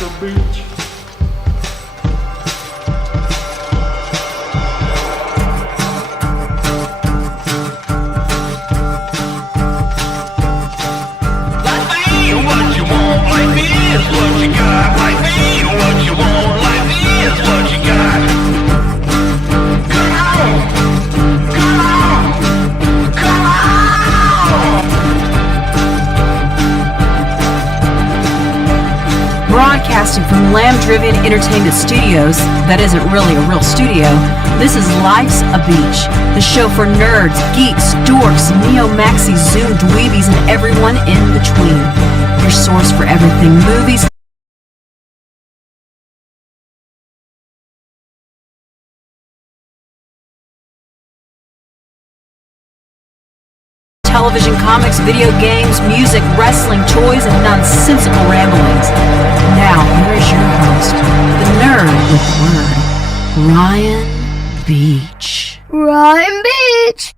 the beach. What you want, life is what you got. Life ain't what you want, life is what you got. Come on, come on, come on. Broadcasting from Lamb-Driven Entertainment Studios, that isn't really a real studio, this is Life's a Beach, the show for nerds, geeks, dorks, neo-maxis, zoom dweebies, and everyone in between. Your source for everything movies, television, comics, video games, music, wrestling, toys, and nonsensical ramblings. Now, here is your host, the nerd with the word, Ryan Beach. Ryan Beach!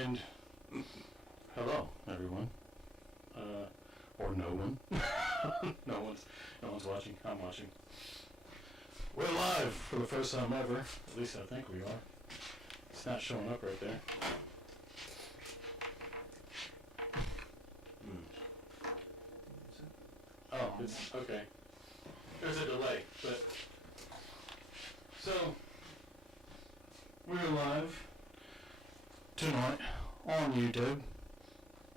And hello, everyone. Or no one. no one's watching. I'm watching. We're live for the first time ever. At least I think we are. It's not showing up right there. Oh, it's okay. There's a delay, but so we're live tonight on YouTube.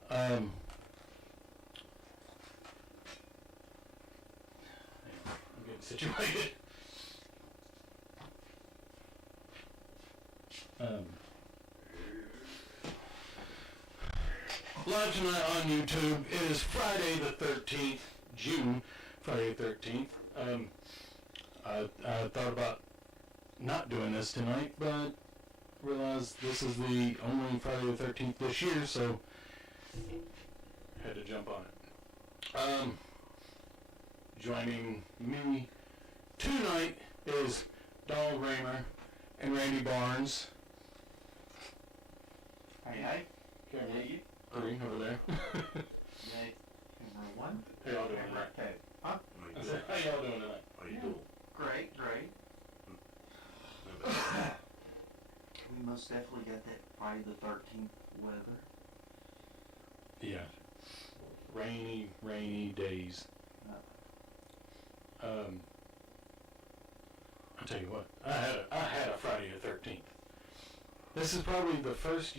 I'm getting situated. Live tonight on YouTube. It is Friday the 13th, June, Friday the 13th. I thought about not doing this tonight, but realized this is the only Friday the 13th this year, so had to jump on it. Joining me tonight is Donald Raymer and Randy Barnes. Hey. Camera Yeah, you. 3 over there. Yay. Camera 1. How y'all doing Camera tonight? 2. Huh? I said, how y'all doing tonight? How you doing? Great. We most definitely got that Friday the 13th weather. Yeah. Rainy days. I'll tell you what, I had a Friday the 13th. This is probably the first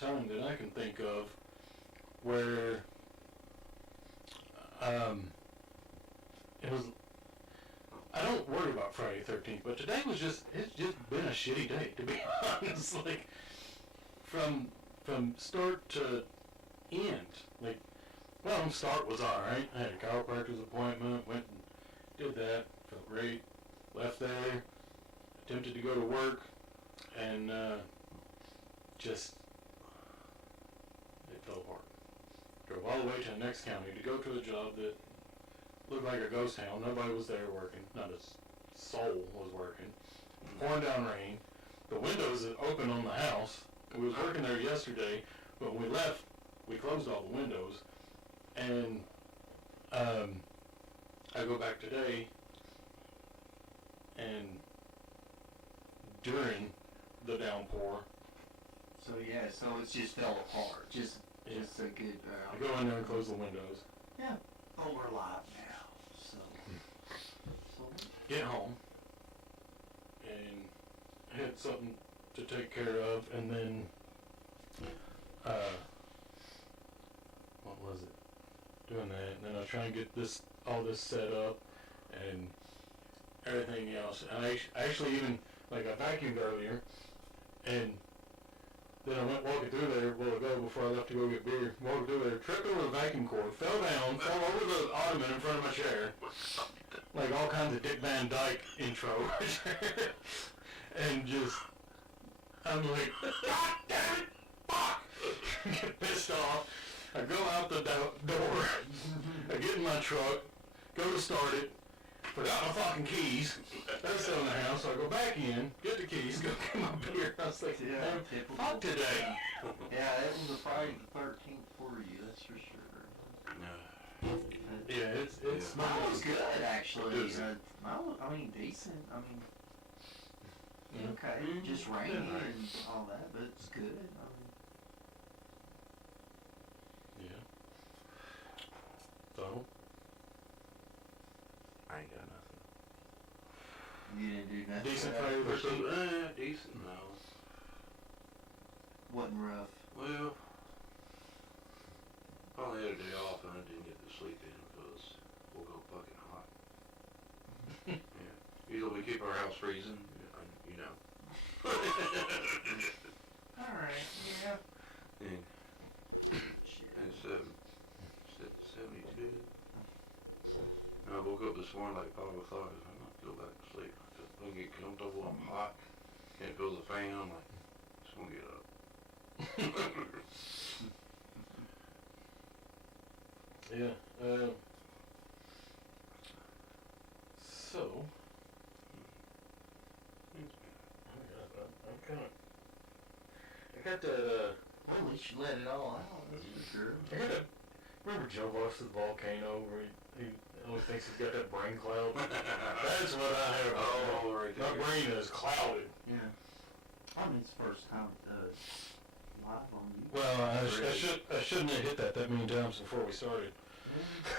time that I can think of where it was. I don't worry about Friday the 13th, but today it's just been a shitty day, to be honest. Like from start to end. Like, well, start was alright. I had a chiropractor's appointment, went and did that, felt great, left there, attempted to go to work, and just, it fell apart. Drove all the way to the next county to go to a job that looked like a ghost town. Nobody was there working. Not a soul was working. Pouring down rain. The windows that open on the house. We was working there yesterday, but when we left, we closed all the windows. And I go back today, and during the downpour, So it's just fell apart. Just a good. I go in there and close the windows. Yeah. Oh, we're live now. So Get home, and had something to take care of, and then what was it? Doing that, and then I was trying to get all this set up and everything else. And I actually even, like, I vacuumed earlier, and then I went walking through there a while ago before I left to go get beer. Walking through there, tripped over the vacuum cord, fell down, fell over the ottoman in front of my chair. like all kinds of Dick Van Dyke intro, and just I'm like, God damn it, fuck! Get pissed off. I go out the door. I get in my truck, go to start it. Forgot my fucking keys. That's still in the house. So I go back in, get the keys, go get my beer. I was like, Yeah, man, typical. fuck today. Yeah, it was a Friday the 13th for you, that's for sure. Yeah, it's Mine was good, actually. It was- Mine was, I mean, decent. I mean, Yeah. okay, just rainy and all that, but it's good. I mean, Yeah. So, I ain't got nothing. you didn't do nothing. decent today? Friday the 13th. Decent, no. Wasn't rough. Well, finally had a day off and I didn't get to sleep in because we'll go fucking hot. Yeah. Usually we keep our house freezing, you know. Alright, yeah. And Shit. it's 72. And I woke up this morning like 5 o'clock. I'm not go back to sleep. I just don't get comfortable. I'm hot. Can't feel the fan. I'm like, just gonna get up. Yeah. So, I'm kind of. I got that. Well, at least you let it all out, that's for sure. I got that. Remember Joe Buff's volcano where he always thinks he's got that brain cloud? That's what I have. Oh, right My there. brain is clouded. Yeah. I mean, it's the first time it does. Live on you. Well, I shouldn't have hit that many times before we started.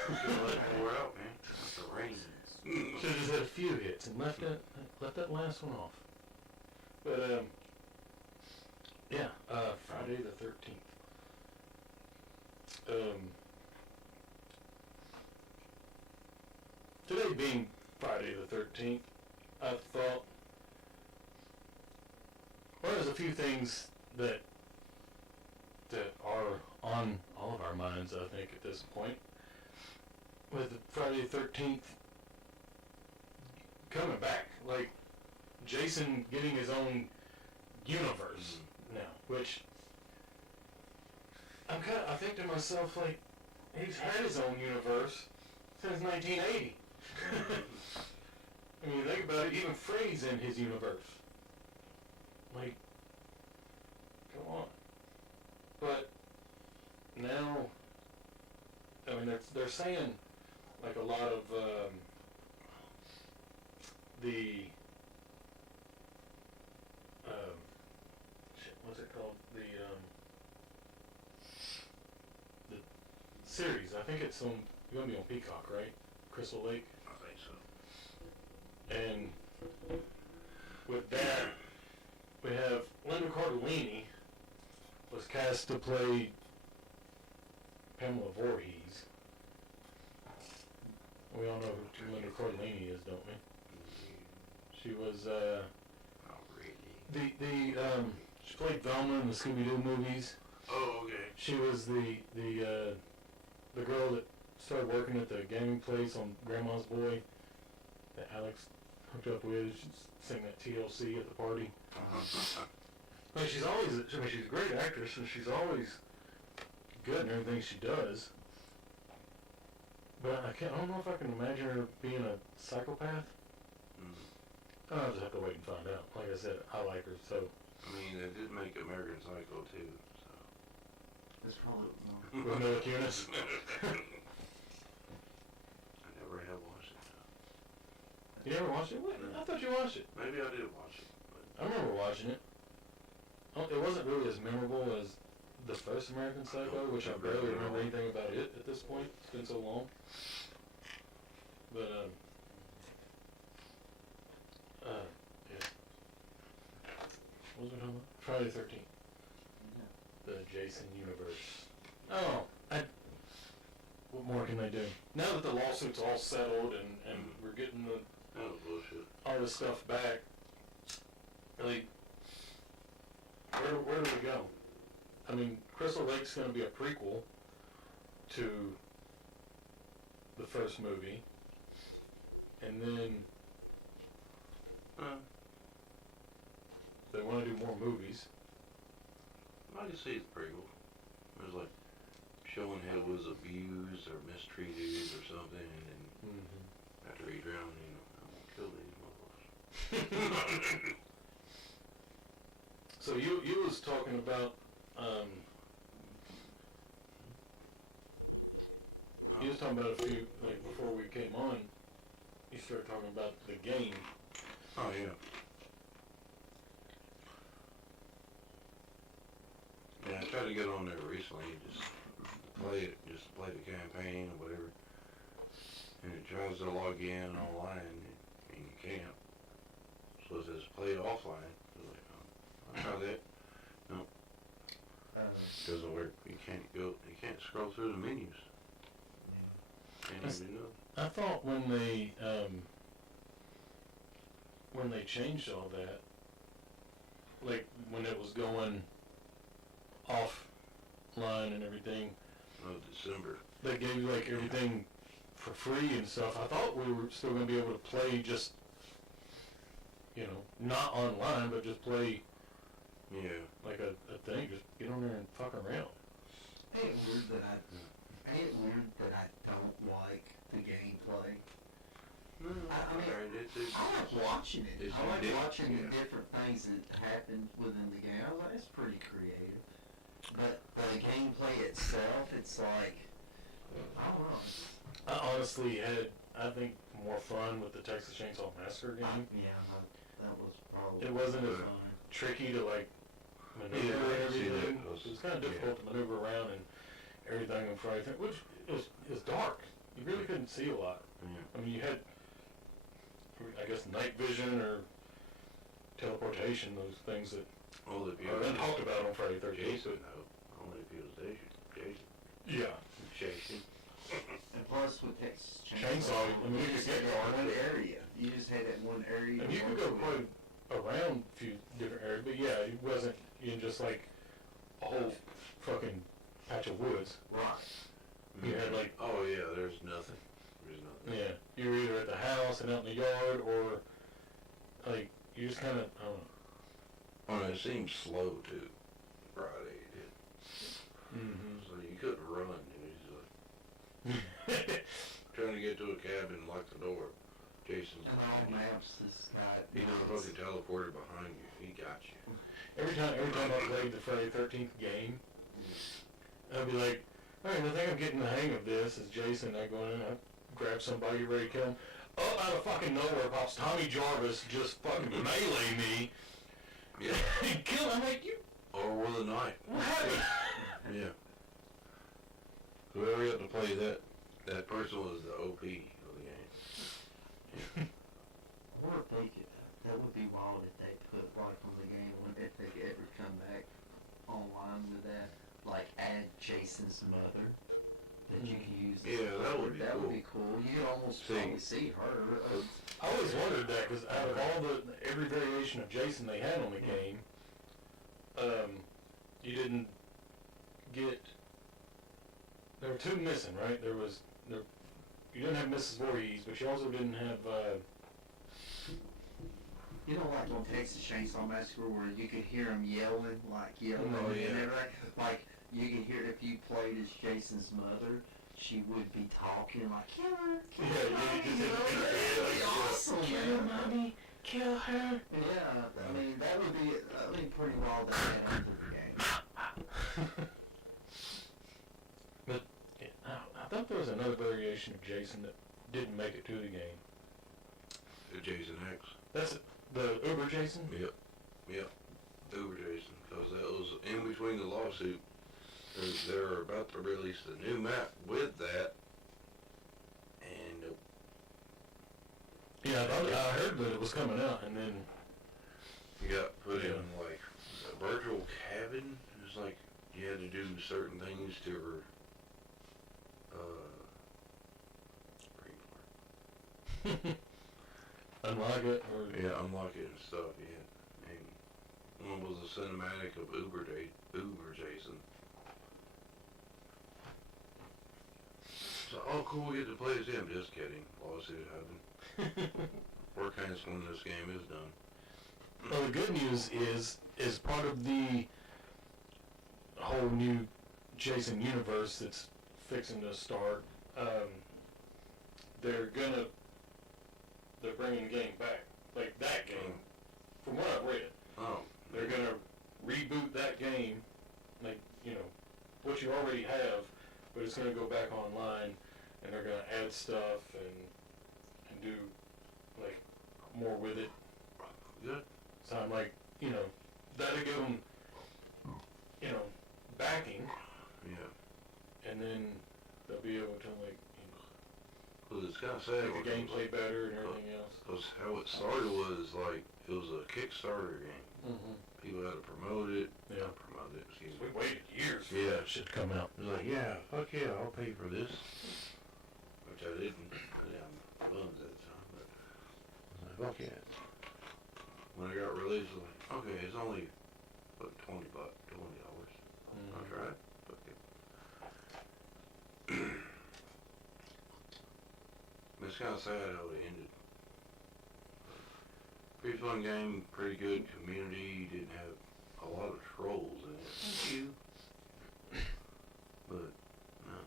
Should've let it pour out, man. It's the rain. Should have just had a few hits and left that last one off. But yeah, Friday the 13th. Today being Friday the 13th, I thought, well, there's a few things that are on all of our minds, I think, at this point. With Friday the 13th coming back, like Jason getting his own universe now, which I think to myself, like, he's had his own universe since 1980. I mean, think about it, even Freddy's in his universe. Like, come on. But now, I mean, they're saying, like, a lot of the what's it called? The series. I think it's on. You're gonna be on Peacock, right? Crystal Lake. I think so. And with that, we have Linda Cardellini was cast to play Pamela Voorhees. We all know who Linda Cardellini is, don't we? She was Not really. she played Velma in the Scooby-Doo movies. Oh, okay. She was the girl that started working at the gaming place on Grandma's Boy that Alex hooked up with. She's singing that TLC at the party. I mean, she's always, I mean, she's a great actress and she's always good in everything she does. But I don't know if I can imagine her being a psychopath. I'll just have to wait and find out. Like I said, I like her, so. I mean, they did make American Psycho too, so. That's probably With Mila Kunis. I never have watched it. You never watched it? What? I thought you watched it. Maybe I did watch it, but I remember watching it. It wasn't really as memorable as the first American Psycho, which I barely remember anything about it at this point. It's been so long. But, yeah. What was we talking about? Friday the 13th. The Jason universe. Oh, what more can they do? Now that the lawsuit's all settled and we're getting that was bullshit. all this stuff back, really, where do we go? I mean, Crystal Lake's going to be a prequel to the first movie, and then Uh, they want to do more movies. I can see the prequel. It was like showing how it was abused or mistreated or something, and Mm-hmm. after he drowned, I'm gonna kill these motherfuckers. So you was talking about you was talking about a few, like, before we came on. You started talking about the game. Oh yeah. Yeah, I tried to get on there recently, just play the campaign or whatever. And it tries to log in online, and you can't. So it says play it offline. So like, I'll try that. No, doesn't work. You can't scroll through the menus. Can't even know. I thought when they changed all that, like when it was going offline and everything, Oh, December. they gave you like everything for free and stuff. I thought we were still going to be able to play just, not online, but just play Yeah. like a thing. Just get on there and fuck around. Ain't it weird that I don't like the gameplay? No, I mean, alright, it's I like watching it. It's I like unique, watching the yeah. different things that happen within the game. I was like, it's pretty creative. But the gameplay itself, it's like, I don't know. I honestly had, I think, more fun with the Texas Chainsaw Massacre game. Yeah, that was probably It wasn't as fun. tricky to like maneuver Yeah, and I see that. everything. It was kind of difficult to maneuver around and everything on Friday, which it was dark. You really couldn't see a lot. Yeah. I mean, you had, I guess, night vision or teleportation, those things that All the are then talked about on Friday 13th. Jason, no. Only if he was Jason. Yeah. Jason. And plus with Texas Chainsaw, I mean, you you just could had get that dark. one area. You just had that one area. And you could go quite around a few different areas, but yeah, it wasn't in just like a whole fucking patch of woods. Right. You had like, Oh yeah, there's nothing. There's nothing. yeah, you were either at the house and out in the yard, or like you just kind of, I don't know. Oh, and it seemed slow too. Friday it did. Mm-hmm. So you couldn't run. It was like trying to get to a cabin, lock the door. Jason's And behind all you. maps, this guy. He done fucking teleported behind you. He got you. every time I played the Friday 13th game, I'd be like, all right, I think I'm getting the hang of this. Is Jason? I go in, I grab somebody, ready to kill him. Up out of fucking nowhere pops Tommy Jarvis, just fucking melee me. Yeah. Kill him. I'm like, you, Or with a knife. what happened? Yeah. Whoever had to play that person was the OP of the game. Or if they could, that would be wild if they put like on the game, if they could ever come back online with that, like add Jason's mother that you can use. as Yeah, a that keyboard. would be That cool. would be cool. You could almost See. probably see her. I always wondered that because out of all every variation of Jason they had on the game, you didn't get. There were two missing, right? You didn't have Mrs. Voorhees, but you also didn't have. You know, like on Texas Chainsaw Massacre, where you could hear him yelling, Oh, yeah. and everything. Like you could hear if you played as Jason's mother, she would be talking like, "Kill her, kill Yeah, her, you mommy," just- you know, that would be awesome, man. mommy, kill her. Yeah, I mean that would be pretty wild to add onto the game. But yeah, I thought there was another variation of Jason that didn't make it to the game. Jason X. That's the Uber Jason. Yep. Uber Jason. Because that was in between the lawsuit. They're about to release the new map with that. And nope. Yeah, I heard that it was coming out, and then You got put in Yeah. like a virtual cabin. It's like you had to do certain things to unlock it or unlock it and stuff, yeah. And one was a cinematic of Uber Jason. So, oh cool, we get to play as him. Just kidding. Lawsuit happened. forecast when this game is done. Well, the good news is part of the whole new Jason universe that's fixing to start. They're bringing the game back, like that game. From what I've read, they're gonna reboot that game, like what you already have, but it's gonna go back online, and they're gonna add stuff and do like more with it. Good. So I'm like, that'll give them, backing, Yeah. and then they'll be able to like, Cause it's kind of sad. make the gameplay better and everything else. Cause how it started was like it was a Kickstarter game. Mm-hmm. People had to promote it. Yeah. Not promote it. Excuse We me. waited years for Yeah. that shit to come out. It was like, yeah, fuck yeah, I'll pay for this. Which I didn't. I didn't have funds at the time, but I was like, fuck yeah. When it got released, I was like, okay, it's only what, $20. I'll try it. Fuck it. It's kind of sad how it ended. Pretty fun game, pretty good community. Didn't have a lot of trolls in it. Thank you. But no,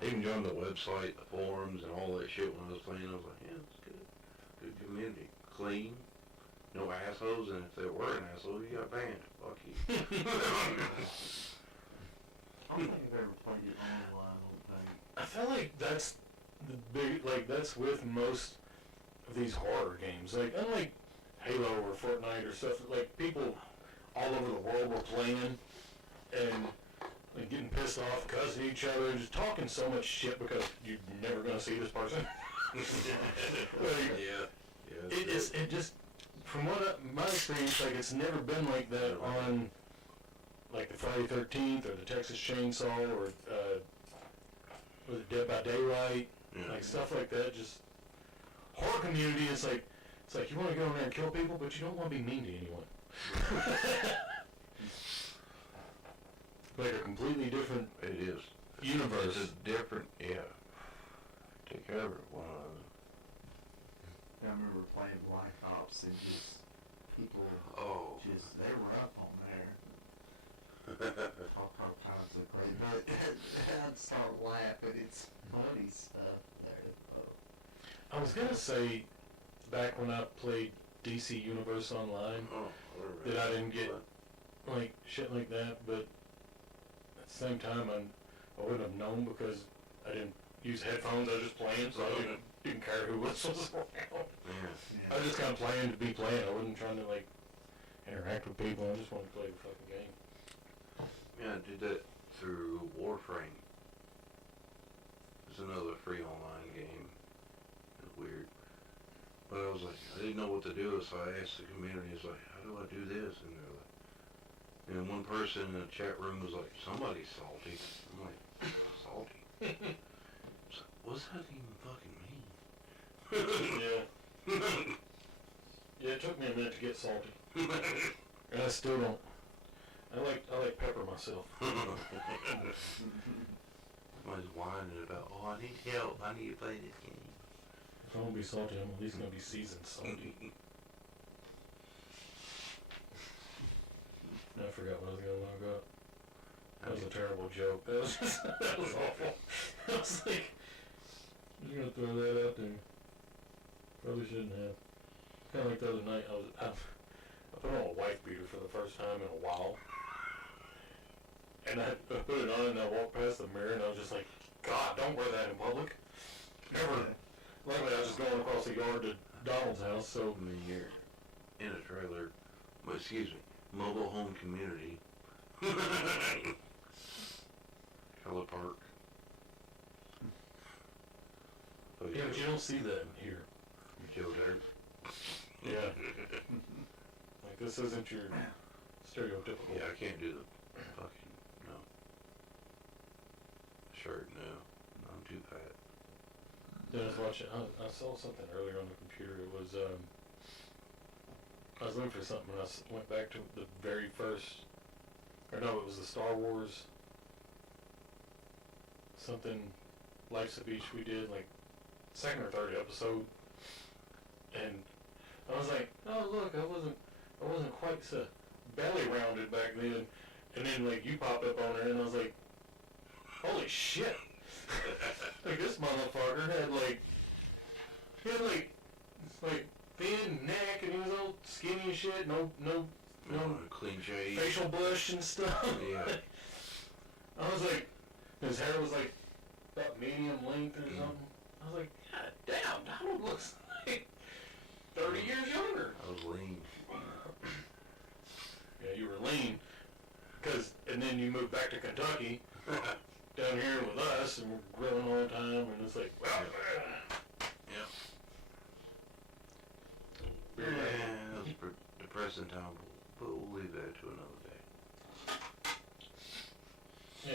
I even joined the website, the forums, and all that shit when I was playing. I was like, yeah, it's good. Good community, clean, no assholes, and if there were an asshole, you got banned. Fuck you. I don't think I've ever played it online on the thing. I feel like that's the big, that's with most of these horror games. Like, unlike Halo or Fortnite or stuff, like, people all over the world were playing and like getting pissed off, cussing each other, just talking so much shit because you're never gonna see this person. It just, from my experience, like, it's never been like that on like the Friday 13th or the Texas Chainsaw or was it Dead by Daylight, like stuff like that. Just horror community is like, it's like you want to go in there and kill people, but you don't want to be mean to anyone. Like a completely different It is. universe. It's a different, take care of it, one another. I remember playing Black Ops and just people they were up on there. All kinds of great. But I'd start laughing. It's funny stuff there. I was gonna say, back when I played DC Universe Online, that I didn't get like shit like that, but at the same time, I wouldn't have known because I didn't use headphones. I was just playing, so I didn't care who was around. I was just kind of playing to be playing. I wasn't trying to like interact with people. I just wanted to play the fucking game. Yeah, I did that through Warframe. It's another free online game. It's weird. But I was like, I didn't know what to do, so I asked the community, it's like, how do I do this? And they're like, and one person in the chat room was like, somebody's salty. I'm like, salty? It's like, what's that even fucking mean? Yeah. Yeah, it took me a minute to get salty. And I still don't. I like pepper myself. Somebody's whining about, oh, I need help. I need to play this game. If I'm gonna be salty, I'm at least gonna be seasoned salty. I forgot what I was gonna talk about. That was a terrible joke. That was awful. I was like, I'm just gonna throw that out there. Probably shouldn't have. Kind of like the other night, I put on a wife beater for the first time in a while. And I put it on and I walked past the mirror and I was just like, God, don't wear that in public. Never. Luckily, I was just going across the yard to Donald's house, so. I mean, you're in a trailer, well, excuse me, mobile home community. Trailer park. Yeah, but you don't see that in here. Joe Dirt. Yeah. Like, this isn't your stereotypical. Yeah, I can't do the fucking, no. Shirt, no. I'm too fat. Then I was watching, I saw something earlier on the computer. It was, I was looking for something and I went back to the very first, or no, it was the Star Wars, something, Life's a Beach we did, like, second or third episode. and I was like, oh look, I wasn't quite so belly rounded back then. And then like you popped up on her, and I was like, holy shit! Like this motherfucker had like thin neck, and he was all skinny and shit. No Clean shave. facial bush and stuff. Yeah. I was like, his hair was like about medium length or something. I was like, God damn, Donald looks like 30 years younger. I was lean. Yeah, you were lean. And then you moved back to Kentucky, down here with us, and we're grilling all the time, and it's like, well, Yeah. Beer Yeah, night. it was a depressing time, but we'll leave that to another day. Yeah,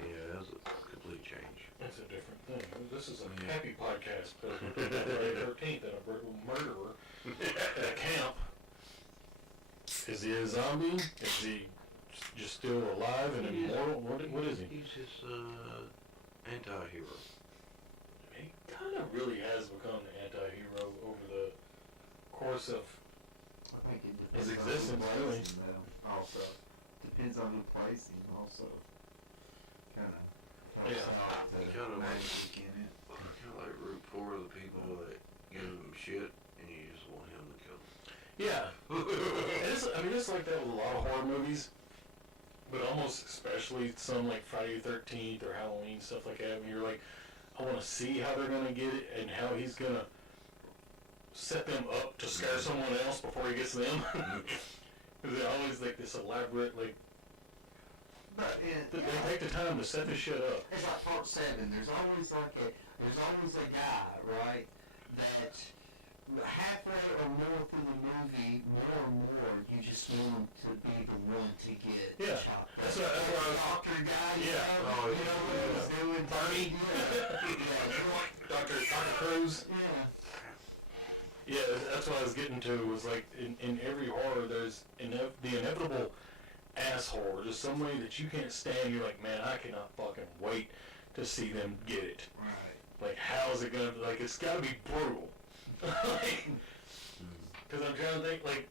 Yeah, that was a complete change. that's a different thing. This is a Yeah. happy podcast, but Friday 13th, and a brutal murderer at a camp. Is he a zombie? Is he just still alive and immortal? What is he? He's just anti-hero. He kind of really has become the anti-hero over the course of I think it his depends on who existence, plays really. him, though. Also, depends on who plays him. Also, kind of. Yeah. Kinda like- magic in it. Kind of like root for the people that give him shit, and you just want him to kill them. Yeah. It's like that with a lot of horror movies, but almost especially some like Friday the 13th or Halloween, stuff like that, when you're like, I want to see how they're going to get it and how he's going to set them up to scare someone else before he gets them. Because they're always like this elaborate, like, But they take the time to set this shit up. it's like part 7. There's always a guy, right, that halfway or more through the movie, more and more, you just want him to be the one to get Yeah. shot. That's what I was... Doctor guy, Yeah. Oh, you know what he was doing? Barney. Yeah. Dr. Cruz. Yeah. Yeah, that's what I was getting to, was like, in every horror, there's the inevitable asshole, or just somebody that you can't stand. You're like, man, I cannot fucking wait to see them get it. Right. Like, how is it gonna be? Like, it's gotta be brutal. Like, because I'm trying to think, like,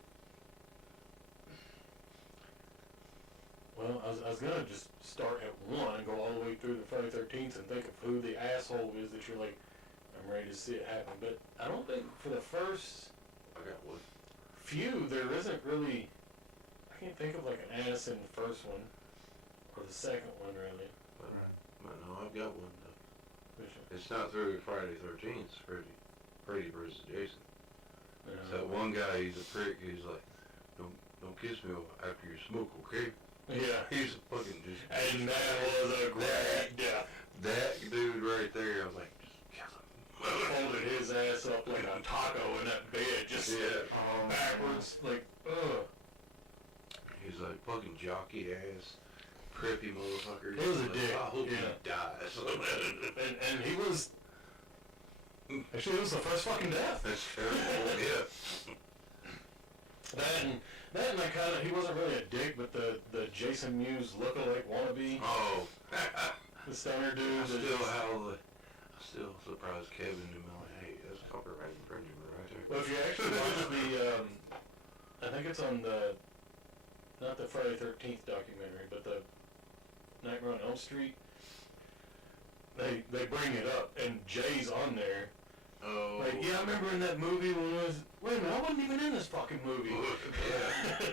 well, I was gonna just start at 1 and go all the way through the Friday 13th and think of who the asshole is that you're like, I'm ready to see it happen. But I don't think for the first I got one. few, there isn't really, I can't think of like an ass in the first one, or the second one really. But no, I've got one though. Which, It's not through Friday 13th. It's Freddy versus Jason. uh, That one guy, he's a prick. He's like, don't kiss me after you smoke, okay? yeah. He's a fucking just. And that was a great death. That dude right there, I was like, just kill him. Folded his ass up like a taco in that bed, just Yeah. backwards, like, ugh. He's like fucking jockey ass, preppy motherfucker. He was a Like, dick, I hope yeah. he dies. And he was, actually, it was the first fucking death. That's terrible. Yeah. That and I kind of, he wasn't really a dick, but the Jason Mewes lookalike wannabe, Oh. the stoner dude. I'm that still just- I'm still surprised Kevin knew me. Like, hey, that's copyright infringement right there. Well, if you actually watch the, I think it's on the, not the Friday 13th documentary, but the Nightmare on Elm Street, they bring it up, and Jay's on there. Oh. Like, yeah, I remember in that movie when I was, wait a minute, I wasn't even in this fucking movie. Yeah.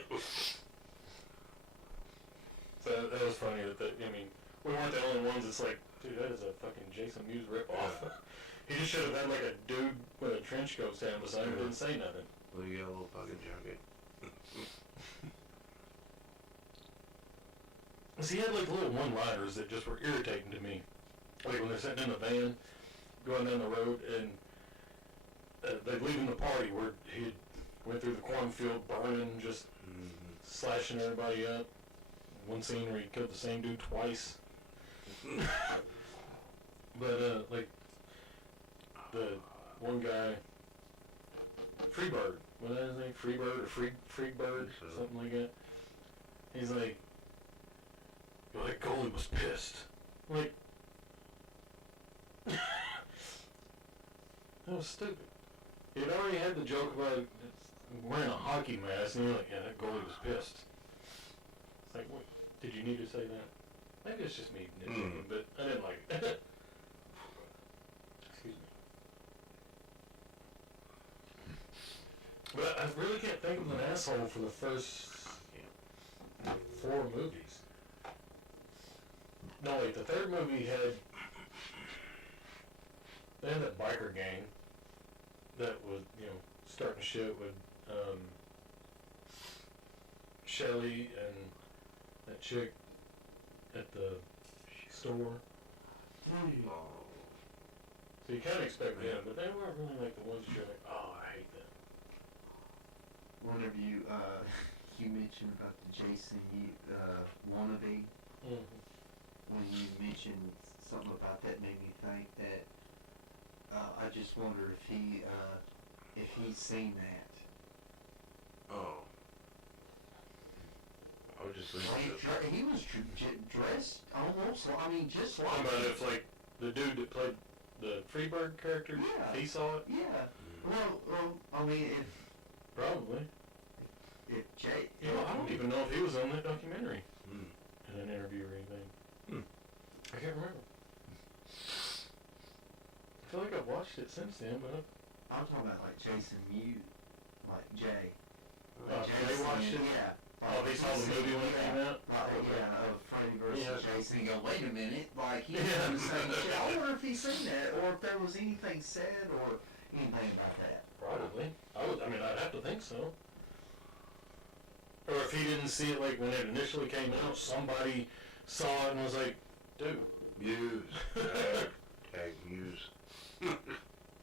So that was funny that, I mean, we weren't the only ones that's like, dude, that is a fucking Jason Mewes ripoff. Yeah. He just should have had like a dude with a trench coat standing beside him and didn't say nothing. Little yellow fucking jacket. Cause he had like little one-liners that just were irritating to me. Like when they're sitting in the van, going down the road, and they're leaving the party where he went through the cornfield burning, just slashing everybody up. One scene where he killed the same dude twice. But like the one guy, Freebird, what is his name? Freebird or Freebird, So. something like that. He's like, goalie was pissed. Like, that was stupid. He'd already had the joke about wearing a hockey mask, and you're like, yeah, that goalie was pissed. It's like, wait, did you need to say that? Maybe it's just me nitpicking, but I didn't like it. Excuse me. But I really can't think of an asshole for the first 4 movies. No, wait, the third movie they had that biker gang that was, starting shit with Shelley and that chick at the store. So you kind of expect them, but they weren't really like the ones that you're like, oh, I hate them. Whenever you mentioned about the Jason wannabe, when you mentioned something about that made me think that I just wonder if he's seen that. Oh. I was just thinking He was dressed almost, just like. How about if, like, the dude that played the Freebird character, Yeah. he saw it? Yeah. Well, Probably. if Jay. I don't even know if he was on that documentary Hmm. in an interview or anything. I can't remember. I feel like I've watched it since then, but I'm talking about like Jason Mew, like Jay. Jay watched it? Yeah. Oh, he saw the movie when it came out? Of Freddy vs. Yeah. Jason. You go, wait a minute, like he's Yeah. doing the same shit. I wonder if he's seen that, or if there was anything said, or anything about that. probably. I'd have to think so. Or if he didn't see it, like, when it initially came out, somebody saw it and was like, dude. Muse. Tag Muse. I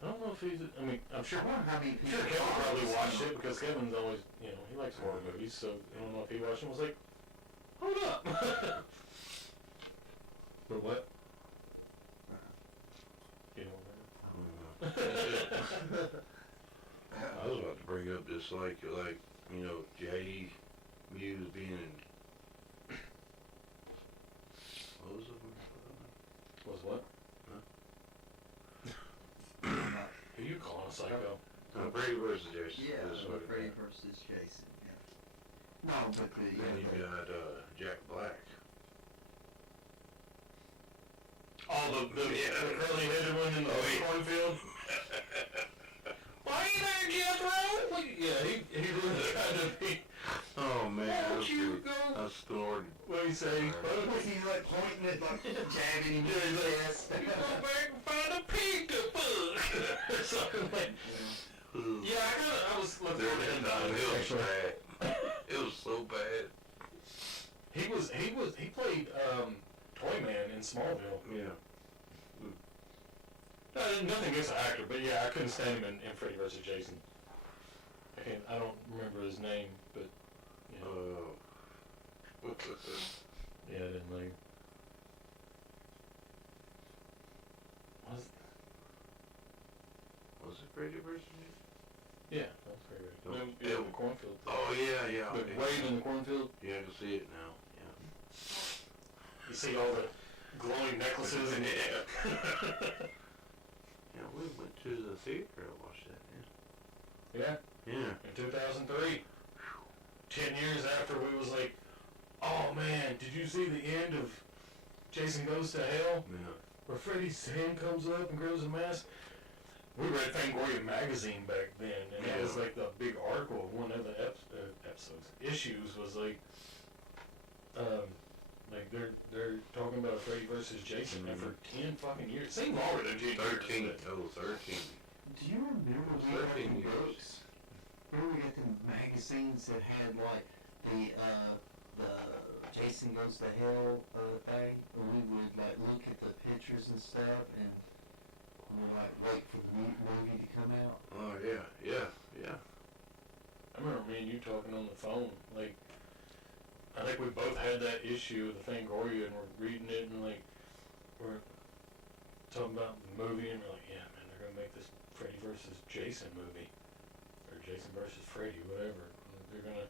don't know if he's, I'm sure, I wonder how many I'm people. sure Kevin probably watched it, because Kevin's always, he likes horror movies, so I don't know if he watched it and was like, hold up. But what? You don't remember? I was about to bring up just like J.E. Muse being in. What was it? Was what? Who you calling a psycho? Freddy vs. Jason. Yeah, That's what it Freddy meant. vs. Jason. Yeah. No, but Then you got Jack Black. Oh, the curly-headed one in the cornfield? Why are you there, Jethro? Yeah, he really kind of be. Oh man, Won't you go? I snored. What do you say? he's like pointing at, like jabbing him in Yeah, he's the like, chest. You go back and find a pig to fuck. Or something like. Yeah, I was looking There at it him. was bad. It was so bad. He played Toyman in Smallville. Yeah. Nothing against the actor, but yeah, I couldn't stand him in Freddy vs. Jason. I don't remember his name, but yeah, I didn't like him. Was it Freddy vs. Yeah, that's Freddy vs. Oh, Yeah, the cornfield. Oh yeah. The Okay. wave in the cornfield. Yeah, I can see it now. Yeah. You see all the glowing necklaces and Yeah, we went to the theater and watched that. yeah. Yeah. In 2003. 10 years after we was like, oh man, did you see the end of Jason Goes to Hell? Yeah. Where Freddy's hand comes up and grows a mask. We read Fangoria magazine back then, and it was like the big article of one of the issues was like they're talking about Freddy versus Jason, and for 10 fucking years. Seemed longer than 10 years. 13. but- Oh, 13. Do you remember we got 13 them years. books? Remember we got them magazines that had like the Jason Goes to Hell thing, and we would like look at the pictures and stuff, and we would like wait for the movie to come out. Oh yeah. I remember me and you talking on the phone. Like, I think we both had that issue of the Fangoria, and we're reading it, and like we're talking about the movie, and we're like, yeah, man, they're gonna make this Freddy versus Jason movie, or Jason versus Freddy, whatever. They're gonna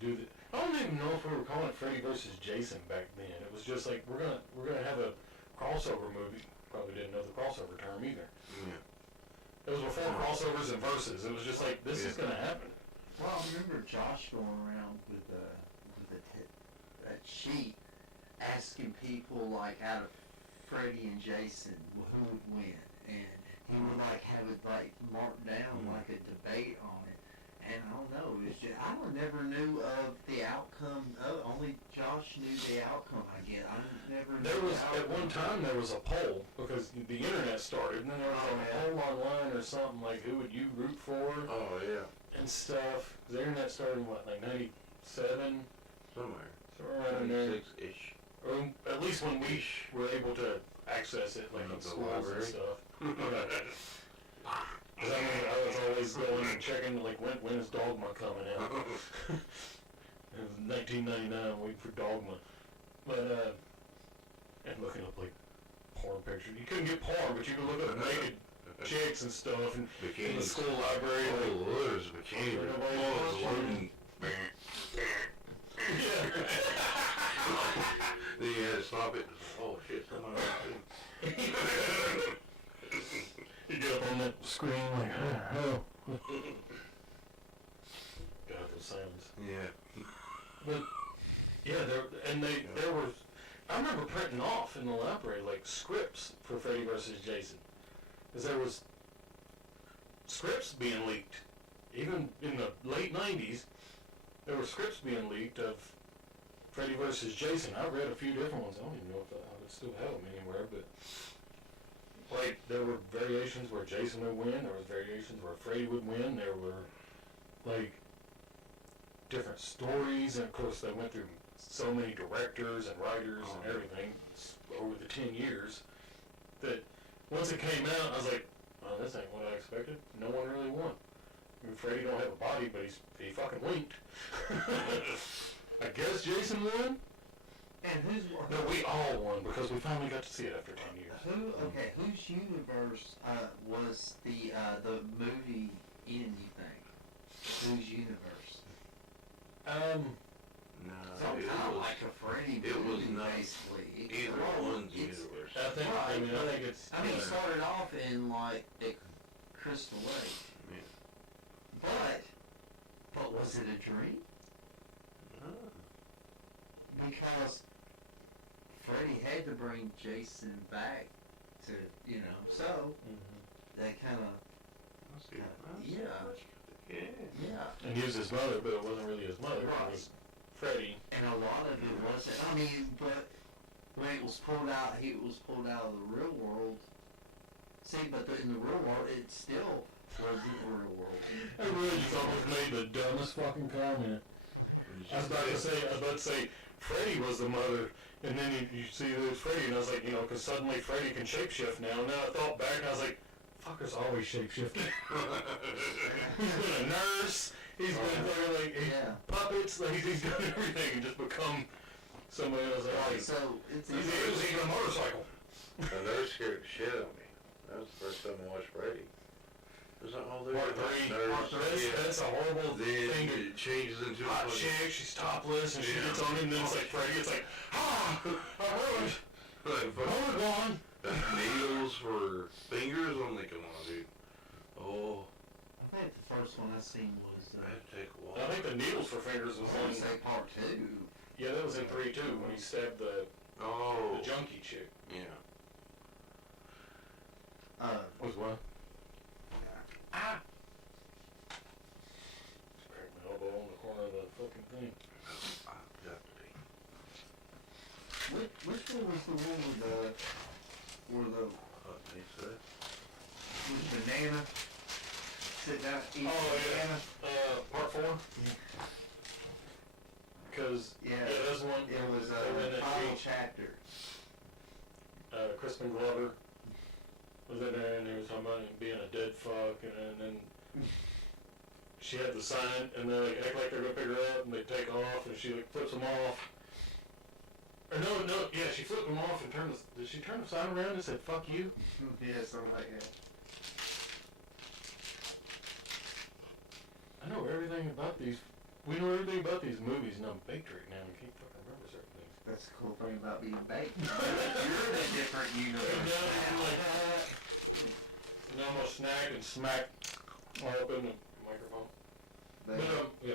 do the. I don't even know if we were calling it Freddy versus Jason back then. It was just like we're gonna have a crossover movie. Probably didn't know the crossover term either. Yeah. It was before crossovers and verses. It was just like, this is gonna happen. Well, I remember Josh going around with that sheet asking people, like, out of Freddie and Jason, who would win. And he would, like, have it, like, marked down, like a debate on it. And I don't know, it was just, I never knew of the outcome. Only Josh knew the outcome, I guess. I never knew There was, the at one time, there was a poll, because the internet started, and then there was a poll online or something, like, who would you root for? Oh, yeah. And stuff. The internet started in, what, like 97? Somewhere. Somewhere around there. 26-ish. Or at least when we were able to access it, like in The schools and library. stuff. Because I mean, I was always going and checking, like, when is Dogma coming out? It was 1999, waiting for Dogma. But, and looking up, like, porn pictures. You couldn't get porn, but you could look up naked chicks and stuff in the Bikinis. school library. Oh, Like, there's a bikini. Nobody Oh, watching. it's loading. yeah. Then you had to stop it. Oh, shit, somebody else too. You get up on that screen, like, oh. Got those sounds. Yeah. But yeah, there were. I remember printing off in the library like scripts for Freddy vs. Jason, because there was scripts being leaked. Even in the late '90s, there were scripts being leaked of Freddy vs. Jason. I read a few different ones. I don't even know if I would still have them anywhere, but like there were variations where Jason would win. There was variations where Freddy would win. There were like different stories, and of course they went through so many directors and writers and everything over the 10 years that once it came out, I was like, oh, this ain't what I expected. No one really won. I mean, Freddy don't have a body, but he fucking winked. I guess Jason won? And who's No, we all won because we finally got to see it after 10 years. whose universe was the movie in, you think? Whose universe? No, So it kind of was like a Freddy it was movie, not basically. either one's universe. I think, I mean, I think it's... I mean, it started off in, like, at Crystal Lake. Yeah. But was it a dream? Oh. Because Freddy had to bring Jason back to, so they kind of, I see. yeah. And he was his mother, but it wasn't really his mother. Right. It was Freddy. And a lot of it wasn't, I mean, but when it was pulled out, he was pulled out of the real world. See, but in the real world, it still wasn't the real world. I really just almost made the dumbest fucking comment. I was about to say, Freddy was the mother, and then you see there's Freddy, and I was like, because suddenly Freddy can shapeshift now. And then I thought back, and I was like, fucker's always shapeshifting. He's been a nurse. He's been fucking like puppets. Like he's done everything and just become somebody else. Right, Like, so it's he was even a motorcycle. And those scared the shit out of me. That was the first time I watched Freddy. Was that all there? Part three. That's a horrible Then thing to it changes into hot a chick, she's topless, and she Yeah. gets on him, and then it's like Freddy, it's like, I ruined, like hold on. needles for fingers. I'm thinking, oh, dude. Oh, I think the first one I seen was, that'd take a while. I think the needles for fingers was I want in, to say part 2. yeah, that was in 3 too, when he stabbed the Oh, junkie chick. yeah. Was what? Ah! Cracked my elbow on the corner of the fucking thing. I've got to be. Which one was the one where the with banana? Sit down, eat banana? Part 4? Because, Yeah. that's the one. It was they were in a that final tree. chapter. Crispin Glover was in there, and he was talking about him being a dead fuck, and then she had the sign, and they like act like they're gonna pick her up, and they take off, and she like flips them off. Or no, yeah, she flipped them off and did she turn the sign around and said, fuck you? Yeah, something like that. I know everything about these, we know everything about these movies, and I'm baked right now, and can't fucking remember certain things. That's the cool thing about being baked. You're in a different universe. And I almost snagged and smacked all up in the microphone. But, Yeah.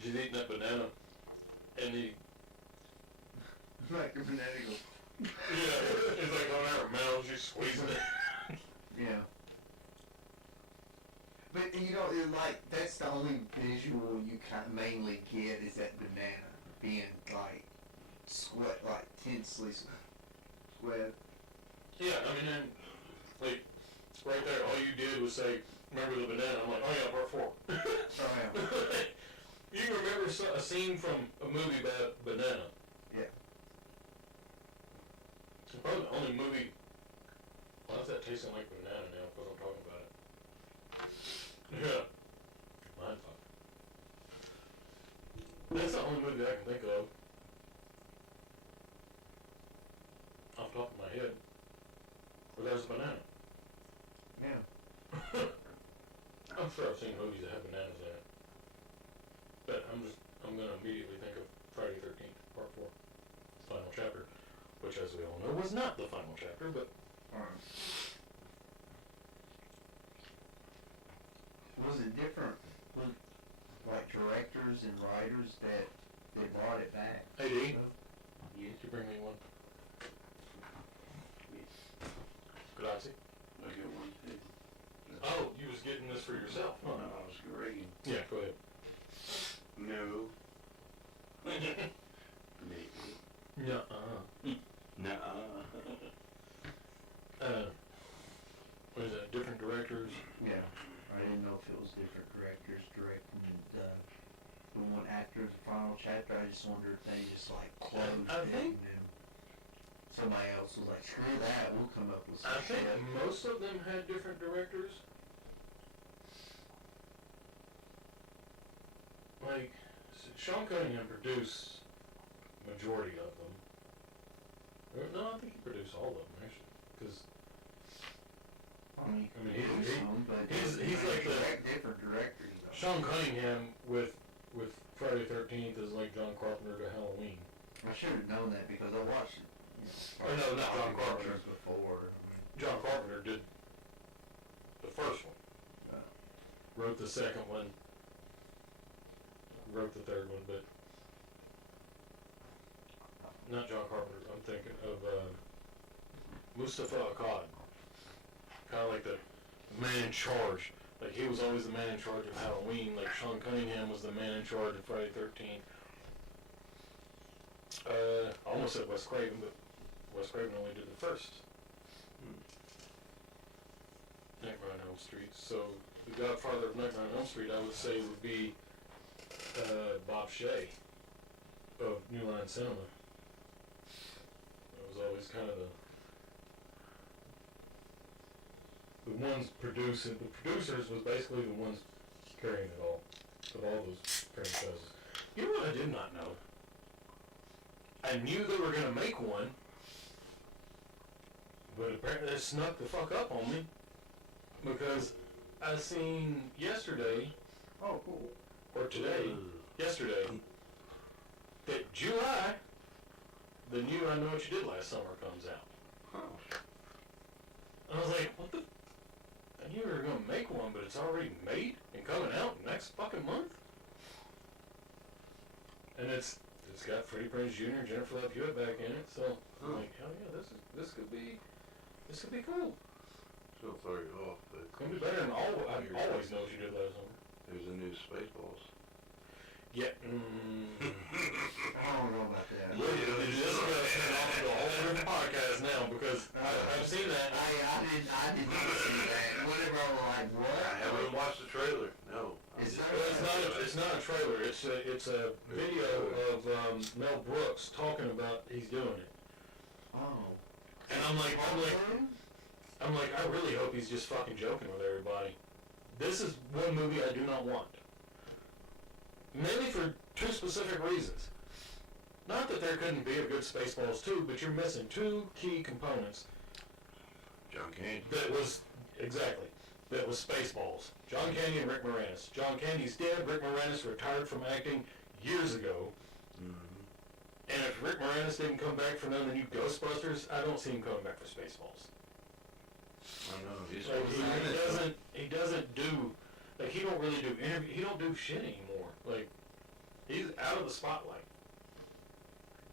She's eating that banana, and like a banana goes, it's like on her mouth, she's squeezing it. yeah. But you know, like that's the only visual you kind of mainly get is that banana being like sweat, like tensely sweat. Yeah, I mean, and, like, right there, all you did was say, remember the banana? I'm like, oh yeah, part 4. Oh yeah. You remember a scene from a movie about Banana? Yeah. It's probably the only movie. Why is that tasting like banana now? Because I'm talking about it. Yeah. Mind fuck. That's the only movie I can think of. Off the top of my head. Where there's a banana. Yeah. I'm sure I've seen movies that have bananas in it. But I'm gonna immediately think of Friday 13th, part 4. Final chapter. Which, as we all know, was not the final chapter, but... Was it different with, like, directors and writers that they brought it back? Hey, D. Yeah. Did you bring me one? Grazie. I get one too. Oh, you was getting this for yourself, Oh, huh? no, I was reading. Yeah, go ahead. No. Maybe. Nuh-uh. Nuh-uh. What is that, different directors? Yeah. I didn't know if it was different directors directing the one after the final chapter. I just wondered if they just like closed I it think- and then somebody else was like, screw that, we'll come up with some I think shit. most of them had different directors. Like, Sean Cunningham produced majority of them. No, I think he produced all of them, actually. Because, I mean, I mean, he he's- was some, but he's they like the- direct different directors. Though. Sean Cunningham with Friday the 13th is like John Carpenter to Halloween. I should have known that because I watched it. Or no, not John Carpenter. Before. John Carpenter did the first one. Wrote the second one. Wrote the third one, but not John Carpenter. I'm thinking of Mustafa Akkad. Kind of like the man in charge. Like he was always the man in charge of Halloween. Like Sean Cunningham was the man in charge of Friday the 13th. I almost said Wes Craven, but Wes Craven only did the first. Nightmare on Elm Street. So the Godfather of Nightmare on Elm Street, I would say, would be Bob Shea of New Line Cinema. That was always kind of the ones producing. The producers was basically the ones carrying it all of all those franchises. You know what I did not know? I knew they were gonna make one, but apparently they snuck the fuck up on me because I seen yesterday Oh, cool. or today, yesterday, that July, the new I Know What You Did Last Summer comes out. Oh. I was like, what the? I knew we were gonna make one, but it's already made and coming out next fucking month. And it's got Freddie Prinze Jr. and Jennifer Love Hewitt back in it, so I'm like, hell yeah, this could be cool. She'll throw you off, but It's gonna be better than I always know what you did last summer. there's a new Spaceballs. Yeah. I don't know about that. Look, this is gonna turn off into a whole different podcast now because I've seen that. I did not see that. Whatever, I'm like, what? I haven't watched the trailer. No. Is I'm that- Well, it's not a trailer. It's a video of Mel Brooks talking about he's doing it. Oh. And I'm like, I really hope he's just fucking joking with everybody. This is one movie I do not want. Mainly for two specific reasons. Not that there couldn't be a good Spaceballs 2, but you're missing two key components. John Candy. That was Spaceballs. John Candy and Rick Moranis. John Candy's dead. Rick Moranis retired from acting years ago. Mm-hmm. And if Rick Moranis didn't come back for none of the new Ghostbusters, I don't see him coming back for Spaceballs. I know. He's Like, supposed to be in it. he doesn't do, like, he don't really do interview. He don't do shit anymore. Like, he's out of the spotlight.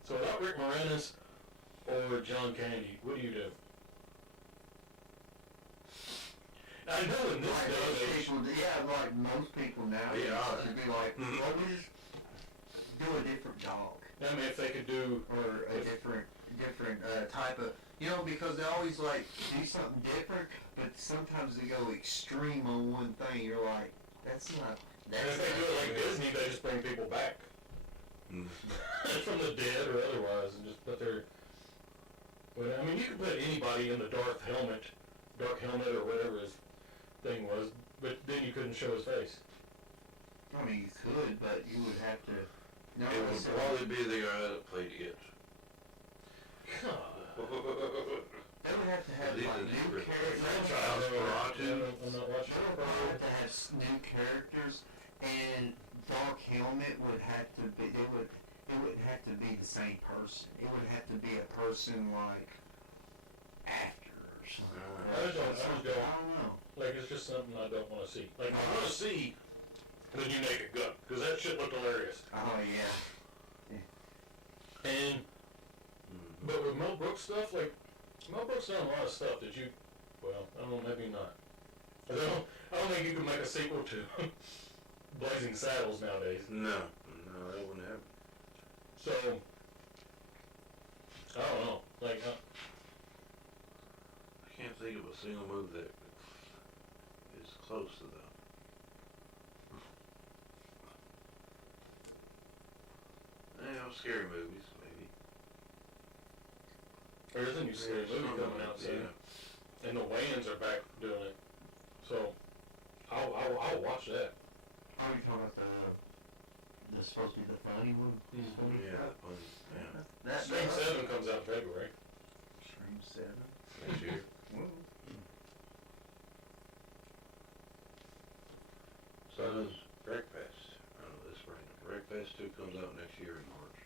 So without Rick Moranis or John Candy, what do you do? I know in this Like day most and age, people, like most people now, Yeah. would be like, well, we just do a different dog. I mean, if they could do, Or a different type of, because they always like do something different, but sometimes they go extreme on one thing. You're like, that's not. and if they do it like Disney, they just bring people back Mm. from the dead or otherwise, and just put their. But I mean, you could put anybody in the dark helmet, or whatever his thing was, but then you couldn't show his face. I mean, you could, but you would have to. No, It would probably be the guy that played it. God. They would have to have These like are new different characters. franchise. Nosferatu. I'm not watching They it. would have to have new characters, and Dark Helmet would have to be. It wouldn't have to be the same person. It would have to be a person like after or something. I just don't- I don't know. Like, it's just something I don't want to see. Like, I want to see the new Naked Gun, because that shit looked hilarious. Oh yeah. And, but with Mel Brooks stuff, like, Mel Brooks done a lot of stuff that you, well, I don't know, maybe not. I don't think you can make a sequel to Blazing Saddles nowadays. No, that wouldn't happen. So, I don't know. Like, I can't think of a single movie that is close to that. Scary movies, maybe. there's a new scary movie coming out soon. Yeah. And the Wayans are back doing it. So, I'll watch that. Are you talking about the supposed to be the funny one? Mhm. Yeah, funny. Yeah. That Scream 7 comes out in February. Stream 7. Next year. So does Breakfast. I don't know this spring. Breakfast 2 comes out next year in March.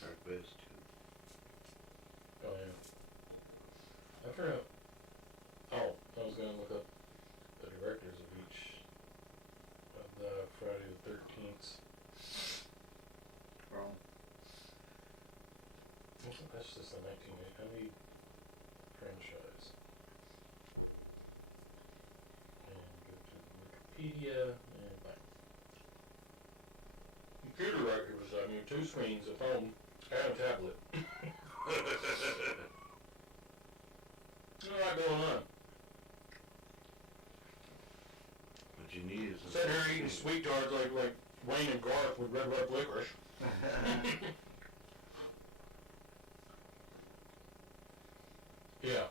Breakfast 2. Oh, yeah. I forgot. Oh, I was going to look up the directors of each of the Friday the 13th. Wrong. That's just a 1980 franchise. And go to Wikipedia and bang. Computer records, I mean, 2 screens, a phone, and a tablet. There's a lot going on. What you need is Sitting here eating sweet tarts like Wayne and Garth with Red Rock licorice. Yeah.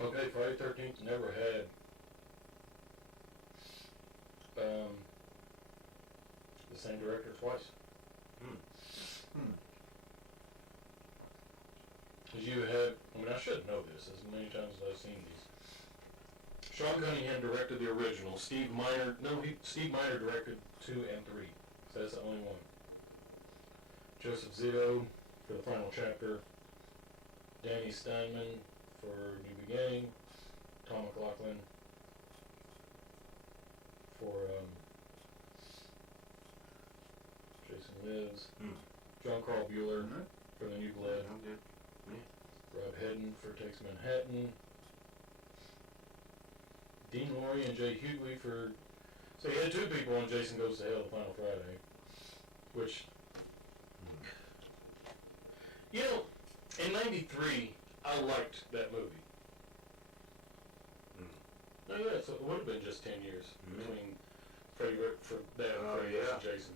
Okay, Friday 13th never had the same director twice. Because you had, I mean, I should know this as many times as I've seen these. Sean Cunningham directed the original. Steve Miner directed 2 and 3. So that's the only one. Joseph Zito for the final chapter. Danny Steinman for New Beginning. Tom McLaughlin for Jason Lives. John Carl Bueller for The New Blood. I'm good. Rob Hedden for Takes Manhattan. Dean Laurie and Jay Hughley for... So you had 2 people on Jason Goes to Hell the Final Friday. Which... You know, in '93, I liked that movie. No, yeah, so it would have been just 10 years between Freddy and Jason.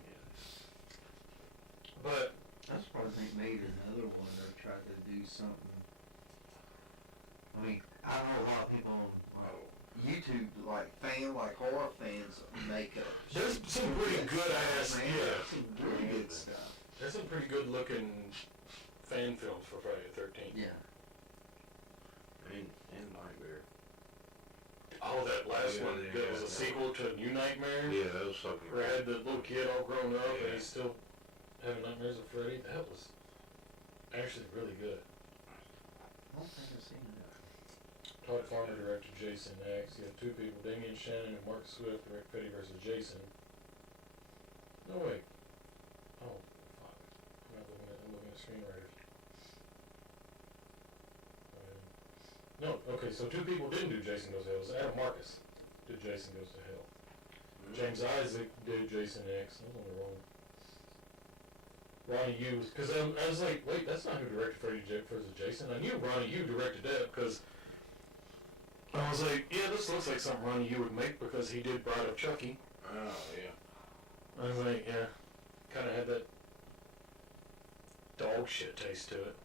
But... That's probably made another one or tried to do something. I mean, I know a lot of people on YouTube, like horror fans, make up. There's some pretty good ass, Man, yeah. some really good stuff. There's some pretty good looking fan films for Friday the 13th. Yeah. And Nightmare. Oh, that last Yeah, one yeah, that was a yeah. sequel to New Nightmare? Yeah, that was fucking Where I had the little kid all grown up Yeah. and he's still having nightmares of Freddy. That was actually really good. I don't think I've seen that. Todd Farmer directed Jason X. You have two people, Damian Shannon and Mark Swift, direct Freddy vs. Jason. No, wait. Oh, fuck. I'm looking at screenwriters. No, okay, so two people didn't do Jason Goes to Hell. It was Adam Marcus did Jason Goes to Hell. James Isaac did Jason X. I was on the wrong. Ronnie Yu, because I was like, wait, that's not who directed Freddy vs. Jason. I knew Ronnie Yu directed that because I was like, yeah, this looks like something Ronnie Yu would make because he did Bride of Chucky. Oh, yeah. I was like, yeah, kind of had that dog shit taste to it.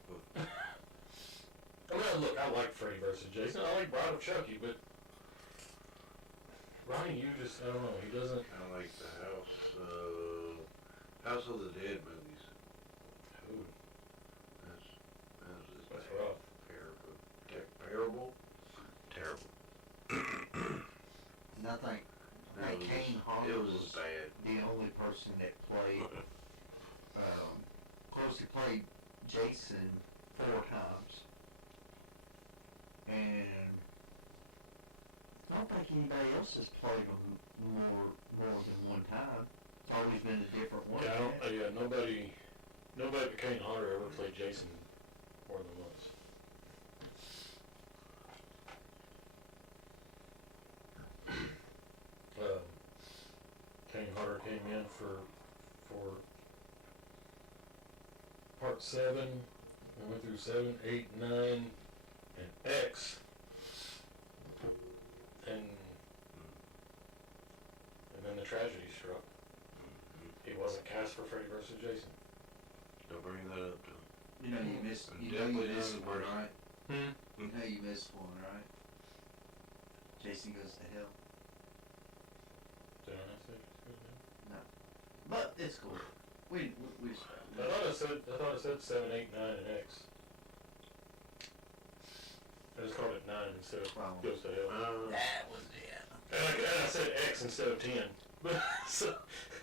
I mean, look, I like Freddy vs. Jason. I like Bride of Chucky, but Ronnie Yu just, I don't know, he doesn't. I like the House of the Dead movies. Ooh, That's just that's bad. rough. Terrible. Terrible. And I think It Kane was, Hodder it was was bad. the only person that played, of course he played Jason 4 times. And I don't think anybody else has played him more than one time. It's always been a different one. Yeah, I don't, yeah, nobody but Kane Hodder ever played Jason more than once. Kane Hodder came in for part 7. We went through 7, 8, 9, and X. And then the tragedy struck. He wasn't cast for Freddy vs. Jason. Don't bring that up to him. You know you missed. And You know you definitely missed not the one, person. right? Hmm. You know you missed one, right? Jason Goes to Hell. Did I not say it? No, but it's cool. We I thought it said 7, 8, 9, and X. I just called it 9 instead of Wow. Goes to Hell. That was yeah. And I said X instead of 10. But so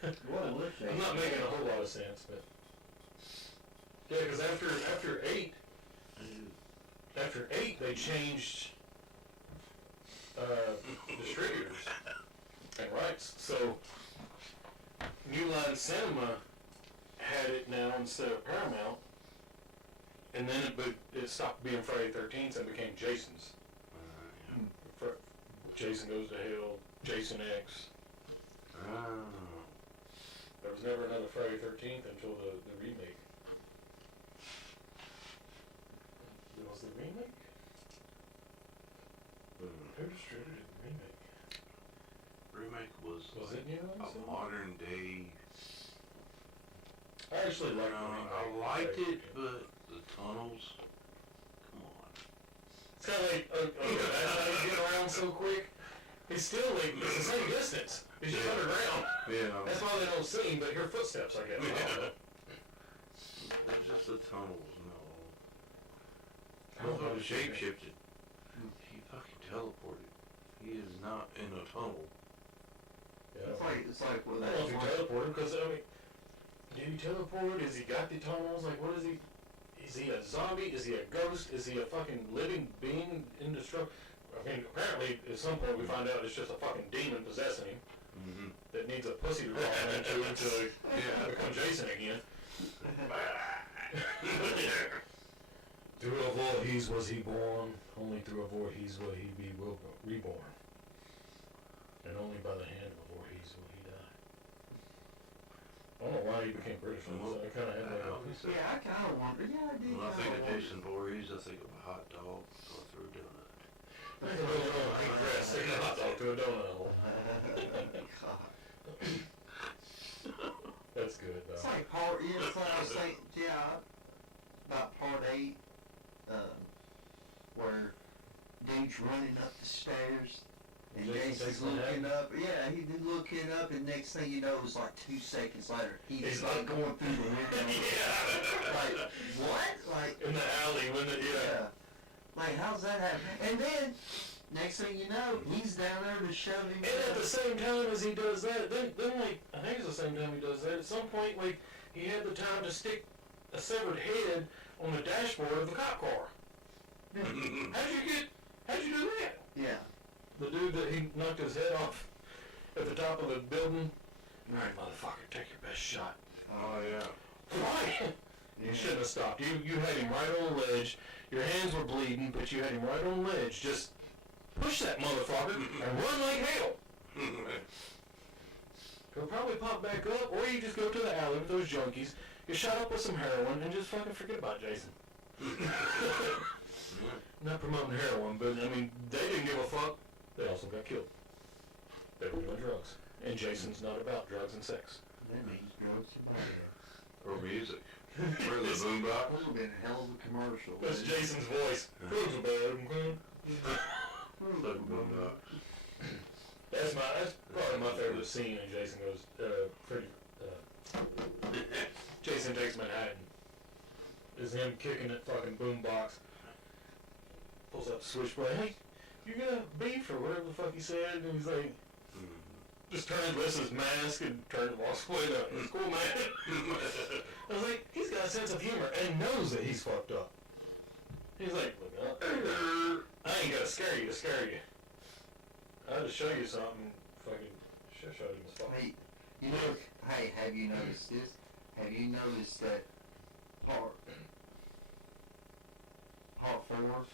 Well, I'm not making a whole lot of sense, but yeah, because after 8 they changed distributors and rights. So New Line Cinema had it now instead of Paramount, and then it stopped being Friday 13th and became Jason's. Jason Goes to Hell, Jason X. There was never another Friday 13th until the remake. It was the remake? Who distributed the remake? Remake was Was like it New Line a Cinema? modern day. I actually liked the remake. I liked it, but the tunnels. Come on. It's kind of like, that's how you get around so quick. It's still like, it's the same distance. It's just underground. Yeah. That's why they don't see, but hear footsteps, I guess. I don't know. It's just the tunnels, no. I Oh, thought oh, he shapeshifted. He fucking teleported. He is not in a tunnel. Yeah. It's like I well, don't know if he that's teleported, because, I mean, did he teleport? Is he got the tunnels? Like, what is he? Is he a zombie? Is he a ghost? Is he a fucking living being indestructible? I mean, apparently, at some point we find out it's just a fucking demon possessing him Mm-hmm. that needs a pussy to crawl into to become Jason again. Through a Voorhees was he born, only through a Voorhees will he be reborn. And only by the hand of a Voorhees will he die. I don't know why he became British. I kind of had that. yeah, I kind of wonder. Yeah, I did. When I think kinda of wonder. Jason Voorhees, I think of a hot dog going through a donut. There's a little pink dress sticking a hot dog to a donut hole. God. That's good, It's though. like part. Yeah, it's like I was saying. Yeah, about part 8, where dude's running up the stairs. And Jason Jason's takes one looking out? up. Yeah, he did looking up, and next thing you know, it was like 2 seconds later, he's He's like like- going through the window. Yeah. Like what? Like In the alley when the, yeah. yeah. Like how's that happen? And then next thing you know, he's down there to shove him. And at the same time as he does that, then like, I think it's the same time he does that, at some point, like, he had the time to stick a severed head on the dashboard of the cop car. How'd you do that? Yeah. The dude that he knocked his head off at the top of the building. Alright, motherfucker, take your best shot. Oh, yeah. Why? You shouldn't have stopped. You had him right on the ledge. Your hands were bleeding, but you had him right on the ledge. Just push that motherfucker and run like hell. He'll probably pop back up, or you just go to the alley with those junkies, get shot up with some heroin, and just fucking forget about Jason. Not promoting heroin, but I mean, they didn't give a fuck. They also got killed. They were doing drugs. And Jason's not about drugs and sex. That means drugs and body. Or music. Or the boombox. That would have been a hell of a commercial. That's Jason's voice. Drugs are bad, okay? The boombox. That's probably my favorite scene when Jason goes, Jason Takes Manhattan. Is him kicking that fucking boombox. Pulls up the switchblade. Hey, you got beef or whatever the fuck he said? And he's like, just turns, lifts his mask and turns and walks away. It's cool, man. I was like, he's got a sense of humor and knows that he's fucked up. He's like, look up. I ain't gotta scare you to scare you. I'll just show you something. Fucking show you this fuck. Hey, you know, hey, have you noticed this? Have you noticed that part 4,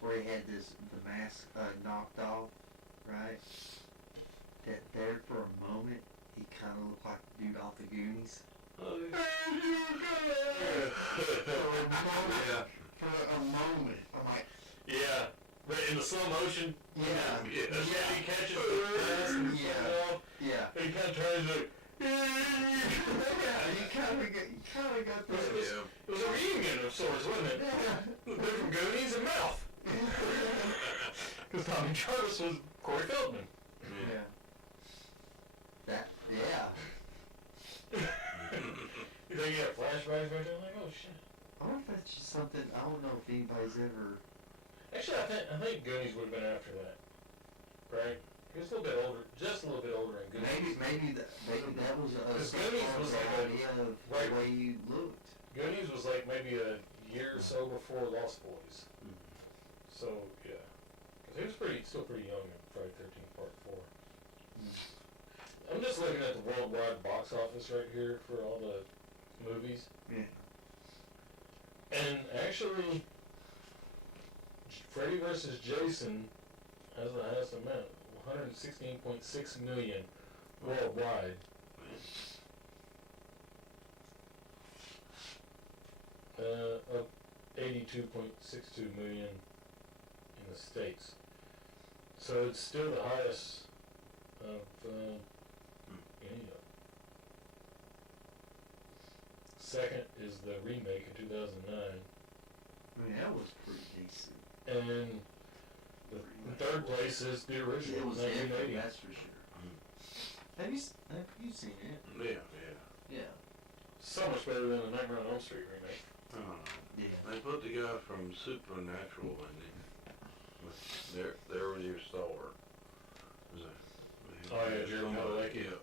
where he had the mask knocked off, right? That there for a moment, he kind of looked like the dude off the Goonies. For a moment, I'm like, yeah, but in the slow motion, yeah, he catches the mask and yeah. and he kind of turns like, Yeah, you kind of got this. It was a reunion of sorts, wasn't it? They're from Goonies and Mouth. Because Tommy Jarvis was Corey Feldman. Yeah. Yeah. You think you have flashbacks or anything? Like, oh shit. I wonder if that's just something, I don't know if anybody's ever... Actually, I think Goonies would have been after that. Right? He was a little bit older, just a little bit older in Goonies. Maybe that was a Goonies was like idea of right. the way you looked. Goonies was like maybe a year or so before Lost Boys. So, yeah. Because he was still pretty young in Friday 13th Part 4. I'm just looking at the worldwide box office right here for all the movies. Yeah. And actually, Freddy vs. Jason has the highest amount, 116.6 million worldwide. Up 82.62 million in the States. So it's still the highest of any of them. Second is the remake in 2009. I mean, that was pretty decent. And the third place is the original, It was 1980. different, that's for sure. Have you seen it? Yeah. Yeah. So much better than the Nightmare on Elm Street remake. Yeah. They put the guy from Supernatural in it. There was your star. Oh yeah, Jeremy Padalecki. Yeah,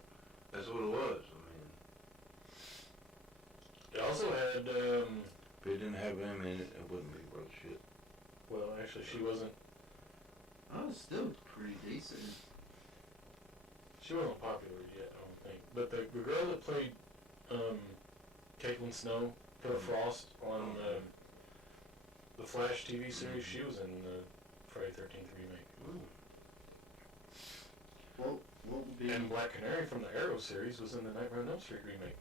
that's what it was. It also had, If it didn't have him in it, it wouldn't be worth shit. well, actually she wasn't Still pretty decent. popular yet, I don't think. But the girl that played, Caitlin Snow, Killer Frost on, the Flash TV series, she was in the Friday 13th remake. What would be And Black Canary from the Arrow series was in the Nightmare on Elm Street remake.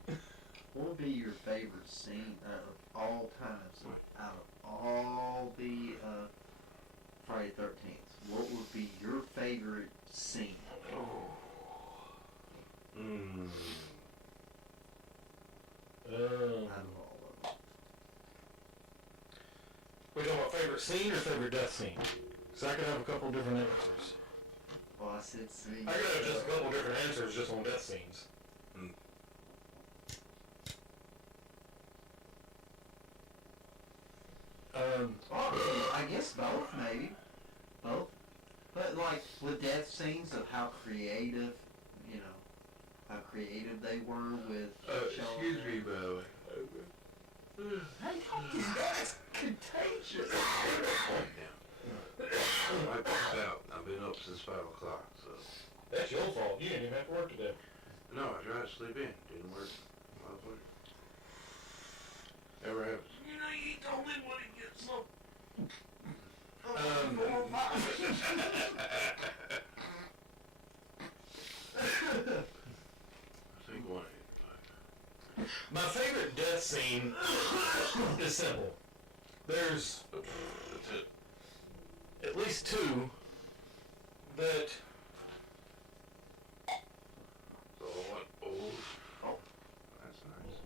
what would be your favorite scene out of all times? Out of all the Friday 13th, what would be your favorite scene? Out of all of them. We talking about favorite scene or favorite death scene? Because I could have a couple different answers. Well, I said scene. I could have just a couple different answers just on death scenes. I guess both, maybe. Both with death scenes of how creative, how creative they were with showing Excuse me, by the way. Hey, don't do that. It's contagious. I passed out. I've been up since 5 o'clock, so. That's your fault. You didn't even have to work today. No, I tried to sleep in. Didn't work. Motherfucker. Never happens. You told me when it gets so. I think one. My favorite death scene is simple. There's at least two that So what? Oh, that's nice.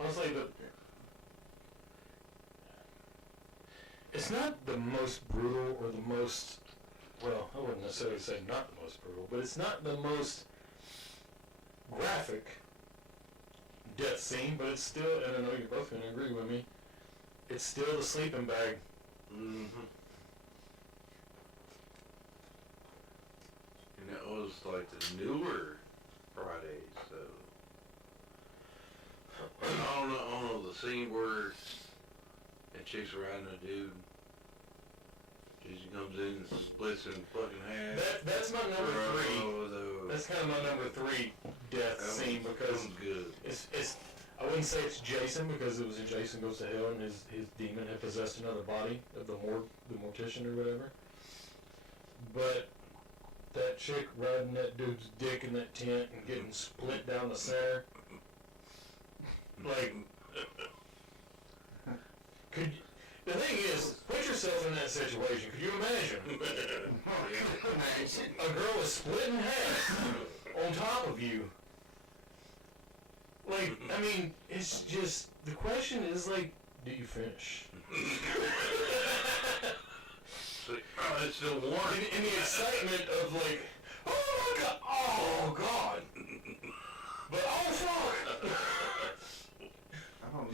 honestly, it's not the most brutal or the most, well, I wouldn't necessarily say not the most brutal, but it's not the most graphic death scene, but it's still, and I know you're both going to agree with me, it's still the sleeping bag. Mm-hmm. And that was like the newer Fridays, so. I don't know the scene where that chick's riding a dude. Jason comes in and splits in fucking half. That's my number three. Oh, That's kind of my number three death scene because good. it's I wouldn't say it's Jason because it was in Jason Goes to Hell and his demon had possessed another body of the mortician or whatever. But that chick riding that dude's dick in that tent and getting split down the center, like, the thing is, put yourself in that situation. Could you imagine? A girl is split in half on top of you. Like, I mean, it's just, the question is like, do you finish? It's still warm. In the excitement of like, oh my god, oh god, but oh fuck. I don't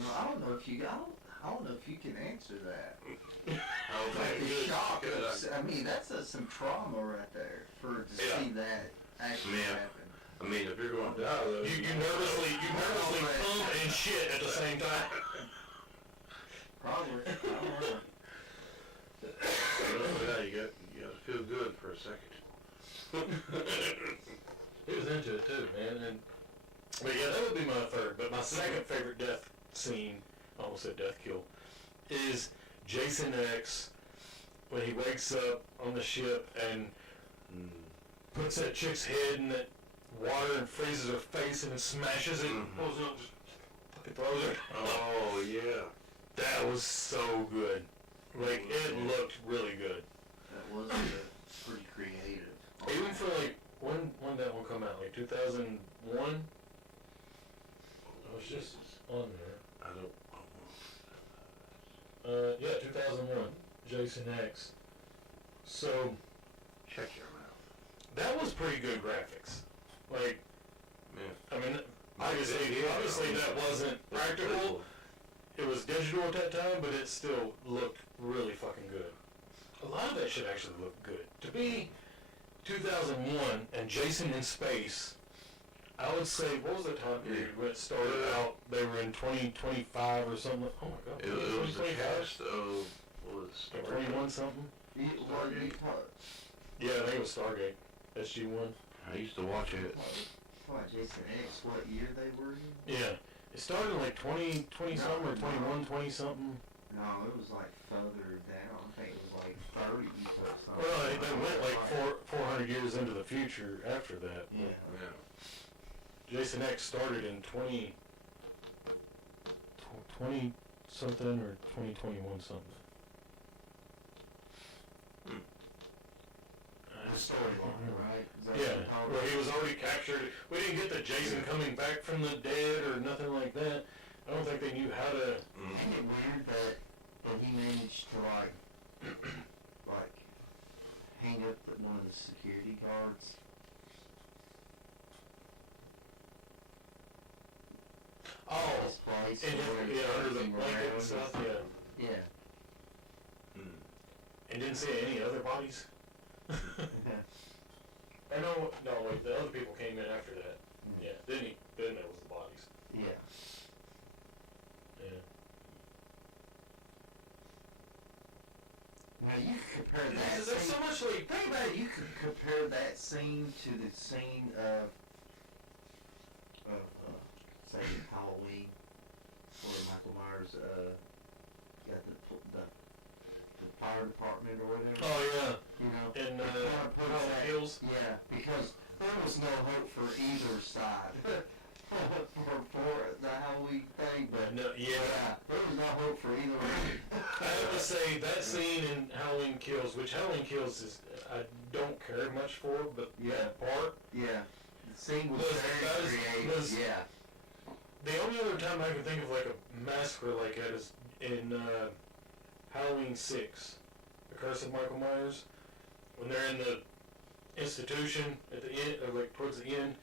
know if you can answer that. Oh, Like the good. shock Good. of, I mean, that's some trauma right there to Yeah. see that actually Yeah. happen. I mean, if you're going to die, though. You nervously pump and shit at the same time. Probably. I don't know. Yeah, you got to feel good for a second. He was into it too, man. And but yeah, that would be my third. But my second favorite death scene, I almost said death kill, is Jason X when he wakes up on the ship and puts that chick's head in that water and freezes her face and then smashes it and pulls it up, just fucking throws it. Oh, yeah. That was so good. Like, it looked really good. That was pretty creative. Even for like, when did that one come out? Like 2001? I was just on there. I don't. Yeah, 2001. Jason X. So, Check your mouth. that was pretty good graphics. Like, Yeah. I mean, obviously that wasn't practical. It was digital at that time, but it still looked really fucking good. A lot of that shit actually looked good. To be 2001 and Jason in space, I would say, what was the time period when it started out? They were in 2025 or something. Oh my god. It was the 2025? cast of, what was it, Or 21 something? Yeah, I think it was Stargate. SG-1. I used to watch it. What, Jason X, what year they were in? Yeah. It started in like 20 something or 21, 20 something. No, it was like further down. I think it was like 30s or something. Well, they went like 400 years into the future after that. Yeah. Yeah. Jason X started in 20 something or 2021 something. Right? Yeah, where he was already captured. We didn't get the Jason coming back from the dead or nothing like that. I don't think they knew how to. Isn't it weird that he managed to like hang up one of the security guards? Oh, His place and where he under the was blanket and around. stuff. Yeah, Yeah. and didn't see any other bodies. I know. No, wait. The other people came in after that. Yeah. Then there was the bodies. Yeah. Yeah. Now you could compare that There's scene. so much like. Think about it. You could compare that scene to the scene of say Halloween, where Michael Myers got the fire department or whatever. Oh yeah. You know. And it kinda puts Halloween that- Kills. Yeah, because there was no hope for either side for the Halloween thing, but No. Yeah. there was no hope for either one. I have to say that scene in Halloween Kills, which Halloween Kills is, I don't care much for, but that part. Yeah, the scene was Was- very that was- creative. was- Yeah. The only other time I can think of like a massacre like that is in Halloween 6, The Curse of Michael Myers, when they're in the institution at the end, or like towards the end,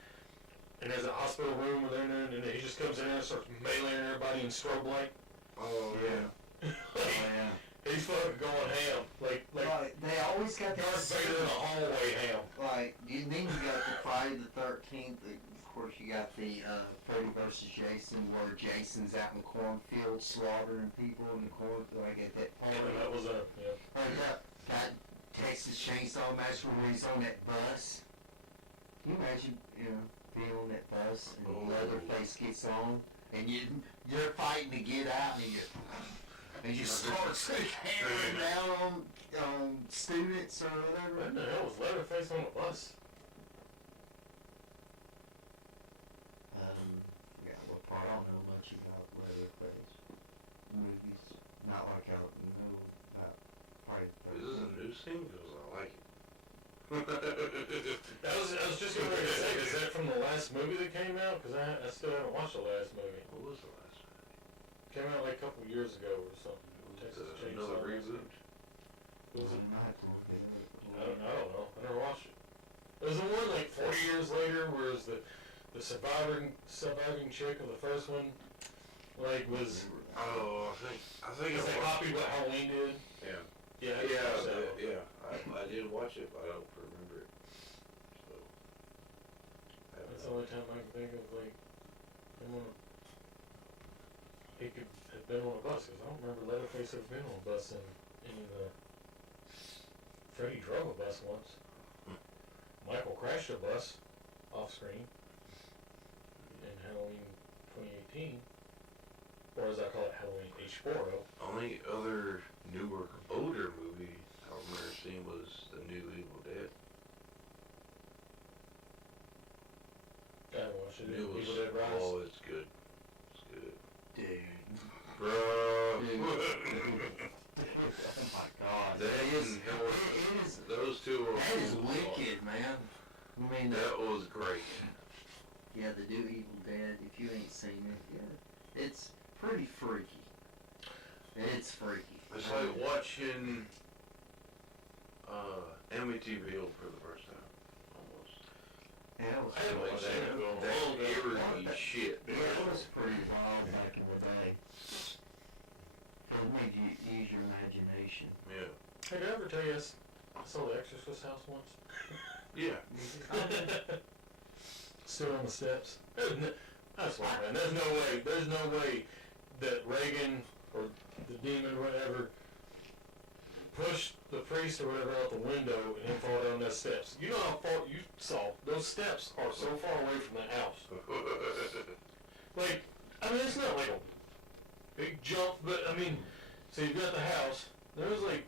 and there's a hospital room where they're in there, and then he just comes in there and starts meleeing everybody in strobe light. Oh, yeah. Oh yeah. He's fucking going ham, like They always got that Darth Vader in a hallway ham. then you got the Friday the 13th. Of course, you got the Freddy versus Jason, where Jason's out in the cornfield slaughtering people in the corn, like at that And party. that was a Or got Texas Chainsaw Massacre where he's on that bus. Can you imagine, being on that bus and Oh. Leatherface gets on and you're fighting to get out and you start hammering down on students or whatever. What the hell was Leatherface on the bus? Yeah, what part? I don't know much about Leatherface movies. Not like I know about Friday the This is a 13th. new scene because I like it. I was just going to say, is that from the last movie that came out? Because I still haven't watched the last movie. What was the last one? Came out like a couple years ago or something. Texas Chainsaw Another Massacre. reboot? Was it? I I don't know. I never watched it. There's the one like 40 years later, where it's the surviving chick of the first one, like was Oh, I think because they I watched copied what Halloween did. Yeah. Yeah, I Yeah, watched that one. yeah. I did watch it, but I don't remember it. So. That's the only time I can think of like he could have been on a bus, because I don't remember Leatherface ever been on a bus in any of the. Freddy drove a bus once. Michael crashed a bus off screen in Halloween 2018, or as I call it, Halloween H4O. Only other newer, older movie I remember seeing was the new Evil Dead. I haven't watched it. It was, Evil Dead Rise. oh, it's good. It's good. Dude. Bruh. Dude. Oh my God. That It is. and It is. Those two are. That is wicked, man. I mean, That was great. yeah, the new Evil Dead. If you ain't seen it, yeah, it's pretty freaky. It's freaky. It's like watching Amityville for the first time, almost. Yeah, it was I haven't pretty watched bad. it. That eerie shit. Yeah, it was pretty wild back in the day. It made you use your imagination. Yeah. Hey, did I ever tell you I saw the Exorcist house once? Yeah. Stood on the steps. That's why, man. There's no way that Reagan or the demon or whatever pushed the priest or whatever out the window and then fall down those steps. You know how far you saw those steps are so far away from the house. Like, I mean, it's not like a big jump, but I mean, so you've got the house. There's like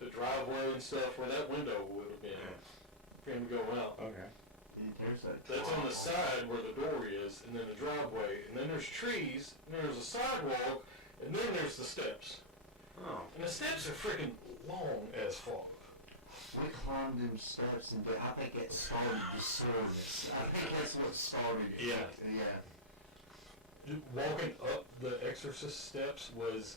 the driveway and stuff where that window would have been for him to go out. Okay. Dude, there's that. That's on the side where the door is, and then the driveway, and then there's trees, and there's a sidewalk, and then there's the steps. Oh. And the steps are freaking long as fuck. We climbed them steps, and I think it started the soreness. I think that's what started it. Yeah. Yeah. Just walking up the Exorcist steps was...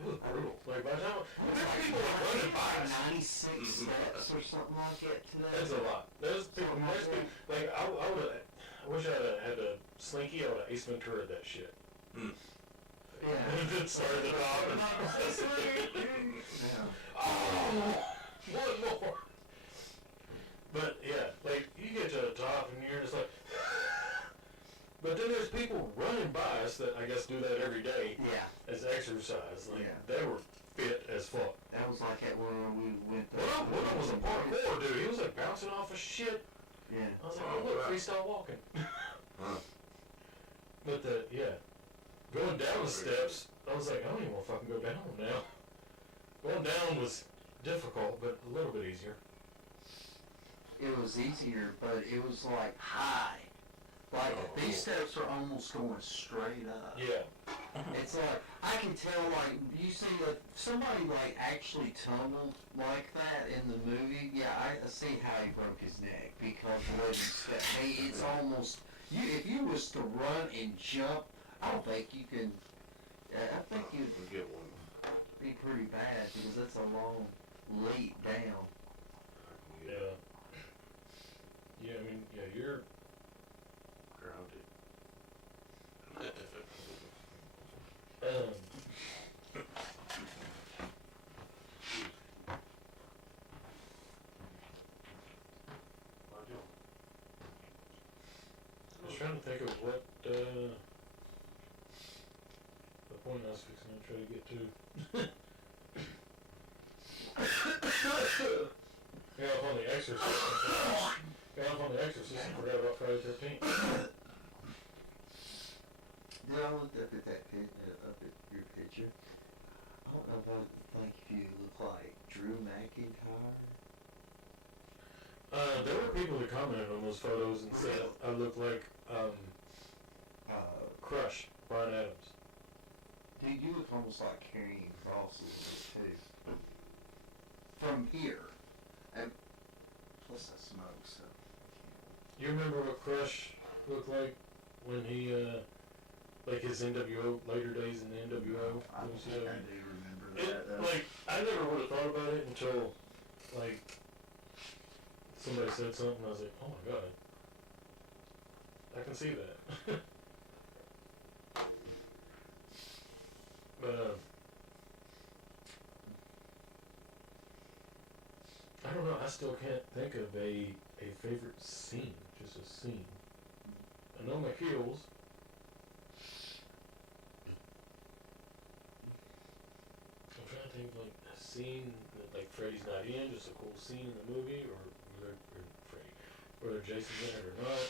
It was brutal. Like, by the time... There's people running by us. 96 steps or something like that to that. That's a lot. There's people... Like, I wish I had a slinky. I would have Ace Ventura that shit. Yeah. Just started at the top and... Yeah. Oh! were running by us that I guess do that every day Yeah, as exercise. Like, Yeah. they were fit as fuck. that was like at when we went to... One of them was a parkour dude. He was like bouncing off of shit. Yeah. I was like, Oh, oh, look, wow. freestyle walking. Huh. But going down the steps, I was like, I don't even want to fucking go down them now. Going down was difficult, but a little bit easier. It was easier, but it was like high. Like Oh. these steps are almost going straight up. Yeah. It's like I can tell. Like you see that somebody like actually tumbled like that in the movie. Yeah, I see how he broke his neck because the way he stepped. Hey, it's almost you. If you was to run and jump, I don't think you can. I think you'd We'll get one. be pretty bad because that's a long leap down. I can Yeah. get Yeah, I mean, yeah, you're... grounded. I was trying to think of what, the point I was fixing to try to get to. Got off on the Exorcist. Got off on the Exorcist and forgot about Friday the 13th. Did I look up at that up at your picture? I don't know if I think if you look like Drew McIntyre. There were people that commented on those photos and said I look like, Crush, Brian Adams. Dude, you look almost like carrying crosses too. From here, and plus I smoke, so You remember what Crush looked like when he, like his NWO, later days in the NWO? I Was, think I do remember it, that. like, I never would have thought about it until, like, somebody said something, and I was like, oh my god, I can see that. But, I don't know, I still can't think of a favorite scene, just a scene. I know my heels. I'm trying to think of like a scene that like Freddy's not in, just a cool scene in the movie, or Freddy, whether Jason's in it or not.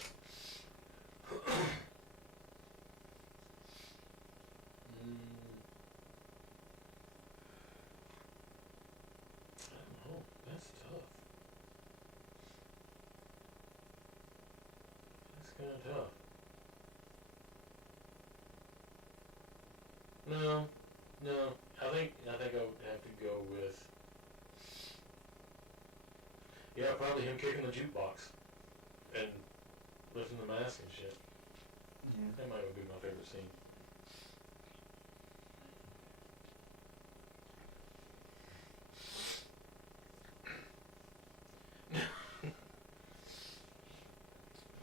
I don't know. That's tough. That's kind of tough. No. I think I would have to go with. Yeah, probably him kicking the jukebox and lifting the mask and shit. Yeah. That might be my favorite scene.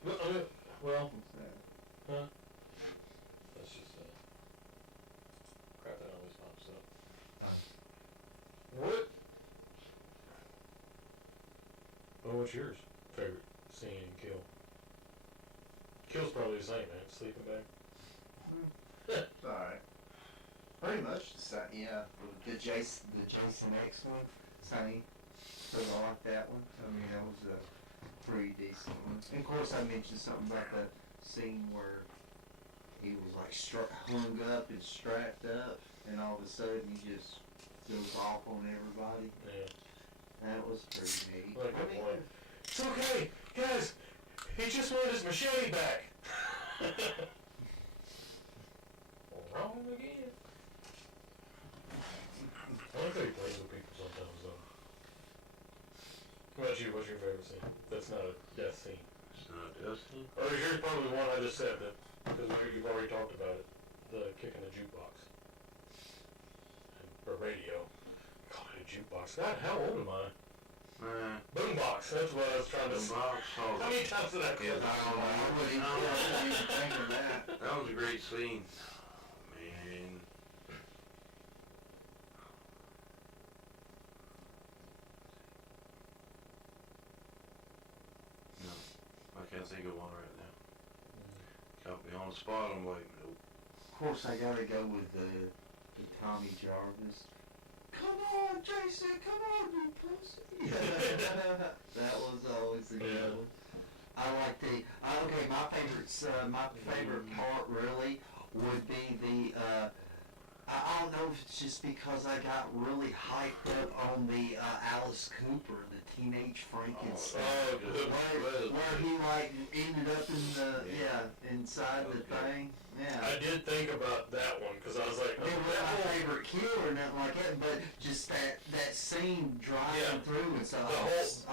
Well, What's that? huh? That's just crap that always pops up. What? Well, what's yours? Favorite scene in Kill? Kill's probably the same, man. Sleeping bag. It's alright. Pretty much the same, yeah. The Jason X one, same. Cause I like that one. I mean, that was a pretty decent one. And of course, I mentioned something about the scene where he was like hung up and strapped up, and all of a sudden he just goes off on everybody. Yeah. That was pretty neat. Like I that mean, one. It's okay, guys. He just wanted his machete back. Wrong again. I like how he plays with people sometimes, though. What about you? What's your favorite scene? That's not a death scene. It's not Dusty. Or here's probably the one I just said, that because you've already talked about it. The kicking the jukebox. Or radio. Call it a jukebox. God, how old am I? Boombox. That's what I was trying to say. How many times did I call Yeah, it? I wouldn't even think of that. That was a great scene. Man. No, I can't think of one right now. Help me on the spot. I'm like, nope. Of course, I gotta go with the Tommy Jarvis. Come on, Jason, come on, you pussy. That was always a good one. I like okay, my favorite part really would be the, I don't know if it's just because I got really hyped up on the Alice Cooper, the Teenage Frankenstein. Where he like ended up in the, inside the thing. Yeah. I did think about that one, because I was like, It wasn't my favorite kill or nothing like that, but just that scene driving through and stuff. the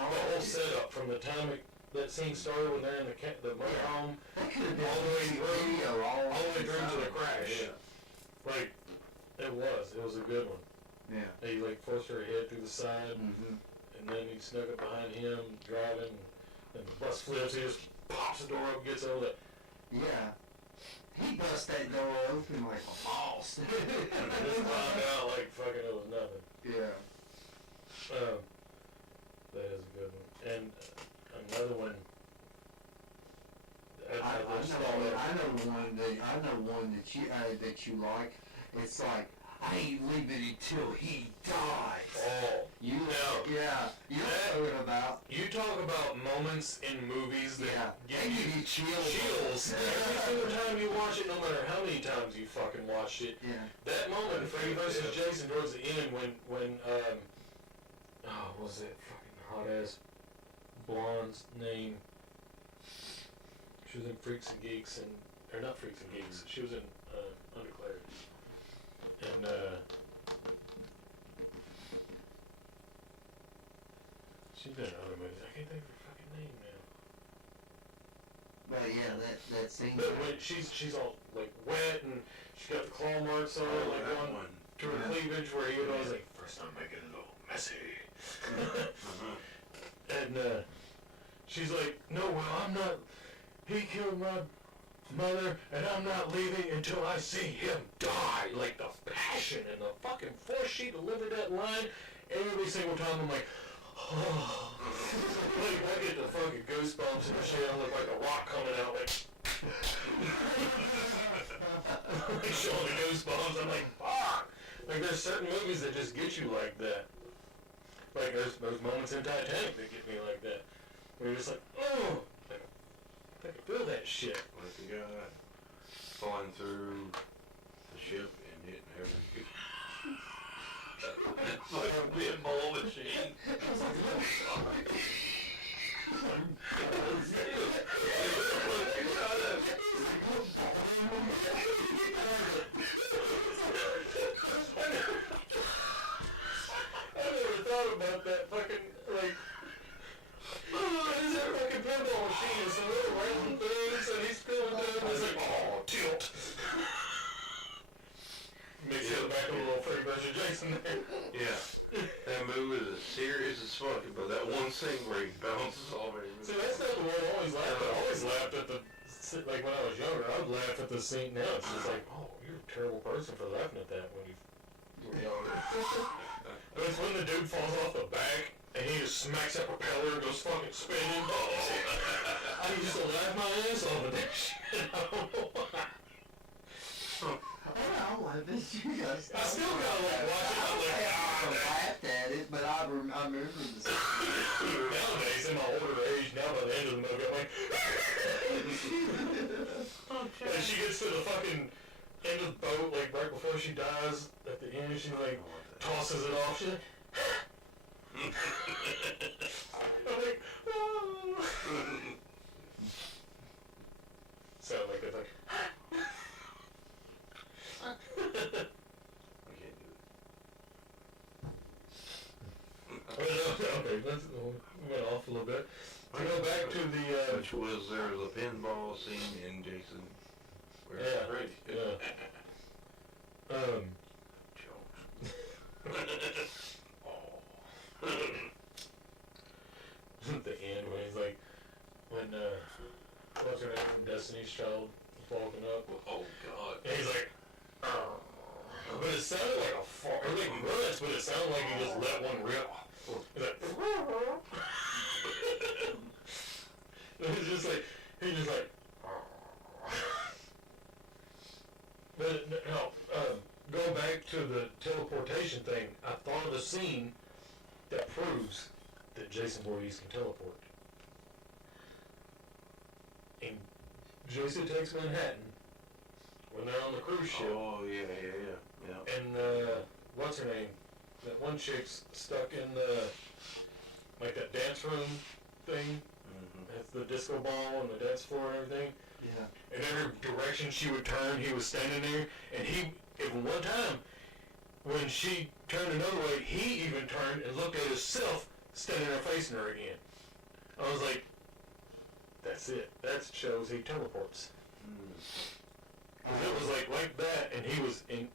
whole setup from the time that scene started when they're in the motorhome, That could have been all the way through, video all the way through to the time. crash. Like, it was a good one. Yeah. He like forced her head through the side, Mm-hmm. and then he snuck up behind him, driving, and the bus flips, he just pops the door up, gets over that. Yeah. He bust that door open like a boss. And just found out like fucking it was nothing. Yeah. That is a good one. And another one. I know one that you like. It's like, I ain't leaving until he dies. Oh, You know what about. you talk about moments in movies that They give give you you chills. chills every single time you watch it, no matter how many times you fucking watched it. Yeah. That moment in Freddy vs. Jason towards the end when what was that fucking hot ass blonde's name? She was in Freaks and Geeks or not Freaks and Geeks. She was in Undeclared. And she's been in other movies. I can't think of her fucking name now. But yeah, that scene. But when she's all like wet and she's got the claw marks on her, like that going one. to her cleavage, where he was always like, first I'm making it a little messy. And she's like, no, well, I'm not. He killed my mother, and I'm not leaving until I see him die. Like the passion and the fucking force she delivered that line every single time. I'm like, oh. Like I get the fucking goosebumps and shit. I look like a rock coming out, like, like showing the goosebumps. I'm like, fuck. Like there's certain movies that just get you like that. Like there's moments in Titanic that get me like that. Where you're just like, oh. I can feel that shit. Like the guy flying through the ship and hitting every it's like a pinball machine. I never thought about that fucking, like, is that fucking pinball machine? It's a little random things and he's going down. It's like, oh, tilt. Makes it back a little Freddy vs. Jason there. Yeah. That movie is serious as fuck, but that one scene where he bounces off everything. See, that's not the one I always laughed at. I always laughed at the, like when I was younger, I would laugh at the scene now. It's just like, oh, you're a terrible person for laughing at that when you were younger. But it's when the dude falls off the back and he just smacks that propeller and goes fucking spinning. I used to laugh my ass off at that shit. I don't know why. I don't like this. You guys. I still gotta like watch it. I'm like, I laughed at it, but I remember the scene. nowadays, in my older age, now by the end of the movie, I'm like, and she gets to the fucking end of the boat, like right before she dies, at the end, she like tosses it off. She's like, I'm like, oh. Sound like it's like, I can't do it. okay, we went off a little bit. To go back to the, Which was, there was a pinball scene in Jason. Where yeah, Freddy. yeah. The end when he's like, when what's her name from Destiny's Child was walking up, Oh God. and he's like, "Arr." But it sounded like a fart, or like grunts, but it sounded like he just let one rip. He's like, it was just like, he just like, scene that proves that Jason Voorhees can teleport. And Jason takes Manhattan when they're on the cruise ship. Oh, yeah. And, what's her name? That one chick's stuck in the, like that dance room thing. Has the disco ball and the dance floor and everything. Yeah. And every direction she would turn, he was standing there. And even one time, when she turned another way, he even turned and looked at himself standing there facing her again. I was like, that's it. That shows he teleports. Because it was like that, and he was in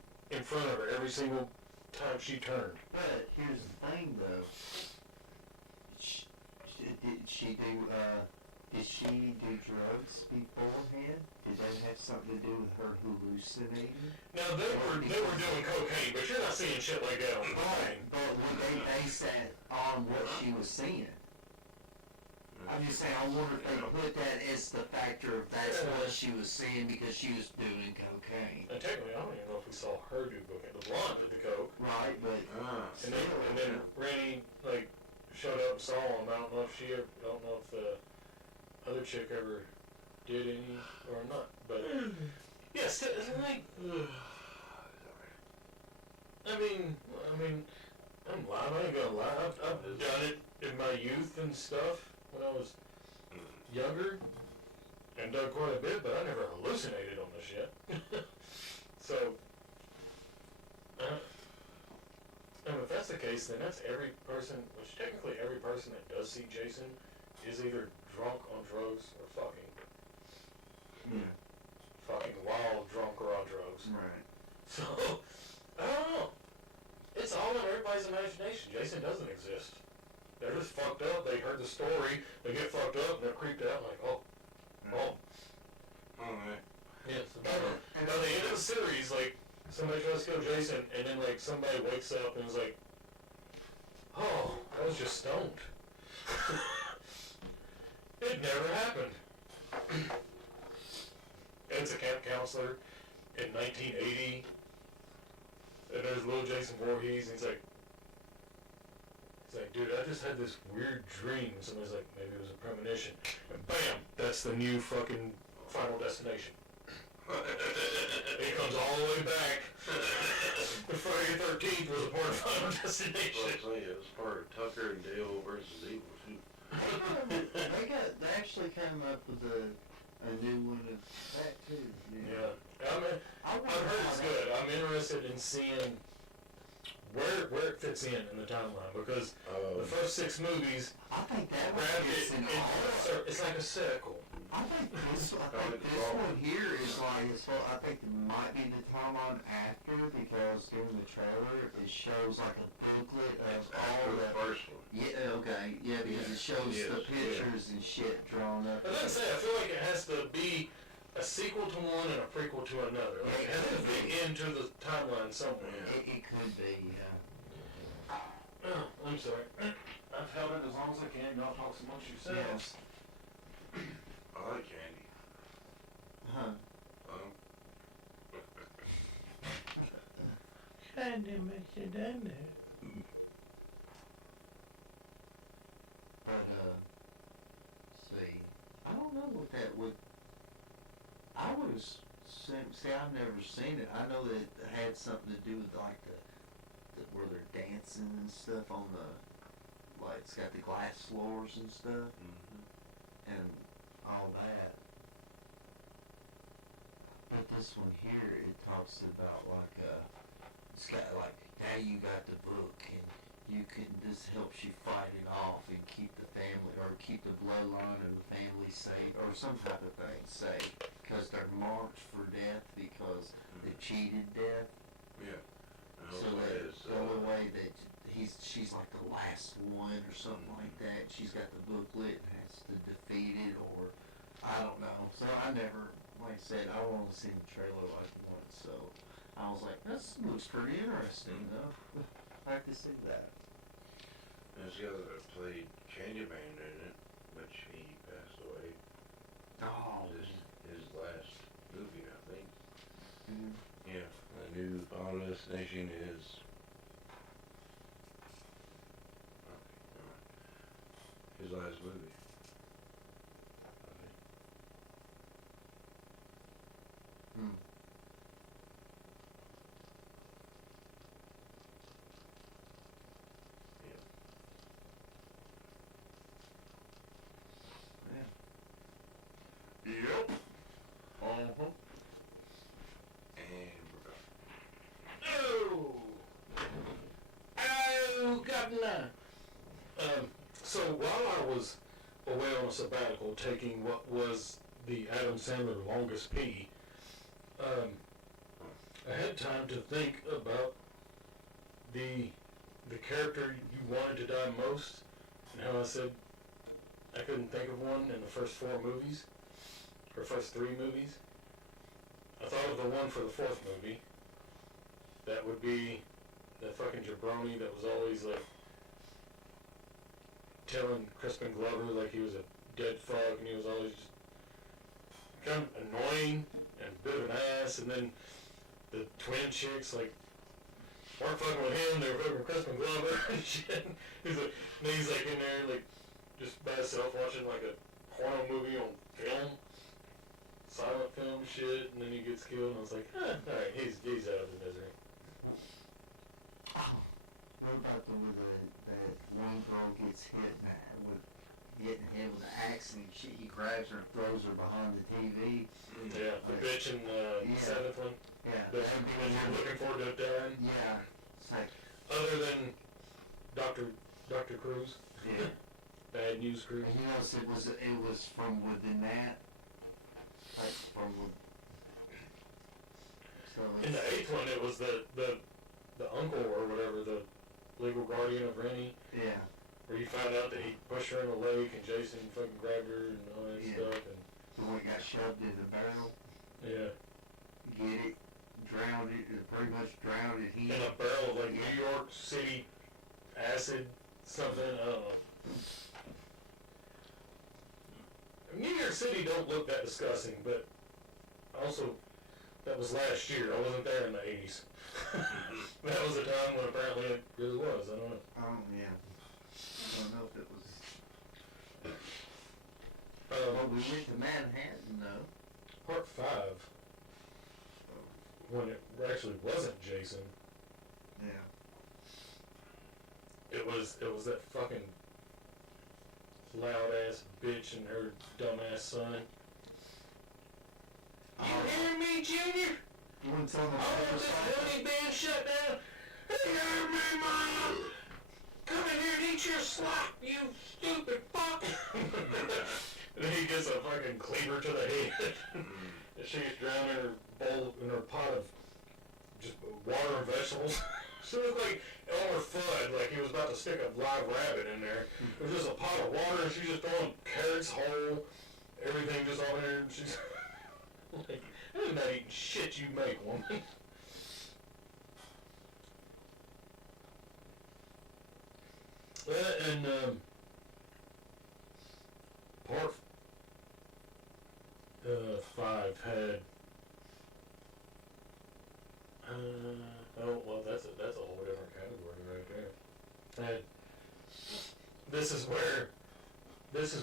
front of her every single time she turned. But here's the thing, though. Did she do drugs beforehand? Did that have something to do with her hallucinating? Now they were doing cocaine, but you're not seeing shit like that on the plane. But when they based that on what she was seeing. I'm just saying, I wonder if they put that as the factor of that's what she was seeing because she was doing cocaine. And technically, I don't even know if we saw her do cocaine. The blonde did the coke. Right, but And then Rennie showed up and saw him. I don't know if the other chick ever did any or not. But yes, like I mean, I'm lying. I ain't gonna lie. I've done it in my youth and stuff when I was younger and done quite a bit, but I never hallucinated on this shit. So, and if that's the case, then that's every person, which technically every person that does see Jason is either drunk on drugs or fucking. Yeah. Fucking wild drunk or on drugs. Right. So, I don't know. It's all in everybody's imagination. Jason doesn't exist. They're just fucked up. They heard the story. They get fucked up and they're creeped out like, oh. Yes. By the end of the series, like, somebody tries to kill Jason and then, like, somebody wakes up and is like, oh, I was just stoned. It never happened. Ed's a camp counselor in 1980. And there's little Jason Voorhees, and he's like, dude, I just had this weird dream. And somebody's like, maybe it was a premonition. And bam, that's the new fucking Final Destination. It comes all the way back. The Friday the 13th was a part of Final Destination. It was part of Tucker and Dale versus Evil, too. They actually came up with a new one of that too. Yeah. I've heard it's good. I'm interested in seeing where it fits in the timeline because the first 6 movies I think that one grabbed fits it. in all. It's like a circle. I think this one here is like, I think it might be the timeline after because during the trailer it shows like a booklet of all the the. first one. Yeah, okay, yeah, because it shows the pictures and shit drawn up. But let's say I feel like it has to be a sequel to one and a prequel to another. Like it has to fit into the timeline somewhere. It could be, yeah. Oh, I'm sorry. I've held it as long as I can. Y'all talk amongst yourselves. I like candy. Huh. Candy makes you done there. But, see, I don't know what that would, I would have see, I've never seen it. I know that it had something to do with, like, the where they're dancing and stuff on the, like, it's got the glass floors and stuff, and all that. But this one here, it talks about, like, it's got, like, now you got the book, and you can, this helps you fight it off and keep the family, or keep the bloodline of the family safe, or some type of thing safe, because they're marked for death because they cheated death. Yeah. So that the only way that she's like the last one or something like that. She's got the booklet and has to defeat it, or I don't know. So I never, like I said, I wanted to see the trailer like once. So I was like, this looks pretty interesting though. I like to see that. There's the other that played Candyman in it, which he passed away. Oh, His last movie, I think. mm-hmm. Yeah, the new Final Destination is His last movie. Hmm. Yep. Uh-huh. And we're back. Oh! Oh, governor! So while I was away on a sabbatical taking what was the Adam Sandler longest pee, I had time to think about the character you wanted to die most, and how I said I couldn't think of one in the first 4 movies, or first 3 movies. I thought of the one for the 4th movie. That would be that fucking jabroni that was always like telling Crispin Glover like he was a dead fuck, and he was always just kind of annoying and a bit of an ass. And then the twin chicks like weren't fucking with him; they were fucking with Crispin Glover and shit. He's like in there like just by himself watching like a porno movie on film, silent film shit, and then he gets killed. And I was like, all right, he's out of the misery. What about the one that one girl gets hit with getting hit with an axe and he grabs her and throws her behind the TV? Yeah, the bitch in the Yeah. 7th one. Yeah. That's when you're looking forward to dying. Yeah. It's like, Other than Dr. Cruz, yeah. Bad News Cruz. And you notice it was from within that. Like from so In the 8th one, it was the uncle or whatever, the legal guardian of Rennie, yeah. where you found out that he pushed her in the lake and Jason fucking grabbed her and all that Yeah. stuff. And The one got shoved in the barrel. yeah, Get it? Drowned it. Pretty much drowned it. in a barrel of like New York City acid something. I don't know. New York City don't look that disgusting, but also that was last year. I wasn't there in the 80s. That was a time when apparently it really was. I don't know. Yeah. I don't know if it was. Um, Well, we went to Manhattan though. Part 5, when it actually wasn't Jason, Yeah. it was that fucking loud ass bitch and her dumb ass son. You hear me, Junior? You want to tell them I want this bloody band shut down. You hear me, Mom? Come in here and eat your slop, you stupid fuck. And then he gets a fucking cleaver to the head. And she's drowning her bowl in her pot of just water and vegetables. She looked like Elmer Fudd, like he was about to stick a live rabbit in there. It was just a pot of water, and she's just throwing carrots whole, everything just on there, and she's like, I'm not eating shit you make, woman. And part 5 had oh well, that's a whole different category right there. And this is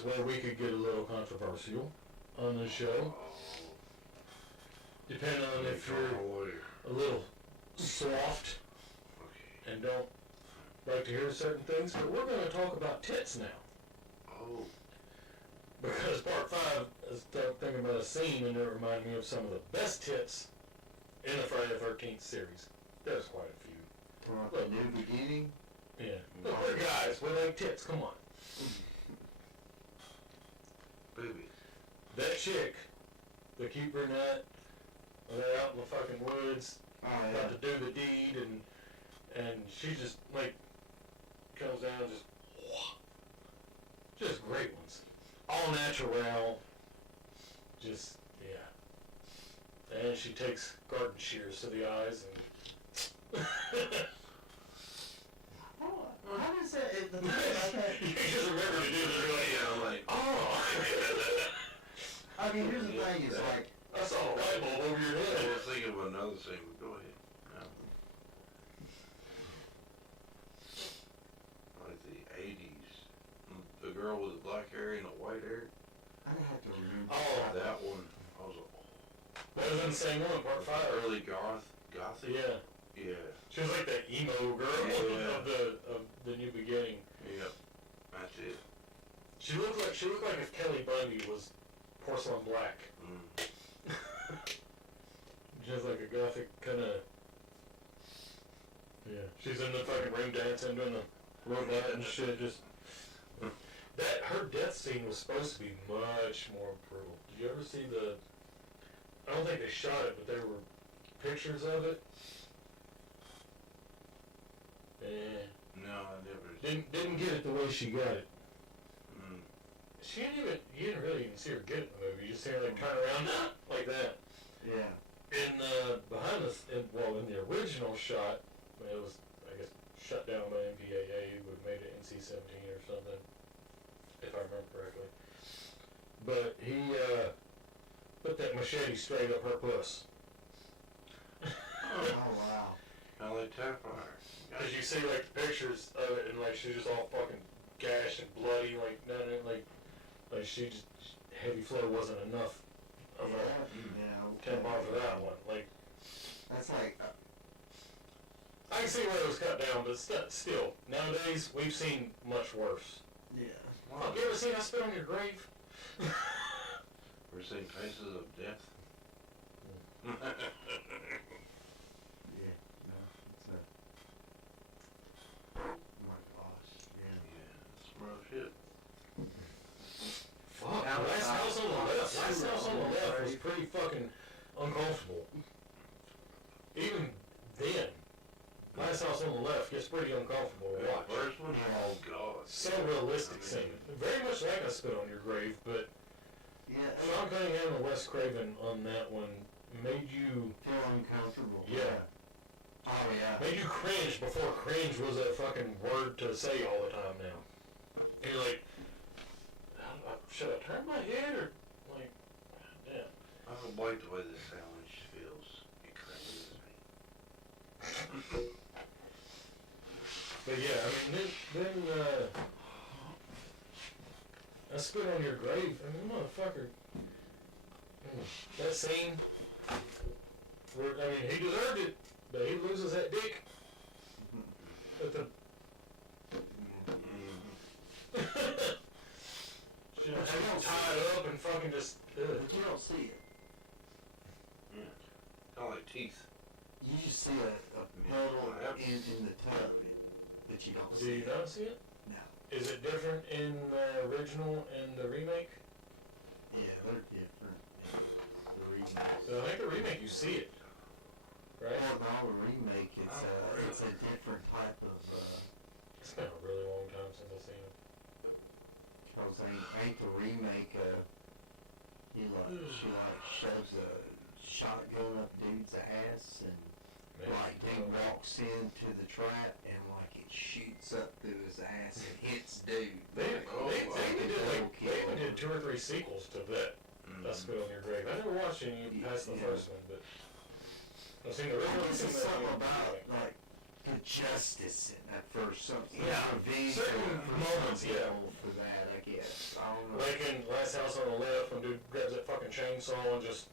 where we could get a little controversial on the show, depending on if you're a little soft Okay. and don't like to hear certain things. But we're going to talk about tits now. Oh. Because part 5, I started thinking about a scene and it reminded me of some of the best tits in the Friday the 13th series. There's quite a few. For a new beginning. Yeah. Look, we're guys. We like tits. Come on. Baby. That chick, the cute brunette, they're out in the fucking woods, Oh about to do the deed, and she just, like, comes down just great ones. All natural. Just, yeah. And she takes garden shears to the eyes and How does that? The thing about that. you just remember to do this. You're like, Yeah, I'm like, oh. I mean, here's the thing. It's like. I saw a light bulb over your I head. was thinking of another thing, but go ahead. Like the 80s, the girl with the black hair and the white hair. I have to remember. Oh, That one, I was that was in the same one, part 5. early gothic. Yeah. Yeah. She was like the emo girl Yeah. of the New Beginning. Yep. That's it. She looked like if Kelly Bundy was porcelain black. Mm. Just like a gothic kind of. Yeah. She's in the fucking ring dancing, doing the robot and shit. Just that her death scene was supposed to be much more brutal. Did you ever see the? I don't think they shot it, but there were pictures of it. Yeah. No, I never. Didn't get it the way she got it. Mm. She didn't even. You didn't really even see her get it in the movie. You just see her like turn around like that. Yeah. In behind us, in the original shot, it was I guess shut down by MPAA, but made it NC-17 or something, if I remember correctly. But he put that machete straight up her puss. Oh wow. Kind of like Tapfire. Cause you see like the pictures of it, and like she's just all fucking gashed and bloody, like none of like she just heavy flow wasn't enough of a temp off of that one. Like That's like. I can see where it was cut down, but still nowadays we've seen much worse. Yeah. Fuck, you ever seen I Spit on Your Grave? We're seeing Faces of Death. Yeah. No. It's a. Oh my gosh. Yeah. Yeah, that's some rough shit. Fuck, Now, Last House on the Left. I- Last House on the Left was Right. pretty fucking uncomfortable. Even then, Last House on the Left gets pretty uncomfortable to The watch. first one, oh god. So realistic scene. Very much like I Spit on Your Grave, but Yeah. Sean Cunningham and Wes Craven on that one made you Feel uncomfortable. Yeah. Oh yeah. made you cringe before cringe was a fucking word to say all the time now. And you're like, should I turn my head or like, damn. I don't like the way this sandwich feels. It crazy me. But yeah, I mean, then I Spit on Your Grave. I mean, motherfucker. That scene, where, I mean, he deserved it, but he loses that dick at the. Should have him tied up and fucking just. But you don't see it. Yeah. Kind of like teeth. You just see a puddle in the tub, but you don't Do see you it. not see it? No. Is it different in the original and the remake? Yeah, they're different. The remake. I think the remake you see it, right? Well, no, the remake, it's a different type of, It's been a really long time since I've seen it. cause ain't the remake, she shoves a shotgun up dude's ass and Maybe. like dude walks into the trap and like it shoots up through his ass and hits dude. They even Like, did 2 or 3 sequels to that. I Spit on Your Grave. I never watched any past the Yeah. first one, but I've seen the I original. guess I've it's seen something that about remake. like the justice in that first something. Yeah, Revenge certain for moments, some yeah. people for that, I guess. I don't know. Like in Last House on the Left, when dude grabs that fucking chainsaw and just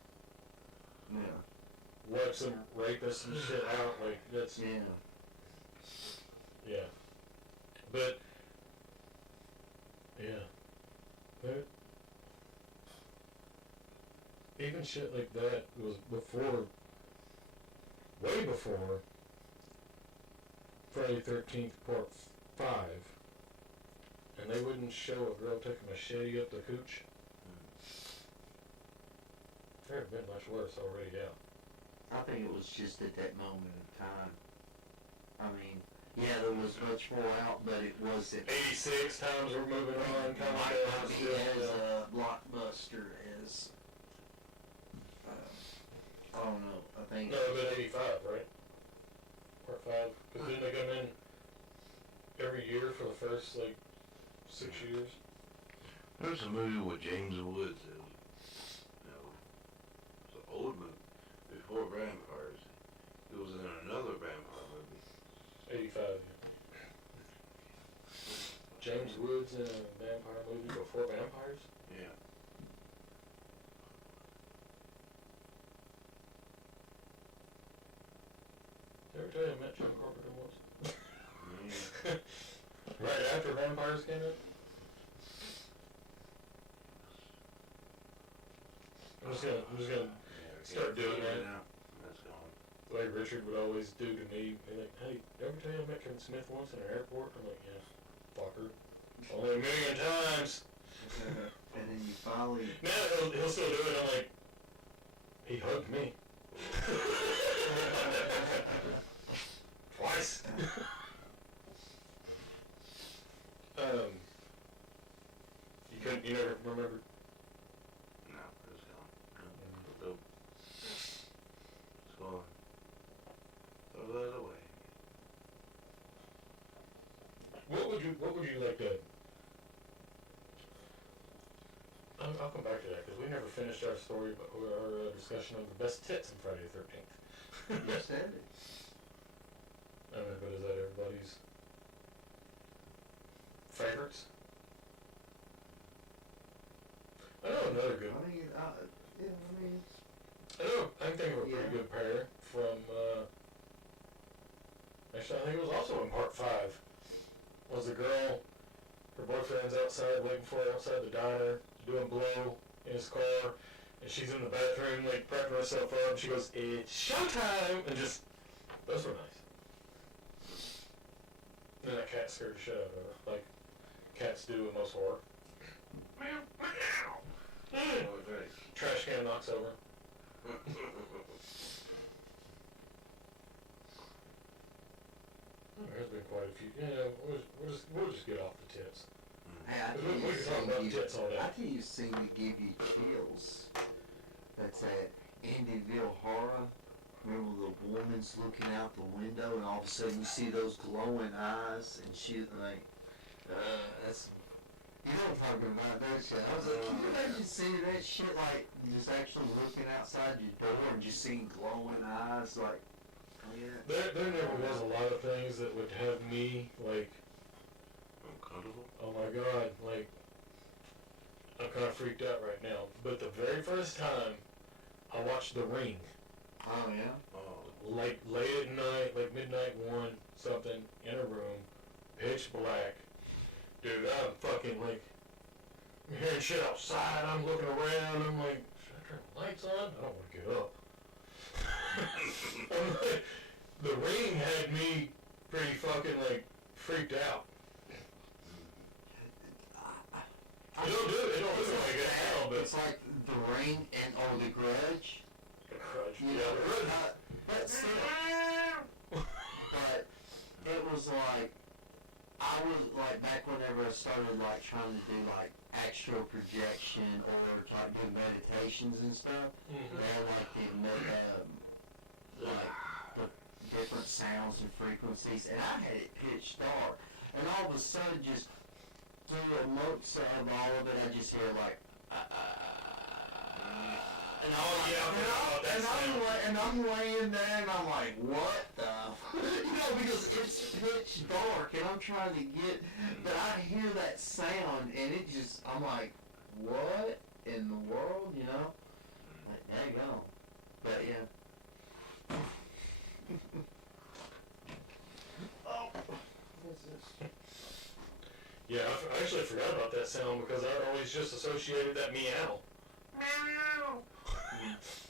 Yeah. wipes some rapists and shit out. Like that's Yeah. yeah. But yeah, but even shit like that was before, way before Friday 13th Part 5, and they wouldn't show a girl taking a machete up the cooch. There had been much worse already out. I think it was just at that moment in time. I mean, yeah, there was much more out, but it wasn't. 86 times we're moving on, kind of Might not like be as a blockbuster as. I don't know. I think. No, but 85, right? Part 5, because didn't they come in every year for the first, like, 6 years? There's a movie with James Woods. It's an old movie before Vampires. It was in another vampire movie. 85, James Woods in a vampire movie before vampires? Yeah. Did I ever tell you I met John Carpenter once? Yeah. Right after vampires came out? I'm just gonna start doing that. That's gone. Like Richard would always do to me. He'd like, hey, did I ever tell you I met Kevin Smith once in an airport? I'm like, yeah, fucker. Only a million times. And then you finally. Now he'll still do it. I'm like, he hugged me. Twice. You never remember? No, it's gone. Nope. It's gone. Throw that away. What would you like to? I'll come back to that because we never finished our story, or our discussion of the best tits in Friday the 13th. You said it. I mean, but is that everybody's favorites? I know another good. I mean, yeah, I mean. I can think of a pretty Yeah. good pair from. Actually, I think it was also in part 5. Was the girl? Her boyfriend's outside waiting for her outside the diner, doing blow in his car, and she's in the bathroom like prepping herself up. And she goes, "It's showtime!" And just those were nice. And then that cat scared the shit out of her, like cats do in most horror. Oh, great. Trash can knocks over. There's been quite a few. Yeah, we'll just get off the tits. Hey, I We tell you, can talk about seem tits all day. I tell you, seem to give you chills. That's that Indieville horror. Remember the woman's looking out the window, and all of a sudden you see those glowing eyes, and she like, that's. You know what I'm talking about, don't you? I was like, can you imagine seeing that shit, like, just actually looking outside your door and just seeing glowing eyes, like, oh yeah. There never was a lot of things that would have me, like, Uncomfortable? oh my god, like, I'm kind of freaked out right now. But the very first time I watched The Ring, Oh yeah? Oh. like, late at night, like midnight 1, something, in a room, pitch black, dude, I'm fucking, like, I'm hearing shit outside, I'm looking around, I'm like, should I turn the lights on? I don't want to get up. I'm like, The Ring had me pretty fucking, like, freaked out. It don't do it like it now, but It's like The Ring and The Grudge. The Grudge. You know, but still, but it was like, I was like, back whenever I started like trying to do like astral projection or like do meditations and stuff, they had like like the different sounds and frequencies, and I had it pitch dark, and all of a sudden just through amongst of all of it, I just hear like, and I'm laying there and I'm like, what the? You know, because it's pitch dark and I'm trying to get, but I hear that sound and it just, I'm like, what in the world? You know, like daggone. But yeah. Oh, what's this? Yeah, I actually forgot about that sound because I always just associated that meow. Meow.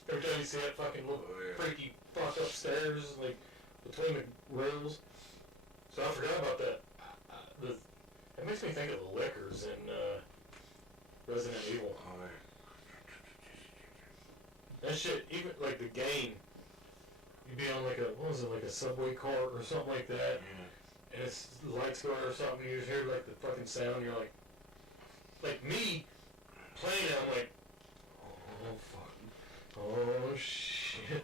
Every time you see that fucking little freaky fuck upstairs, like between the rooms. So I forgot about that. It makes me think of the liquors in Resident Evil. Oh, yeah. That shit, even like the game, you'd be on like a subway cart or something like that, Yeah. and it's the lights going or something, you just hear like the fucking sound, and you're like me playing it, I'm like, oh fuck, oh shit.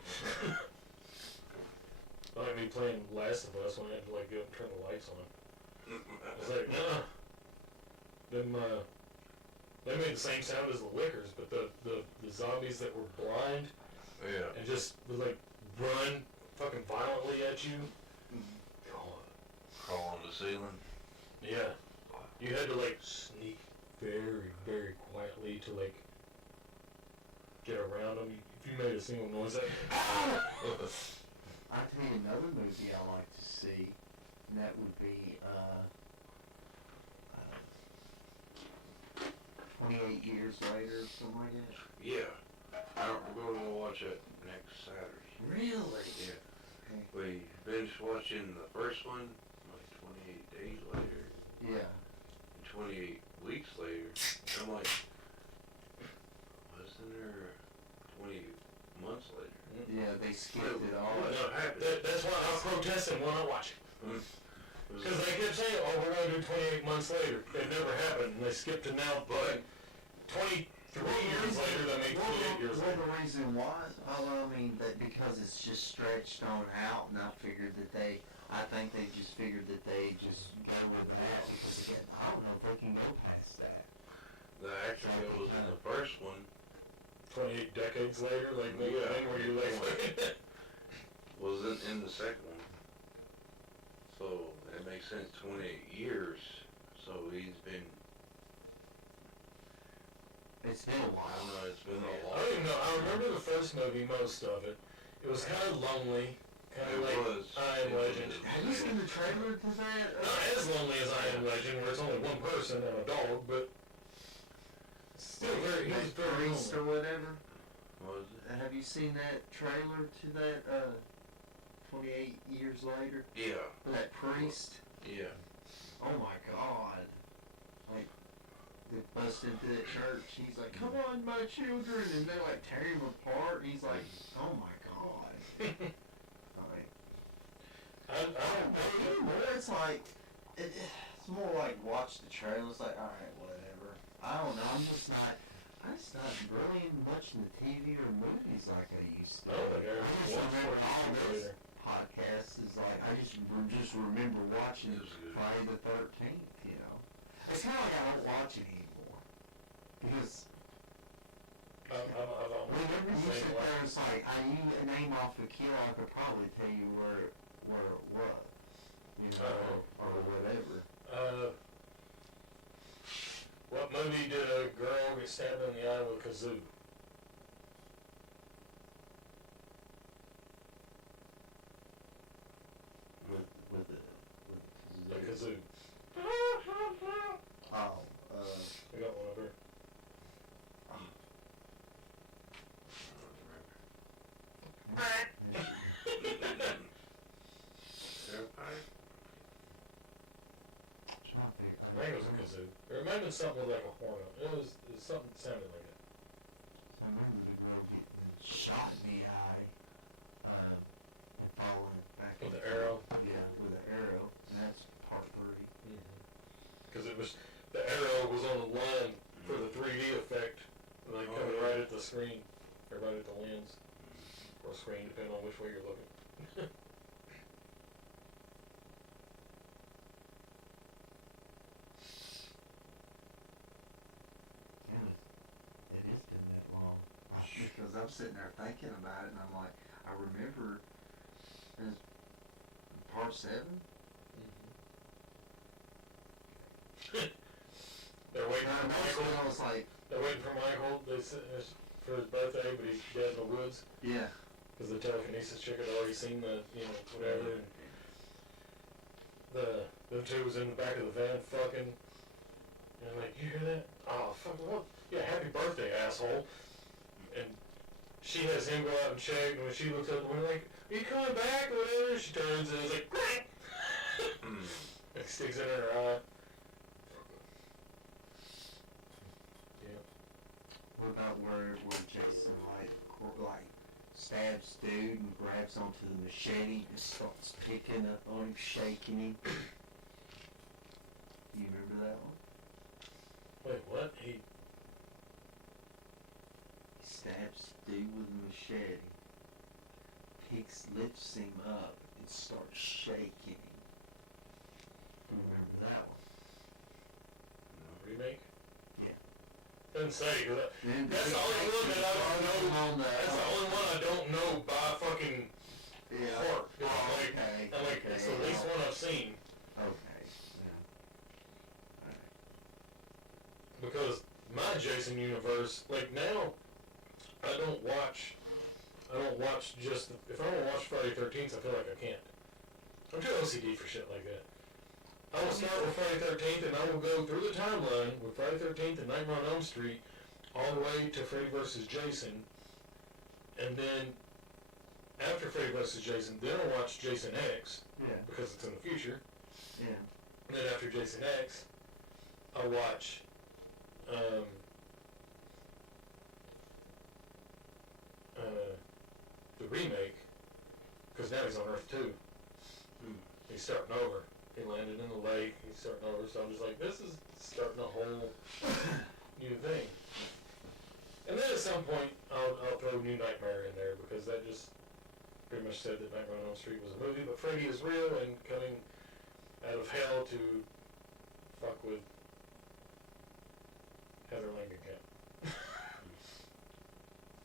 Like me playing Last of Us when I had to like go and turn the lights on. I was like, they made the same sound as the liquors, but the zombies that were blind Yeah. and just would like run fucking violently at you. God. Crawl on the ceiling. Yeah. you had to like sneak very, very quietly to like get around them. If you made a single noise, like, I'll tell you another movie I like to see, and that would be 28 Years Later, something like that. Yeah. We're going to go watch it next Saturday. Really? Yeah. Okay. We finished watching the first one, like 28 days later, Yeah. and 28 weeks later. I'm like, wasn't there 20 months later? Yeah, they skipped it all. What happened? that's why I'm protesting when I watch it. It was Because they kept saying, oh, we're going to do 28 months later. It never happened. And they skipped to now, but 23 years later, they make 28 years Well, later. the reason why, I mean, that because it's just stretched on out, and I figured that I think they just figured that they just go with that, because again, I don't know if they can go past that. the action that was in the first one 28 decades later, like, maybe Yeah. thing where you like, wasn't in the second one. So it makes sense, 28 years. So he's been, It's been a I don't while. know, it's been a I long don't even know. I remember the first movie, most of it. It was kind of lonely, kind It of like was. I Am It Legend. was. Have you seen the trailer to that? Not as lonely as I Am Legend, where it's only one person and a dog, but still very, he was very Priest or lonely. whatever? Was it? Have you seen that trailer to that, 28 Years Later? Yeah, That priest? yeah. Oh my god. Like, they bust into that church, he's like, come on my children, and they like tear him apart, and he's like, oh my god. Like, I don't anymore, it's like, it's more like watch the trailer, it's like, alright, whatever. I don't know, I'm just not really much in the TV or movies like I used to. I don't think I I ever just watched remember all it those either. podcasts is like, I just remember watching It was good. Friday the 13th, you know. It's kind of like I don't watch it anymore. Because I've always whenever been you the sit same way. there, it's like, you name off the kill, I could probably tell you where it was. You know, or whatever. What movie did a girl get stabbed in the eye with a kazoo? With A kazoo. Oh, We got one over here. I think it was a kazoo. It might have been something with like a horn on it. It was something that sounded like it. I remember the girl getting shot in the eye, and falling back. With the into- arrow? Yeah, with an arrow, and that's part 3. Because it was, the arrow was on the line for the 3D effect, like Oh, coming yeah. right at the screen, or right at the lens, or screen, depending on which way you're looking. And it has been that long. Because I'm sitting there thinking about it, and I'm like, I remember, it was part 7? They're waiting for Michael. I was like, They're waiting for Michael. For his birthday, but he's dead in the woods yeah. because the telekinesis chick had already seen the, whatever. And the two was in the back of the van fucking. And I'm like, you hear that? Oh, fuck, what? Yeah, happy birthday, asshole. And she has him go out and check, and when she looks up, we're like, are you coming back or whatever? She turns and it's like, it sticks in her eye. What about where Jason like stabs dude and grabs onto the machete and starts picking up on him, shaking him? You remember that one? Wait, what? He Stabs dude with a machete, lifts him up and starts shaking him. Remember that one? remake? Yeah. Doesn't say, cause Then that's the only one that I don't know. That's the only one I don't know by fucking Yeah. heart. Oh, I'm like, okay. it's the least one I've seen. Okay. Yeah. because my Jason universe, like now, I don't watch just, if I want to watch Friday 13th, I feel like I can't. I'm too OCD for shit like that. I will start with Friday 13th and I will go through the timeline with Friday 13th and Nightmare on Elm Street all the way to Freddy vs. Jason, and then after Freddy vs. Jason, then I'll watch Jason X, Yeah. because it's in the future. Yeah. And then after Jason X, I'll watch the remake, because now he's on Earth 2. He's starting over. He landed in the lake, he's starting over, so I'm just like, this is starting a whole new thing. And then at some point, I'll throw New Nightmare in there, because that just pretty much said that Nightmare on Elm Street was a movie, but Freddy is real and coming out of hell to fuck with Heather Langenkamp.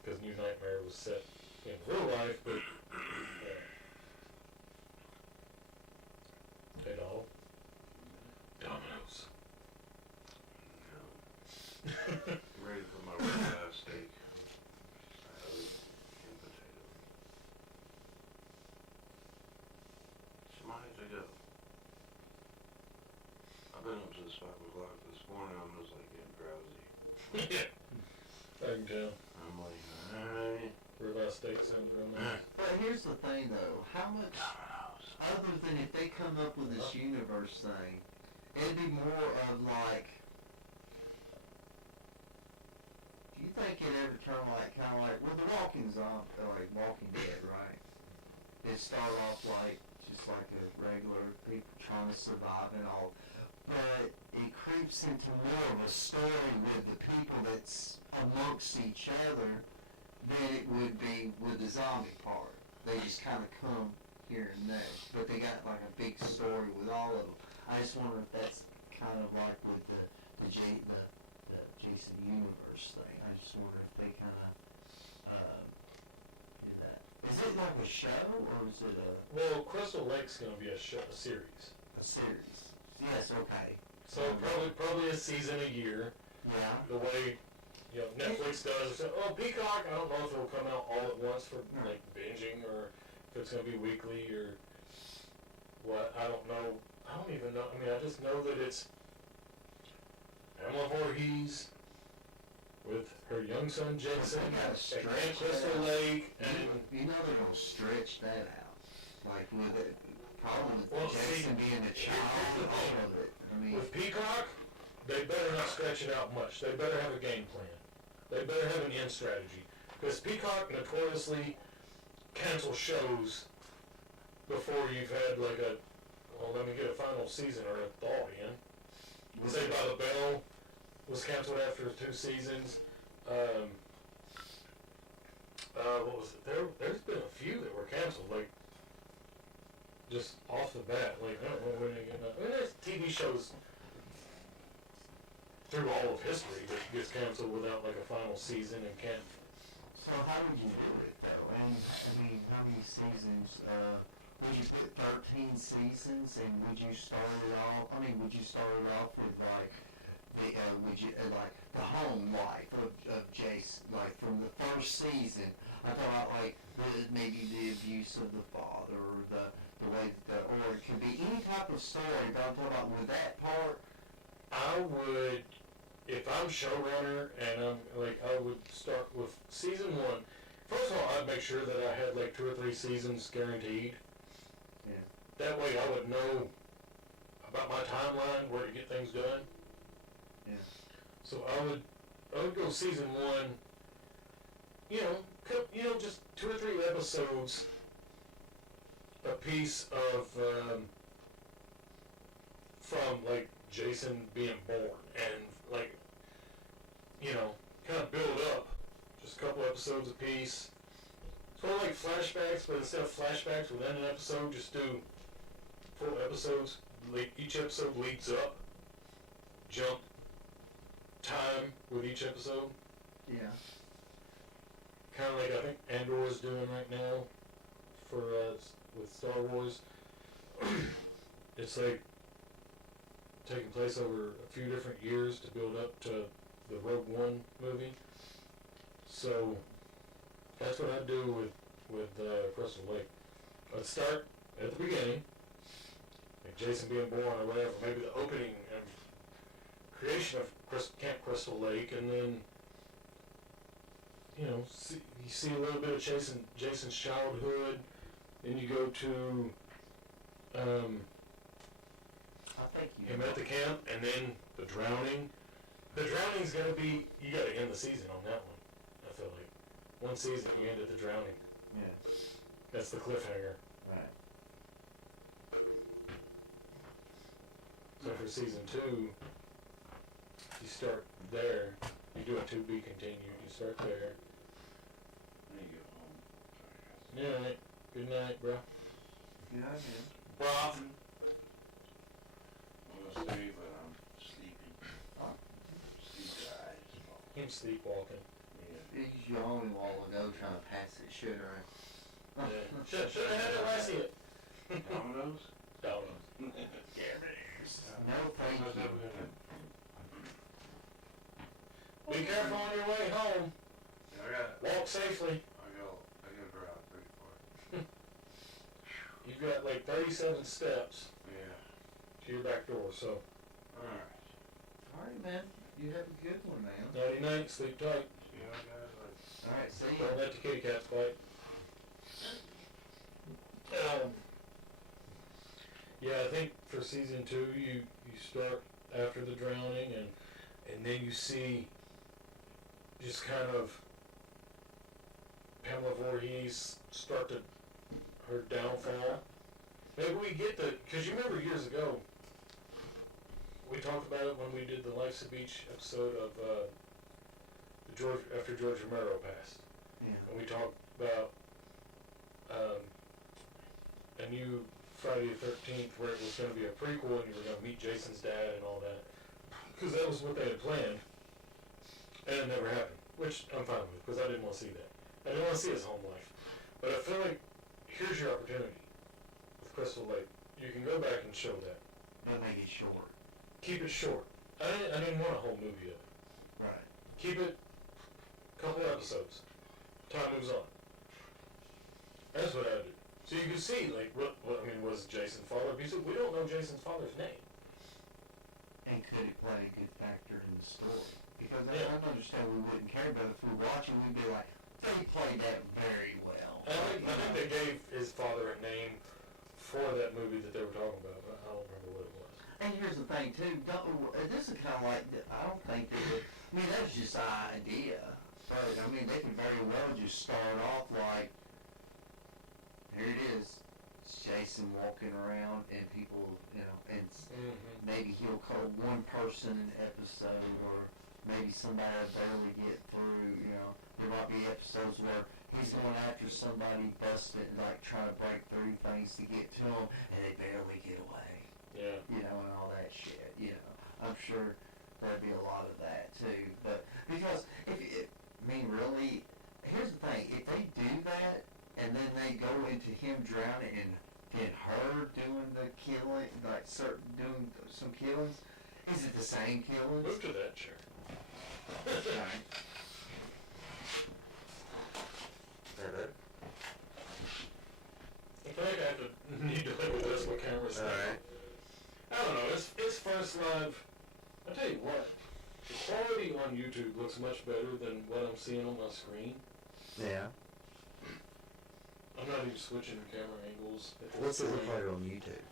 Because New Nightmare was set in real life, but hey, doll. Dominoes. Ready for my ribeye steak. Salad and potato. Somebody to go. I've been up since 5 o'clock this morning. I'm just like getting drowsy. Yeah. I can tell. I'm like, alright. Ribeye steak sounds real nice. But here's the thing, though. How much, Dominoes. other than if they come up with this universe thing, it'd be more of like, do you think it ever turn like, kind of like, well, The Walking Zombie, or like Walking Dead, right? It start off like, just like a regular people trying to survive and all. But it creeps into more of a story with the people that's amongst each other than it would be with the zombie part. They just kind of come here and there, but they got like a big story with all of them. I just wonder if that's kind of like with the Jason universe thing. I just wonder if they kind of do that. Is it like a show or is it Well, Crystal Lake's going to be a series. a series? Yes, okay. So probably a season a year. Yeah. The way, Netflix does. Oh, Peacock, I don't know if it'll come out all at once for like binging, or if it's going to be weekly or what. I don't know. I don't even know. I mean, I just know that it's Emma Voorhees with her young son Jason They gotta at stretch Grand Crystal that out. Lake, and You know they're gonna stretch that out. Like with it, probably with Well, Jason see, being a child, here's the thing. all of it. I mean, with Peacock, they better not stretch it out much. They better have a game plan. They better have an end strategy. Because Peacock notoriously cancels shows before you've had like let me get a final season or a thought in. Saved by the Bell was canceled after 2 seasons. What was it? There's been a few that were canceled, like just off the bat. Like I don't know when they get. I mean, there's TV shows through all of history that gets canceled without like a final season and can't. so how would you do it though? And I mean, how many seasons? Would you put 13 seasons, and would you start it off? I mean, would you start it off with like the would you like the home life of Jason, like from the first season? I thought like maybe the abuse of the father, or the way or it could be any type of story. But I'm talking about with that part. I would, if I'm showrunner and I would start with season 1. First of all, I'd make sure that I had like 2 or 3 seasons guaranteed. Yeah. That way I would know about my timeline, where to get things done. Yeah. So I would go season 1, just 2 or 3 episodes, a piece of, from like Jason being born, and like, kind of build up, just a couple episodes a piece. Sort of like flashbacks, but instead of flashbacks within an episode, just do full episodes. Like each episode leads up, jump time with each episode. Yeah. Kind of like I think Andor is doing right now for with Star Wars. It's like taking place over a few different years to build up to the Rogue One movie. So that's what I'd do with Crystal Lake. I'd start at the beginning, like Jason being born or whatever, maybe the opening and creation of Camp Crystal Lake, and then you see a little bit of Jason's childhood. Then you go to I think him at the camp, and then the drowning. The drowning's gonna be, you gotta end the season on that one. I feel like one season you end at the drowning. Yeah. That's the cliffhanger. Right. So for season 2, you start there. You do a to be continued. You start there. Then you go home. Sorry, guys. Yeah. Right. Good night, bro. Good idea. Well, I'm gonna say, but I'm sleeping. Sleepy eyes. Him sleepwalking. Yeah. He's yawning a while ago trying to pass that shit around. Yeah. Should have had it last year. Dominoes? Dominoes. No, thank How's that you. gonna- Be careful on your way home. Yeah, Walk safely. I gotta drive pretty far. You've got like 37 steps Yeah. to your back door, so Alright. Alright, man. You have a good one, man. nighty night, sleep tight. See you guys later. Alright, see Don't ya. let the kitty cats bite. Yeah, I think for season 2 you start after the drowning, and then you see just kind of Pamela Voorhees start to her downfall. Maybe we get because you remember years ago we talked about it when we did the Life's a Beach episode of after George Romero passed. Yeah. And we talked about a new Friday the 13th where it was going to be a prequel and you were going to meet Jason's dad and all that. Because that was what they had planned. And it never happened. Which I'm fine with, because I didn't want to see that. I didn't want to see his home life. But I feel like here's your opportunity with Crystal Lake. You can go back and show that. Don't make it short. Keep it short. I didn't want a whole movie of it. Right. Keep it a couple episodes. Time moves on. That's what I do. So you can see, like, what was Jason's father abusive? We don't know Jason's father's name. And could it play a good factor in the story? Because Yeah. I understand we wouldn't care, but if we were watching, we'd be like, they played that very well. I think they gave his father a name for that movie that they were talking about, but I don't remember what it was. And here's the thing, too. This is kind of like, I don't think that, I mean, that's just an idea. But, I mean, they can very well just start off like, here it is. It's Jason walking around and people, and maybe he'll call one person an episode, or maybe somebody will barely get through, There might be episodes where he's going after somebody busted, like trying to break through things to get to him, and they barely get away. Yeah. And all that shit, I'm sure there'd be a lot of that too, but because really, here's the thing, if they do that, and then they go into him drowning and then her doing the killing, doing some killings, is it the same killings? Move to that chair. Okay. That it? I think I have to need to look at this with cameras. Alright. I don't know. It's first live. I tell you what, the quality on YouTube looks much better than what I'm seeing on my screen. Yeah. I'm not even switching camera angles. What's it look like on YouTube?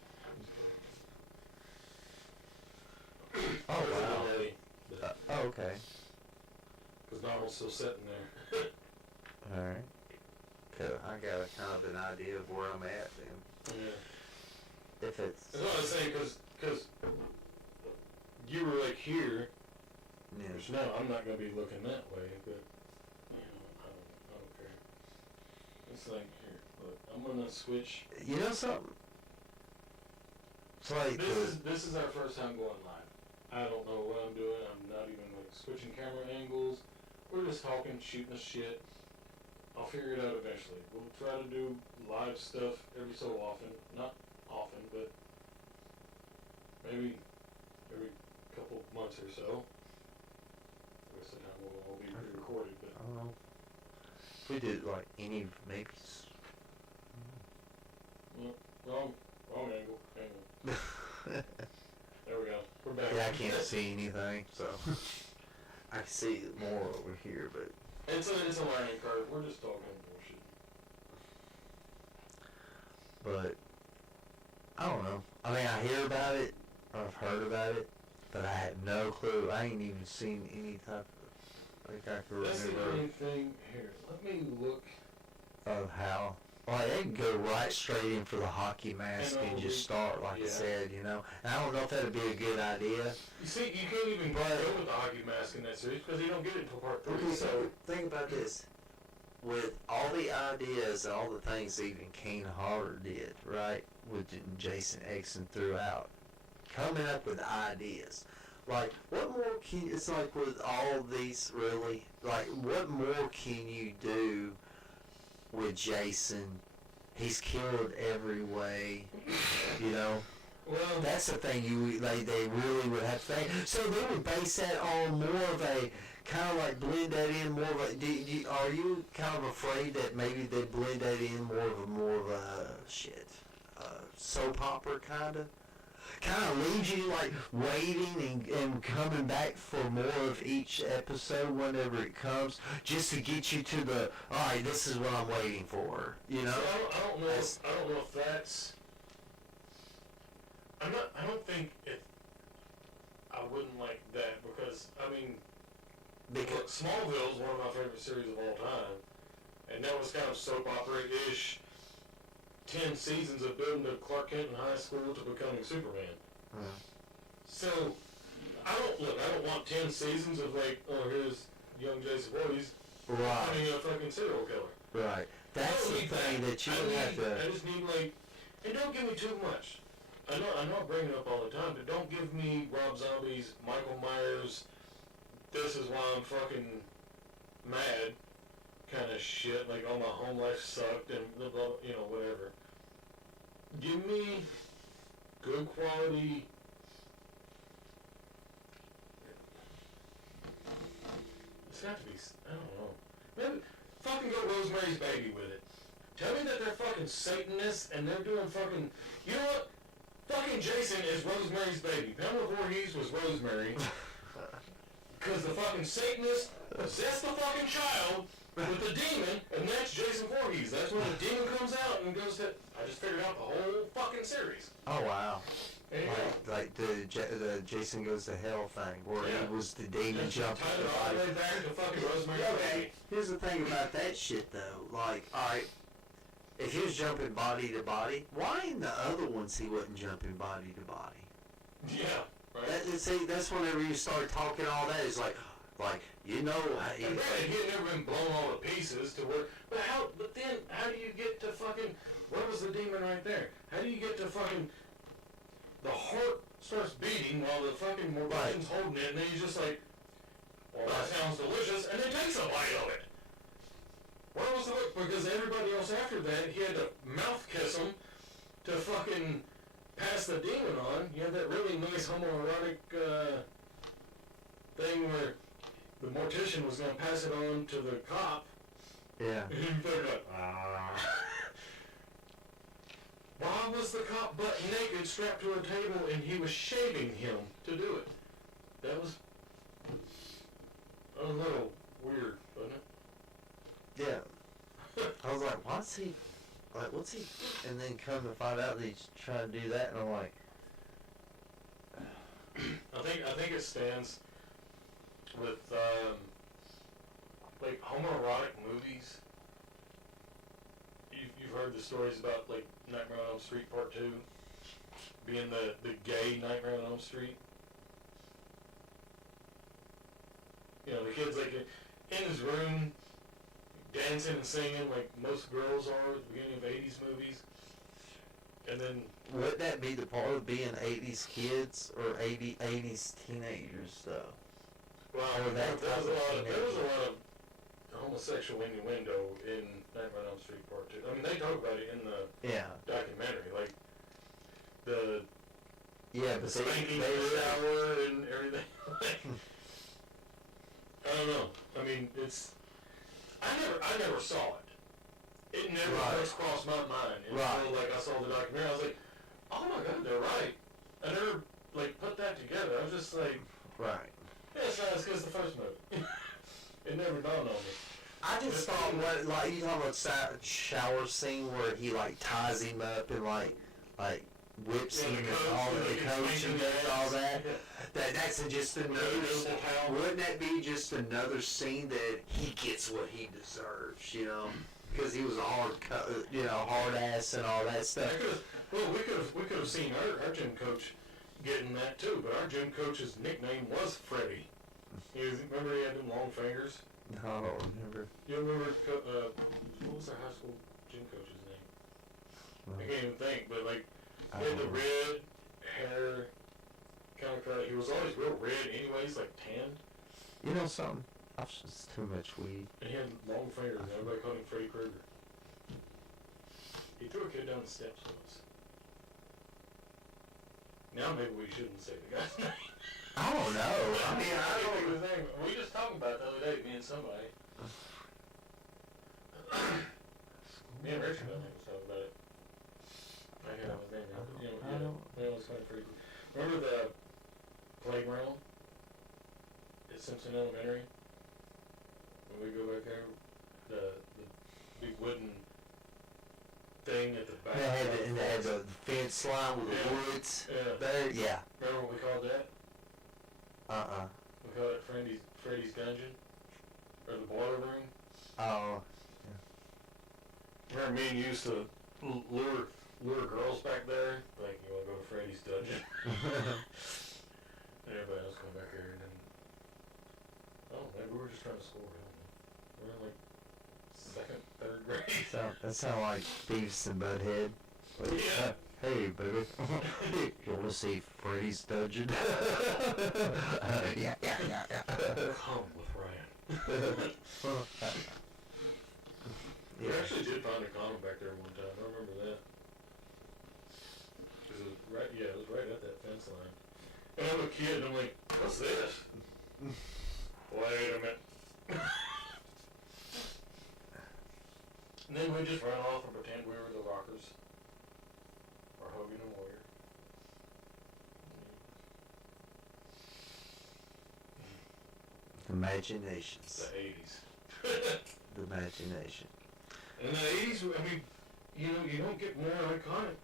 Oh, wow. Oh, okay. Because Donald's still sitting there. Alright. I got a kind of an idea of where I'm at then. Yeah. If it's... That's what I was saying, because you were like here, Yeah. which now I'm not going to be looking that way, but, I don't care. It's like, here, look, I'm going to switch. You know something? It's like... This is our first time going live. I don't know what I'm doing. I'm not even like switching camera angles. We're just talking, shooting the shit. I'll figure it out eventually. We'll try to do live stuff every so often. Not often, but maybe every couple months or so. The rest of the time we'll all be pre-recorded, but I don't know. If we did like any, maybe. wrong angle. Hang on. There we go. We're back. Yeah, I can't see anything, so I can see more over here, but It's a learning curve. We're just talking bullshit. but I don't know. I mean, I hear about it, or I've heard about it, but I had no clue. I ain't even seen any type of, like, I can That's the remember only thing here. Let me look. of how. Like, they can go right straight in for the hockey mask and just start, like I said, you know. And I don't know if that'd be a good idea. You see, you can't even go with the hockey mask in that series because you don't get it until part 3. Okay, So so think about this. With all the ideas and all the things even Kane Hodder did, right, with Jason Exon throughout, coming up with ideas. Like, what more can, it's like with all these, really, like, what more can you do with Jason? He's killed every way, you know. well, That's the thing they really would have to think. So they would base that on more of a kind of like blend that in more of a. Are you kind of afraid that maybe they blend that in more of a soap opera kind of leaves you like waiting and coming back for more of each episode whenever it comes, just to get you to the all right. This is what I'm waiting for, you know. so I don't know. I don't know if that's. I don't think I wouldn't like that because I mean, Because Smallville is one of my favorite series of all time, and that was kind of soap opera-ish. 10 seasons of building the Clark Kent in high school to becoming Superman. So, I don't want 10 seasons of like, oh, here's young Jason Voorhees becoming a fucking serial killer. right. That's the thing that you would have to. I just need like, and don't give me too much. I know I bring it up all the time, but don't give me Rob Zombie's, Michael Myers, this is why I'm fucking mad kind of shit, like, oh, my home life sucked and blah, blah, you know, whatever. Give me good quality. It's got to be, I don't know. Maybe fucking go Rosemary's Baby with it. Tell me that they're fucking Satanists and they're doing fucking, you know what? Fucking Jason is Rosemary's Baby. Pamela Voorhees was Rosemary. Because the fucking Satanists possess the fucking child with the demon, and that's Jason Voorhees. That's when the demon comes out and goes to... I just figured out the whole fucking series. Oh wow! There you go. Like the Jason Goes to Hell thing, where Yeah. it was the demon Just jumping. tie it all the way back to fucking Rosemary's Baby. Here's the thing about that shit though. Like, alright, if he was jumping body to body, why in the other ones he wasn't jumping body to body? Yeah, right. See, that's whenever you start talking all that. It's like, you know, And granted, he had never been blown all to pieces to where... But then, how do you get to fucking... Where was the demon right there? How do you get to fucking... The heart starts beating while the fucking Morgan's holding it, and then he's just like, well, that sounds delicious, and then takes a bite of it. Where was the... Because everybody else after that, he had to mouth kiss him to fucking pass the demon on. You had that really nice homoerotic thing where the mortician was going to pass it on to the cop. yeah. And he'd be like, why was the cop butt naked strapped to a table and he was shaving him to do it? That was a little weird, wasn't it? Yeah. I was like, what's he? And then come to find out that he's trying to do that, and I'm like, I think it stands with like homoerotic movies. You've heard the stories about like Nightmare on Elm Street Part 2 being the gay Nightmare on Elm Street. You know, the kid's like in his room dancing and singing like most girls are at the beginning of 80s movies. And then... would that be the part of being 80s kids or 80s teenagers, though? Well, Or that there was type of a teenager. lot of homosexual innuendo in Nightmare on Elm Street Part 2. I mean, they talk about it in the Yeah. documentary. Like, the Yeah, but spanking they in the shower and everything. I don't know. I mean, I never saw it. It never Right. first crossed my mind until Right. like I saw the documentary. I was like, oh my god, they're right. I never like put that together. I was just like, right. yeah, it's not as good as the first movie. It never dawned on me. I just thought what like you talking about shower scene where he like ties him up and like whips Yeah, him the and coach, all yeah, the he gets coach making and the does all ass. that. Yeah. That's just another. Noble towel. Wouldn't that be just another scene that he gets what he deserves? You know, because he was a hard ass and all that stuff. We could have seen our gym coach getting that too, but our gym coach's nickname was Freddy. Remember he had them long fingers? No, I don't remember. You remember what was our high school gym coach's name? I can't even think, but like he had the red hair, kind of he was always real red anyways, like tanned, You know something? I've just too much weed. and he had long fingers, and everybody called him Freddy Krueger. He threw a kid down the steps once. Now maybe we shouldn't say the guy's name. I don't know. I mean, I can't don't. think of his name. We just talked about it the other day, me and somebody. Me and Richard, I think, was talking about it. I can't have his name now, but, it was kind of pretty cool. Remember the playground at Simpson Elementary? When we go back there, the big wooden thing at the back. They had the fence line with the Yeah. woods Yeah. there. Yeah. Remember what we called that? We called it Freddy's Dungeon, or the boiler room. Oh. Remember me and you used to lure girls back there, like, you want to go to Freddy's Dungeon? And everybody else come back here, and then, maybe we were just trying to score, I don't know. We were in like second, third grade. That sounds like Beavis and Butthead. But, Yeah. Hey, baby. You want to see Freddy's Dungeon? Yeah. Come with Ryan. We actually did find a condom back there one time, I remember that. Cause it was right at that fence line. And I'm a kid, and I'm like, what's this? Wait a minute. And then we just ran off and pretend we were the Rockers. Or Hogan and Warrior. Imaginations. The 80s. The imagination. In the 80s, I mean, you don't get more iconic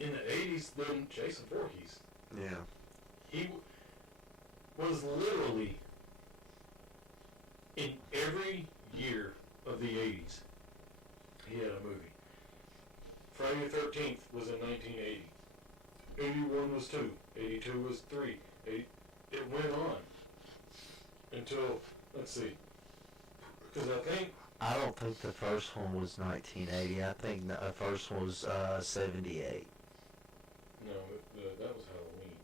in the 80s than Jason Voorhees. Yeah. He was literally in every year of the 80s. He had a movie. Friday the 13th was in 1980. 81 was 2. 82 was 3. It went on until, let's see, because I don't think the first one was 1980. I think the first one was 78. no, that was Halloween.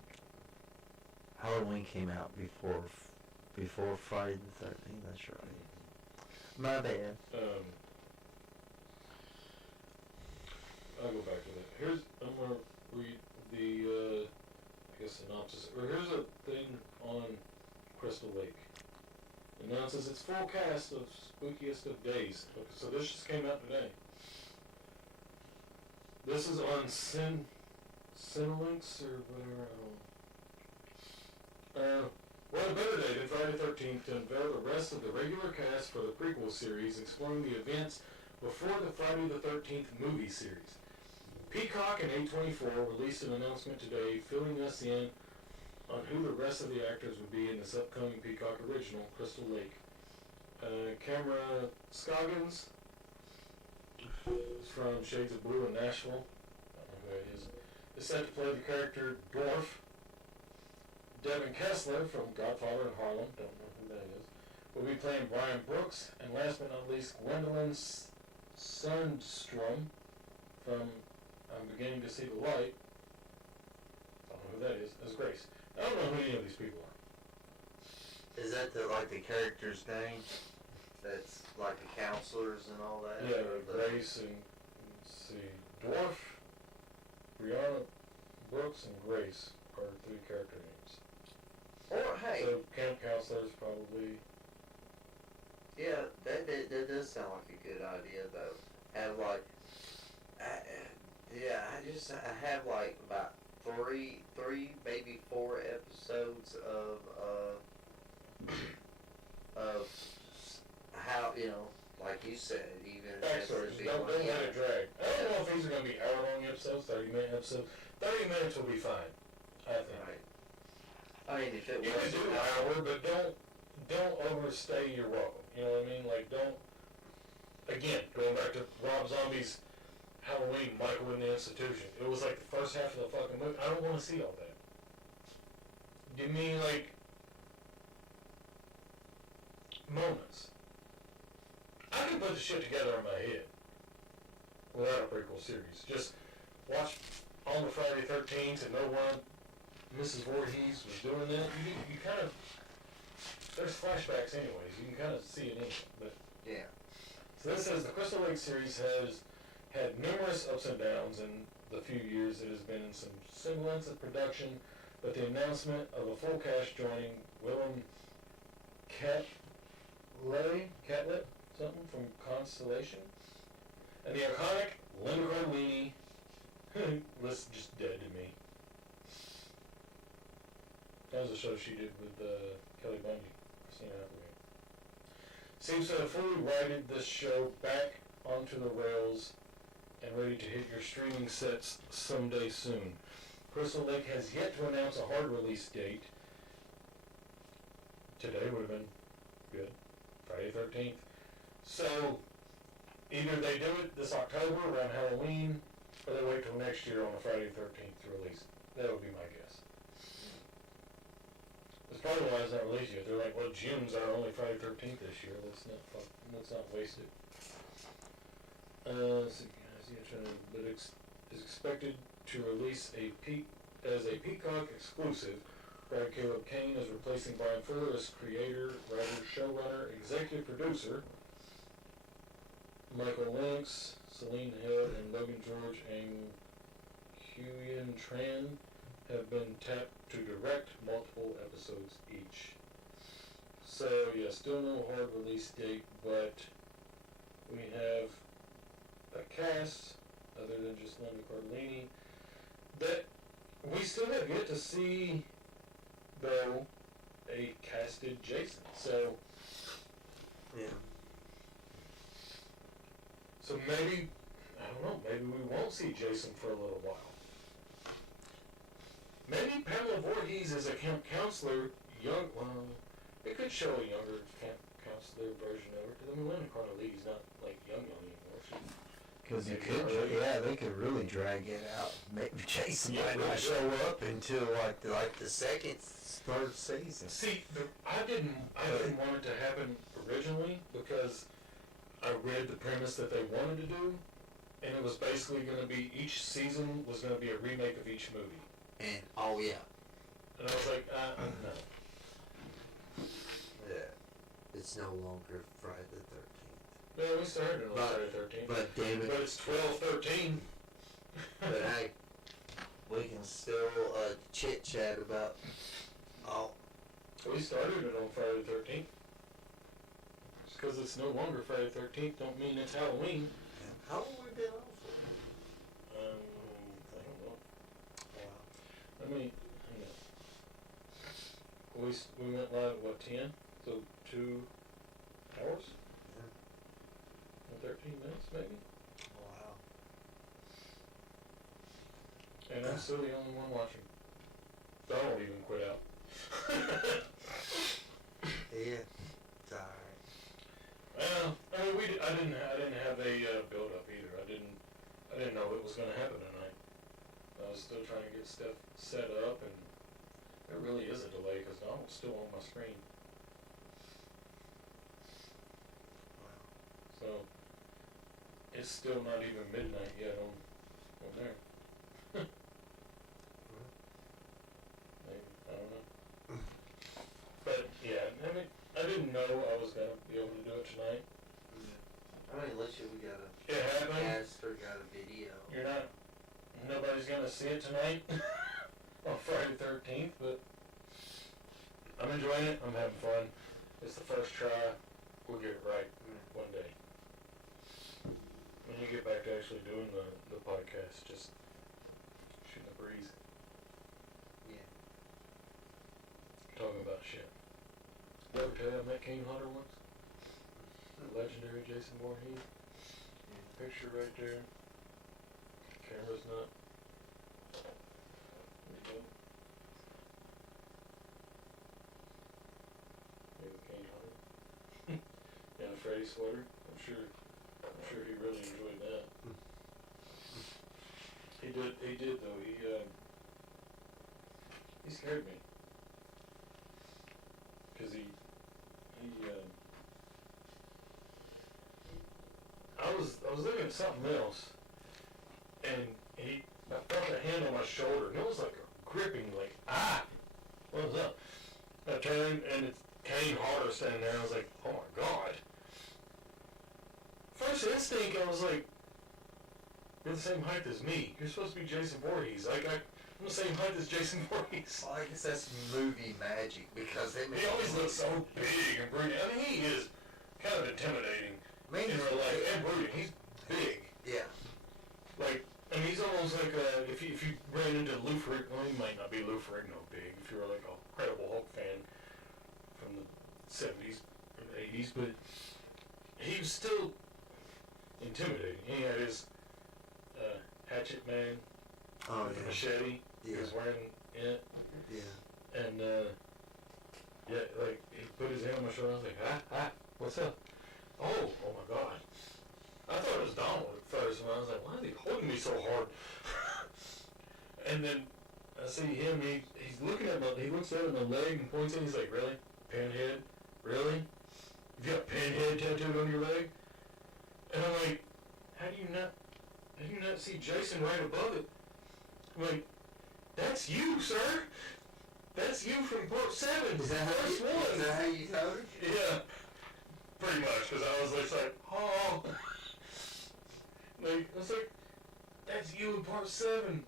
Halloween came out before Friday the 13th. That's right. My bad. I'll go back to that. I'm going to read the, synopsis. Or here's a thing on Crystal Lake. Announces its full cast of Spookiest of Days. Okay, so this just came out today. This is on Cinelinx or whatever, I don't know. What a better day than Friday the 13th to unveil the rest of the regular cast for the prequel series, exploring the events before the Friday the 13th movie series. Peacock and A24 released an announcement today filling us in on who the rest of the actors would be in this upcoming Peacock original, Crystal Lake. Camera Scoggins is from Shades of Blue in Nashville. I don't know who that is set to play the character Dwarf. Devin Kessler from Godfather and Harlem, don't know who that is, will be playing Brian Brooks. And last but not least, Gwendolyn Sundstrom from I'm Beginning to See the Light, don't know who that is, as Grace. I don't know who any of these people are. Is that the character's name? That's like the counselors and all that? Yeah, Grace and let's see, Dwarf, Brianna Brooks, and Grace are 3 character names. Or hey, So camp counselors probably. yeah, that does sound like a good idea though. Have like, I have like about three, maybe 4 episodes of how, like you said, even if it's Backstories. be Don't one- let it drag. I don't know if these are going to be hour-long episodes, 30-minute episodes. 30 minutes will be fine, I think. Right. I mean, if it You was can do an hour, but don't overstay your welcome. You know what I mean? Like, don't. Again, going back to Rob Zombie's Halloween, Michael in the Institution. It was like the first half of the fucking movie. I don't want to see all that. Give me like moments. I can put the shit together in my head without a prequel series. Just watch on the Friday 13th and know why Mrs. Voorhees was doing that. You kind of, there's flashbacks anyways. You can kind of see it in it. But Yeah. so this says the Crystal Lake series has had numerous ups and downs in the few years it has been in some semblance of production, but the announcement of a full cast joining Willem Catlett, something from Constellation, and the iconic Linda Cardellini, list just dead to me. That was a show she did with Kelly Bundy, Christina Applegate. Seems to have fully righted this show back onto the rails and ready to hit your streaming sets someday soon. Crystal Lake has yet to announce a hard release date. Today would have been good. Friday 13th. So, either they do it this October around Halloween, or they wait till next year on a Friday 13th to release it. That would be my guess. That's probably why it's not released yet. They're like, well, June's our only Friday 13th this year. Let's not waste it. Let's see, but is expected to release as a Peacock exclusive. Brad Caleb Kane is replacing Brian Fuller as creator, writer, showrunner, executive producer. Michael Lynx, Celine Head, and Logan George and Huyen Tran have been tapped to direct multiple episodes each. So, yeah, still no hard release date, but we have a cast, other than just Linda Cardellini, that we still have yet to see, though, a casted Jason. So, Yeah. so maybe, I don't know, maybe we won't see Jason for a little while. Maybe Pamela Voorhees is a camp counselor, it could show a younger camp counselor version of her, because I mean, Linda Cardellini's not, like, young anymore. Because they could really drag it out. Maybe Jason Yeah, might really not good. show up until like the second, third season. See, I didn't want it to happen originally because I read the premise that they wanted to do, and it was basically going to be each season was going to be a remake of each movie. And oh yeah, And I was like, no. yeah, it's no longer Friday the 13th. No, we started on But- Friday 13th. But damn it, But it's 12/13. but hey, we can still chit chat about. Oh, We started it on Friday 13th. Just because it's no longer Friday 13th don't mean it's Halloween. how long we been on for? I don't know. Wow. I mean, hang on. We went live at what, 10? So 2 hours? And 13 minutes maybe? Wow. And I'm still the only one watching. Donald even quit out. Yeah. It's alright. Well, I mean, I didn't have a build up either. I didn't know it was going to happen tonight. I was still trying to get stuff set up, and there really is a delay because Donald's still on my screen. So it's still not even midnight yet on there. Maybe, I don't know. But yeah, I mean, I didn't know I was gonna be able to do it tonight. I mean, let's say we got a It happened. cast or got a video. You're not. nobody's gonna see it tonight on Friday 13th, but I'm enjoying it. I'm having fun. It's the first try. We'll get it right one day. When you get back to actually doing the podcast, just shooting the breeze. Yeah. Talking about shit. Did I ever tell you I met Kane Hunter once? The legendary Jason Voorhees. Picture right there. Camera's not. There you go. Maybe Kane Hunter. And a Freddy sweater. I'm sure he really enjoyed that. He did though. He scared me. Cause I was looking at something else, and I felt a hand on my shoulder, and it was like a gripping, like, what was up? I turned, and it's Kane Harder standing there, and I was like, oh my god. First instinct, I was like, you're the same height as me. You're supposed to be Jason Voorhees. I'm the same height as Jason Voorhees. Well, I guess that's movie magic because they make He always looks so big and brooding. I mean, he is kind of intimidating in real life and brooding. He's big. Yeah. Like, I mean, he's almost like if you ran into Lou Ferrigno, well, he might not be Lou Ferrigno big if you were like a Incredible Hulk fan from the 70s or 80s, but he was still intimidating. He had his Hatchet Man machete. Yeah. He was wearing it. Yeah. And, yeah, like, he put his hand on my shoulder, I was like, what's up? Oh my god. I thought it was Donald at first, and I was like, why is he holding me so hard? And then I see him, he's looking at he looks at my leg and points at it, he's like, really? Pinhead? Really? You got Pinhead tattooed on your leg? And I'm like, how do you not see Jason right above it? I'm like, that's you, sir. That's you from Part 7. Is that how you know it? Yeah, pretty much, because I was like, oh. Like, I was like, that's you in Part 7.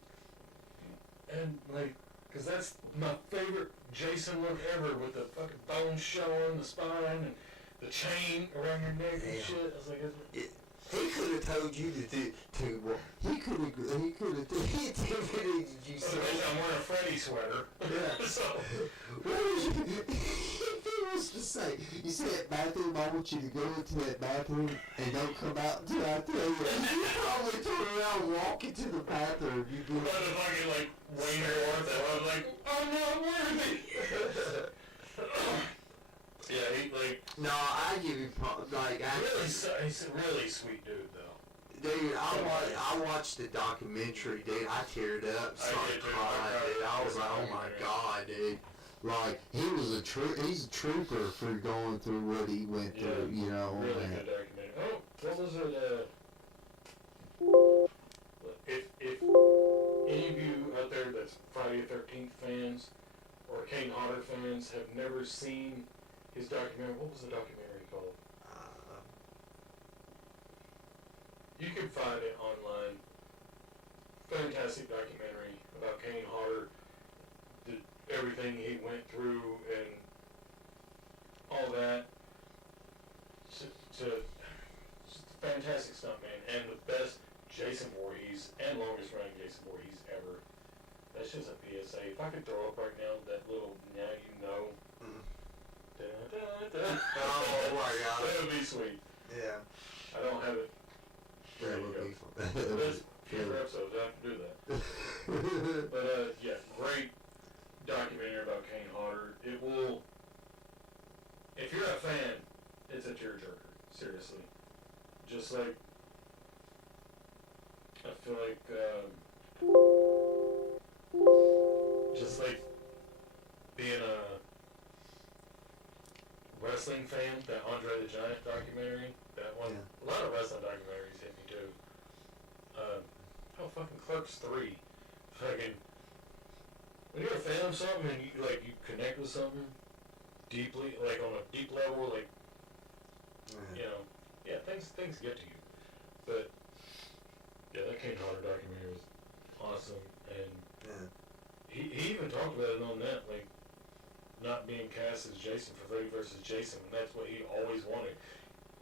And, like, because that's my favorite Jason look ever, with the fucking bones showing, the spine, and the chain around your neck and shit. I was like, he could have told you to he could have intimidated you so. I'm wearing a Freddy sweater. Yeah. So, what was you, he wants to say? You see that bathroom, I want you to go into that bathroom and don't come out until I tell you. You probably turn around and walk into the bathroom. You do but if I get, like, Wayne Worth, I was like, I'm not worthy. Yeah, he, like... No, I give him, like... He's a really sweet dude, though. Dude, I watched the documentary, dude. I teared up, started crying, dude. I was like, oh my god, dude. Like, he's a trooper for going through what he went through, you know. Really good documentary. Oh, what was it, if any of you out there that's Friday the 13th fans or Kane Hodder fans have never seen his documentary, what was the documentary called? You can find it online. Fantastic documentary about Kane Hodder, everything he went through and all that. Just a fantastic stuntman and the best Jason Voorhees and longest running Jason Voorhees ever. That's just a PSA. If I could throw up right now that little now you know. Oh my god. That would be sweet. Yeah. I don't have it. There That you would go. be fun. There's future episodes I have to do that. But yeah, great documentary about Kane Hodder. It will, if you're a fan, it's a tearjerker. Seriously. Just like, I feel like, just like being a wrestling fan, that Andre the Giant documentary, that one, a lot of wrestling documentaries hit me too. Fucking Clerks 3. Fucking, when you're a fan of something and you connect with something deeply, like on a deep level, like, you know, things get to you. But, yeah, that Kane Hodder documentary was talked about it on that, like, not being cast as Jason for Freddy vs. Jason, and that's what he always wanted.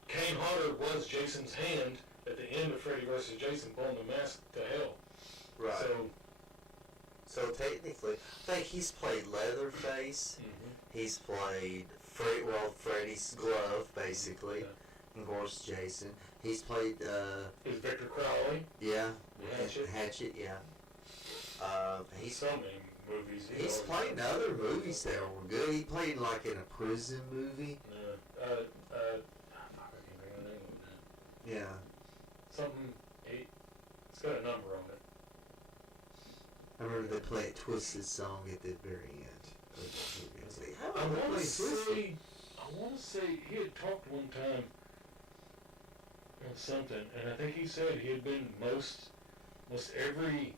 Kane Hodder was Jason's hand at the end of Freddy vs. Jason, pulling the mask to hell. Right. So, So technically, I think he's played Leatherface. He's played Freddy's glove, basically. Yeah. And of course, Jason. He's played, is Victor Crowley? yeah. Hatchet? Hatchet, yeah. He's so many movies. He's played in other movies that were good. He played like in a prison movie. Fuck, I can't think of the name of that. Yeah. Something, it's got a number on it. I remember they played Twisted song at the very end of the movie. I was like, how I did they want play to Twisted? say he had talked one time on something, and I think he said he had been most every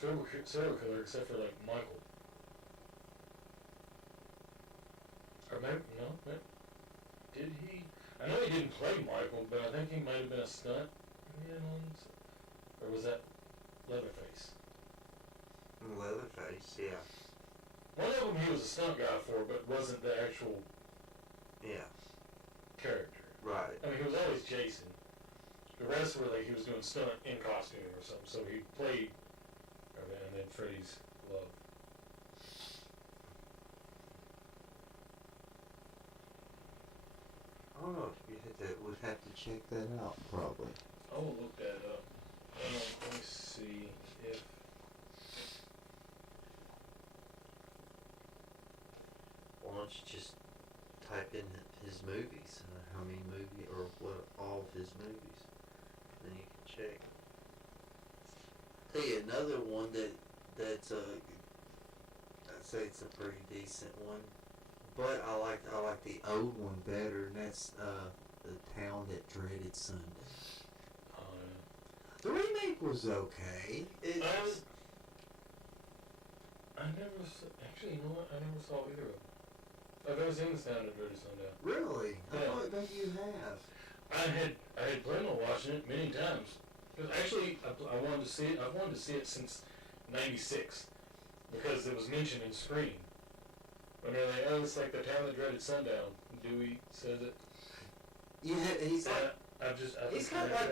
serial killer except for like Michael. Or maybe did he? I know he didn't play Michael, but I think he might have been a stunt in on, or was that Leatherface? Leatherface, yeah. One of them he was a stunt guy for, but wasn't the actual Yeah. character. Right. I mean, he was always Jason. The rest were like he was doing stunt in costume or something. So he played, and then Freddy's glove. I don't know if you would have to check that out, probably. I will look that up. Let me see if. Why don't you just type in his movies, how many movies, or what, all of his movies, then you can check. Tell you another one that's I'd say it's a pretty decent one, but I like the old one better, and that's The Town That Dreaded Sunday. The remake was okay. I never actually, you know what? I never saw either of them. I've never seen The Sound of Dirty Sundown. Really? Yeah. I thought that you have. I had planned on watching it many times. Because actually, I wanted to see it. I've wanted to see it since '96 because it was mentioned in Scream. When they're like, "Oh, it's like The Town That Dreaded Sundown." Dewey says it. Yeah, he's like. He's kind kind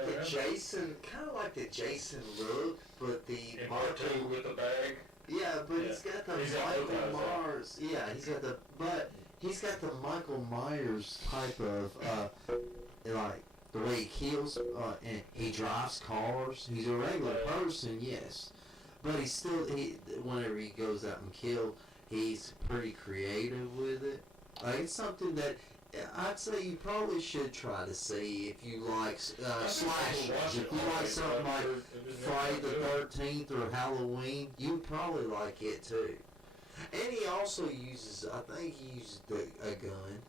of like the Jason, look, but the in part two with the bag. Yeah, but Yeah. he's got the He's got Michael both eyes, Myers. Yeah, he's got the Michael Myers type of like the way he kills. And he drives cars. He's a regular person, yes, but whenever he goes out and kills, he's pretty creative with it. It's something that I'd say you probably should try to see if you like slashers. If you like something like Friday the 13th or Halloween, you'd probably like it too. And he also uses, I think he used a gun.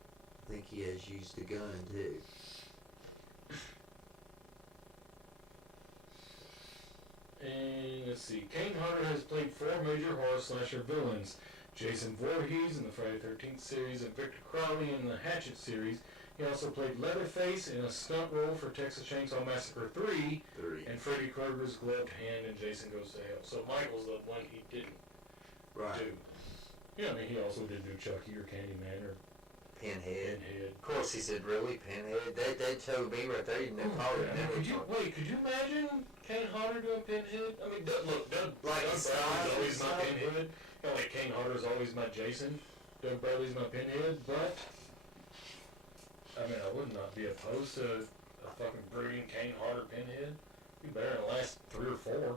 I think he has used a gun too. And let's see, Kane Hodder has played 4 major horror slasher villains. Jason Voorhees in the Friday the 13th series and Victor Crowley in the Hatchet series. He also played Leatherface in a stunt role for Texas Chainsaw Massacre 3 and Freddy Krueger's gloved hand in Jason Goes to Hell. So Michael's the one he didn't do. Yeah, I mean, he also didn't do Chucky or Candyman or Pinhead. Pinhead. Of course, he said, really, Pinhead? They told me right there, you probably never Could you imagine Kane Hodder doing Pinhead? I mean, Doug Bradley's always my Pinhead. You know, like Kane Hodder's always my Jason. Doug Bradley's my Pinhead, but I mean, I would not be opposed to a fucking brooding Kane Hodder Pinhead. Be better than the last 3 or 4.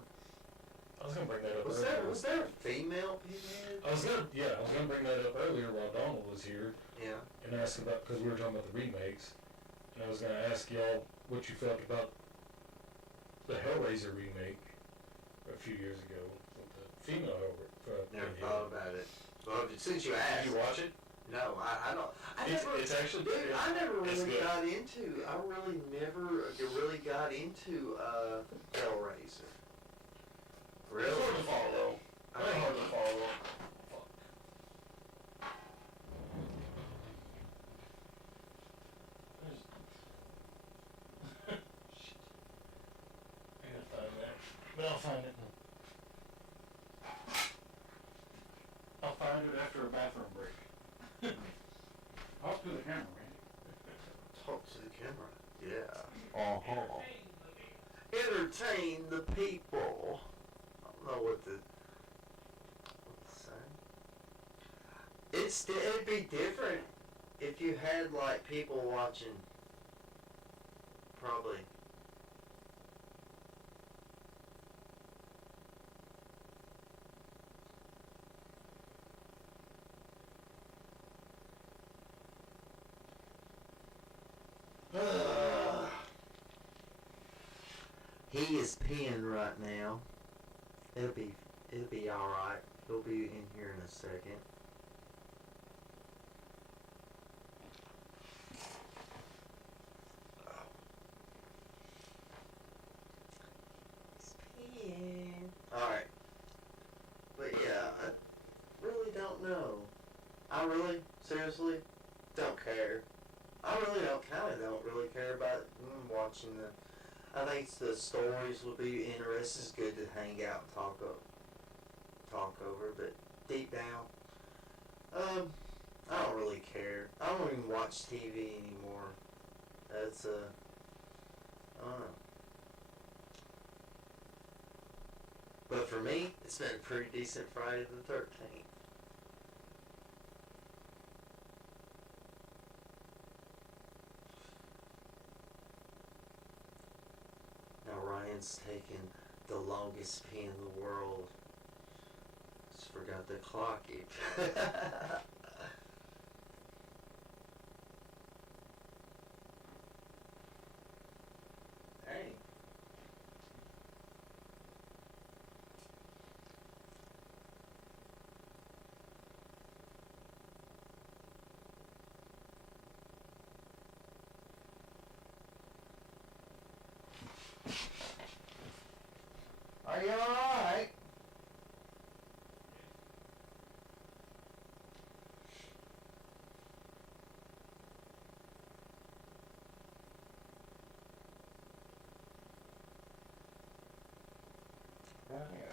I was gonna bring that up earlier. Was there a female Pinhead? I was gonna bring that up earlier while Donald was here. Yeah. And ask about, because we were talking about the remakes, and I was gonna ask y'all what you felt about the Hellraiser remake a few years ago with the female Hellraiser. Never thought about it. Well, since you asked. Did you watch it? No, I don't. It's actually Dude, I never really good. got into. I really never really got into Hellraiser. Really? It's hard to follow. It's hard to follow. I gotta find that. But I'll find it. to the camera, man. Talk to the camera. Yeah. Uh-huh. Entertain the people. I don't know what to say. It'd be different if you had like people watching. Probably. He is peeing right now. It'll be alright. He'll be in here in a second. He's peeing. Alright. But yeah, I really don't know. I really, seriously, don't care. I really don't really care about watching the. I think the stories would be interesting. It's good to hang out and talk over. But deep down, I don't really care. I don't even watch TV anymore. That's I don't know. But for me, it's been a pretty decent Friday the 13th. Ryan's taking the longest pee in the world. Just forgot to clock it. Hey. Are you alright? There we go.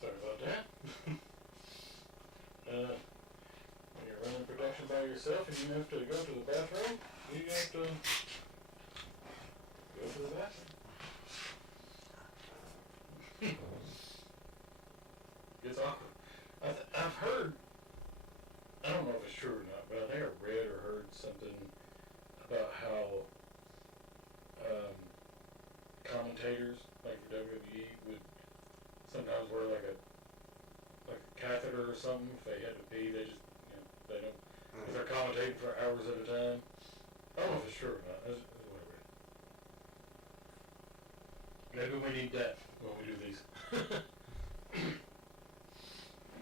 Sorry about that. When you're running production by yourself and you have to go to the bathroom, you have to go to the bathroom. It's awkward. I've heard, I don't know if it's true or not, but I think I read or heard something about how commentators, like for WWE, would sometimes wear like a catheter or something. If they had to pee, they just, they don't, if they're commentating for hours at a time. I don't know if it's true or not. That's what I read. Maybe we need that when we do these.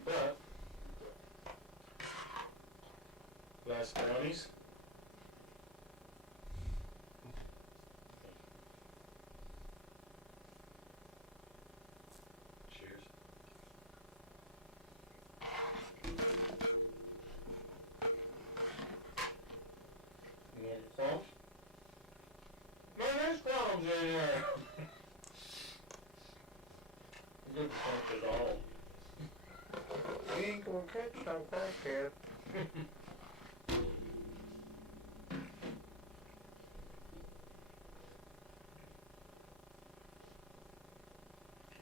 But, last brownies. Cheers. You want your phones? No, there's phones in there. Good phones at all. You ain't gonna catch no crackhead.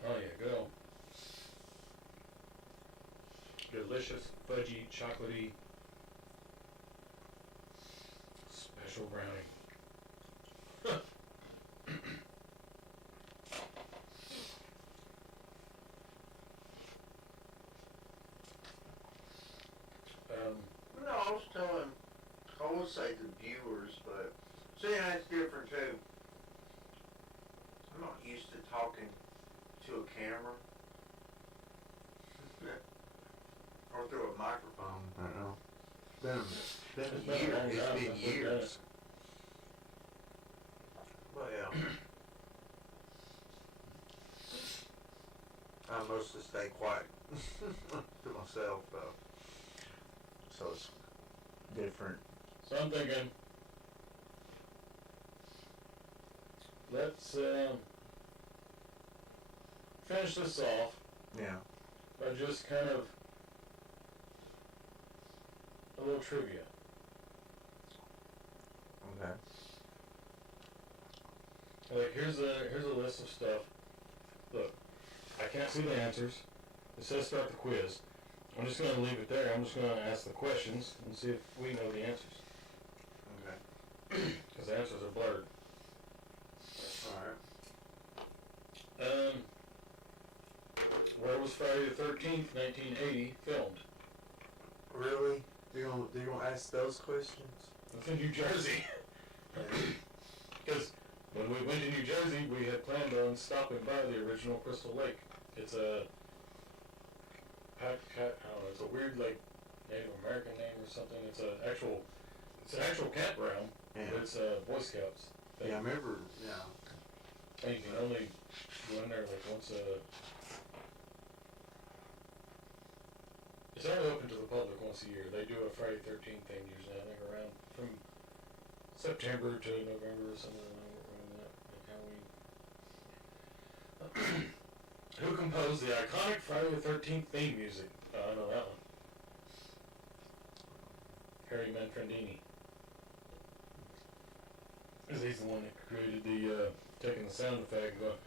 Oh yeah, good old delicious, fudgy, chocolatey, special brownie. No, I was telling, I would say the viewers, but see, that's different too. I'm not used to talking to a camera. Or through a microphone. I don't know. Been It's been a years. long It's time been since I've done years. Well, I mostly stay quiet to myself, though. So it's different. So I'm thinking, let's finish this off Yeah. by just kind of a little trivia. Okay. Like here's a list of stuff. Look, I can't see the answers. It says start the quiz. I'm just gonna leave it there. I'm just gonna ask the questions and see if we know the answers. Okay. Because the answers are blurred. Alright. Where was Friday the 13th, 1980 filmed? Really? You're gonna ask those questions? It's in New Jersey. Because when we went to New Jersey, we had planned on stopping by the original Crystal Lake. It's a I don't know. It's a weird like Native American name or something. It's an actual campground. Yeah. But it's Boy Scouts. Yeah, I remember. Yeah. And you can only go in there like once a. It's only open to the public once a year. They do a Friday 13th thing usually. I think around from September to November or something around that. Like Halloween. Who composed the iconic Friday the 13th theme music? I know that one. Harry Manfredini. Because he's the one that created the, taking the sound effect and going,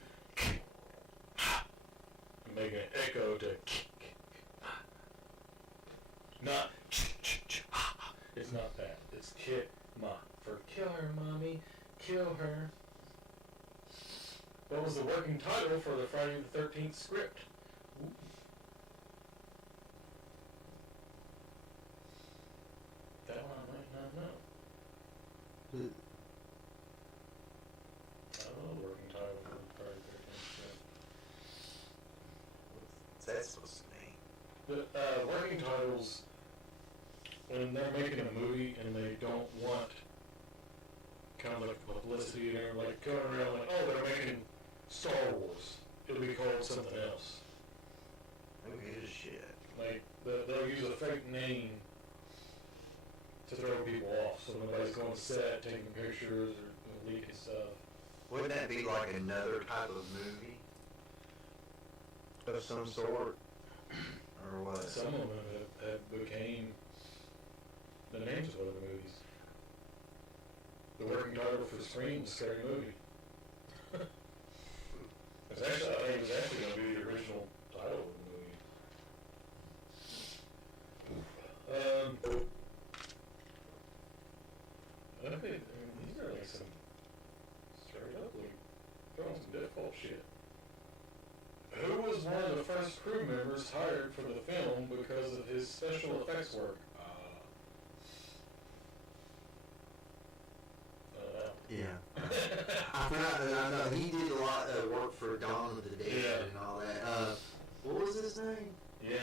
and making an echo to, not, it's not that. It's for kill her, mommy, kill her. What was the working title for the Friday the 13th script? Ooh. That one I might not know. I don't know the working title for the Friday the 13th script. What's that supposed to mean? The working titles, when they're making a movie and they don't want kind of like publicity or like going around like, oh, they're making Star Wars. It'll be called something else. Who gives a shit? Like, they'll use a fake name to throw people off, so nobody's going to set, taking pictures or leaking stuff. Wouldn't that be like another type of movie? Of some sort? Or what? Some of them have became the names of other movies. The working title for Scream is Scary Movie. I think it was actually going to be the original title of the movie. These are like some straight up like throwing some difficult shit. Who was one of the first crew members hired for the film because of his special effects work? Yeah. I know he did a lot of work for Dawn of the Dead and all that. What was his name? Yeah.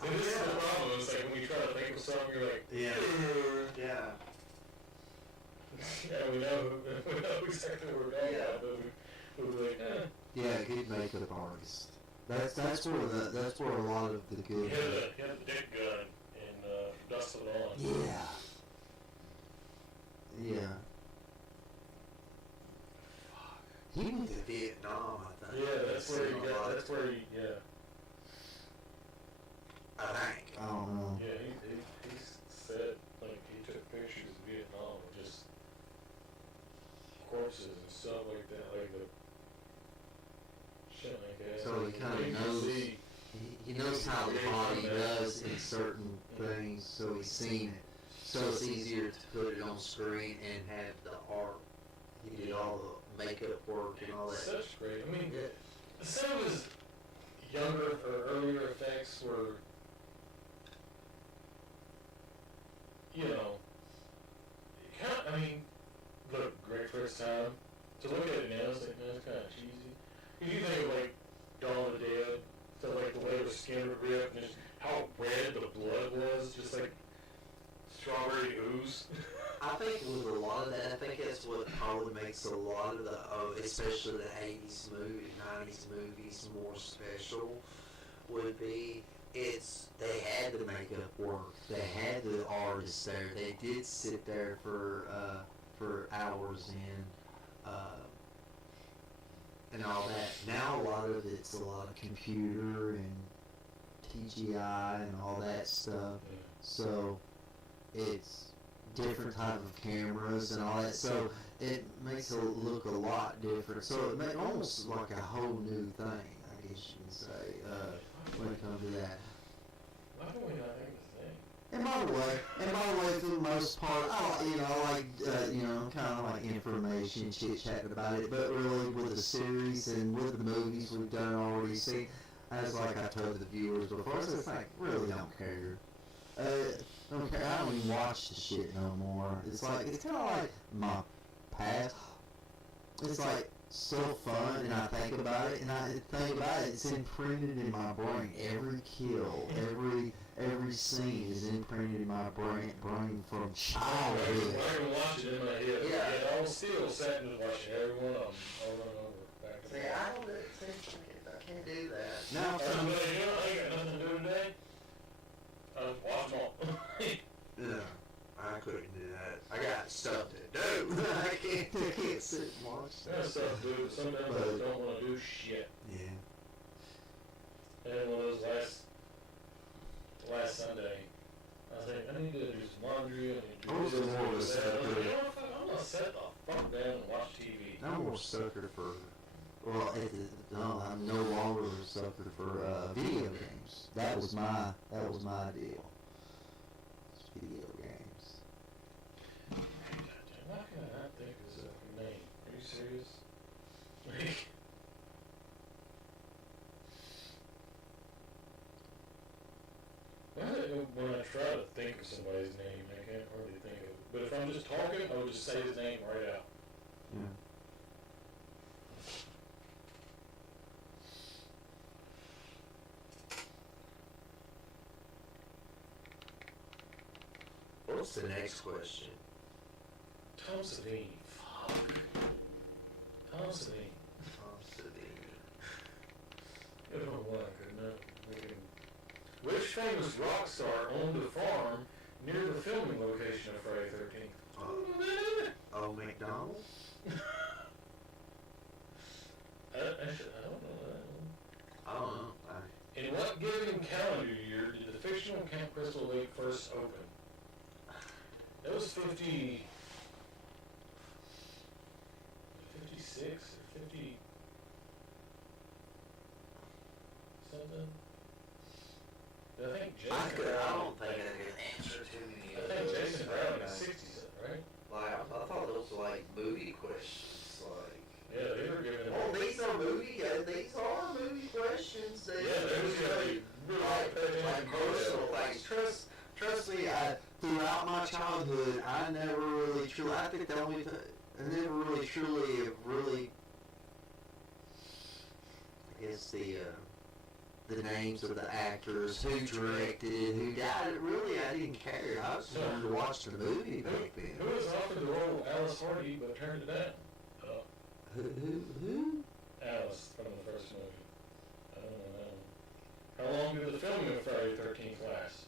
So this is the problem. It's like when you try to think of something, you're like, Yeah. yeah, we know exactly what we're talking about, but we're like, Yeah, good makeup artist. That's where a lot of the good. He had the dick gun in Dusk Till Dawn. Yeah. Yeah. He went to Vietnam, I think. Yeah, that's where he, yeah. I think. I don't know. Yeah, he said, like, he took pictures of Vietnam of just corpses and stuff like that, like the shit like that. So he kind of You can knows. see- He knows how the body does in certain things, so he's seen it. So it's easier to put it on screen and have the art. He did all the makeup work and all that. Such great. I mean, Yeah. some of his younger or earlier effects were, you know, look great first time. To look at it now, it's like, man, it's kind of cheesy. If you think of like Dawn of the Dead, so like the way the skin would rip and just how red strawberry ooze. I think with a lot of that, I think that's what probably makes a lot of the, especially the 80s movie, 90s movies more special, would be, they had the makeup work, they had the artists there, they did sit there for hours and all that. Now a lot of it's a lot of computer and TGI and all that stuff, so it's different type of cameras and all that, so it makes it look a lot different. So it makes almost like a whole new thing, I guess you can say, when it comes to that. Why do we not think the same? And by the way, for the most part, I like, kind of like information, chit-chatting about it, but really with the series and with the movies we've done already, see, as like I told the viewers before, so it's like, really don't care. Don't care. I don't even watch the shit no more. It's kind of like my past. It's like so fun, and I think about it, it's imprinted in my brain. Every kill, every scene is imprinted in my brain from childhood. I can watch it in my head. Yeah. I'm still sat and watching every one of them over and over. Back and forth. I can't do that. I ain't got nothing to do today. Watch them all. No, I couldn't do that. I got stuff to do. I can't sit and watch There's stuff to do, but sometimes I don't want to do shit. Yeah. And one of those last Sunday, I was like, I need to do some laundry, I need to do this. more of a sucker. I'm going to set the fuck down and watch TV. I'm more sucker for, I'm no longer a sucker for video games. That was my deal. Video games. Why can I not think of his name? Are you serious? When I try to think of somebody's name, I can't hardly think of it. But if I'm just talking, I would just say his name right out. Yeah. What's the next question? Tom Savini. Fuck. Tom Savini. I don't know why I could not make him. Which famous rock star owned a farm near the filming location of Friday the 13th? Oh, McDonald? I don't know that one. I don't know. In what given calendar year did the fictional Camp Crystal Lake first open? That was 56 or 50 something. I think Jason I don't think I can answer too many of I think those. Jason Brown is 60 right? Like, I thought those were like movie questions. Like, Yeah, they were giving well, these are movie questions. Yeah, they was really like personal things. Trust me, throughout my childhood, I never really truly, I think the only time, I never really truly, I guess the names of the actors, who directed it, who died, really, I didn't care. I was just wanted to watch the movie back then. Who was offered the role of Alice Hardy but turned it down? Who? Alice from the first movie. I don't know that one. How long did the filming of Friday the 13th last?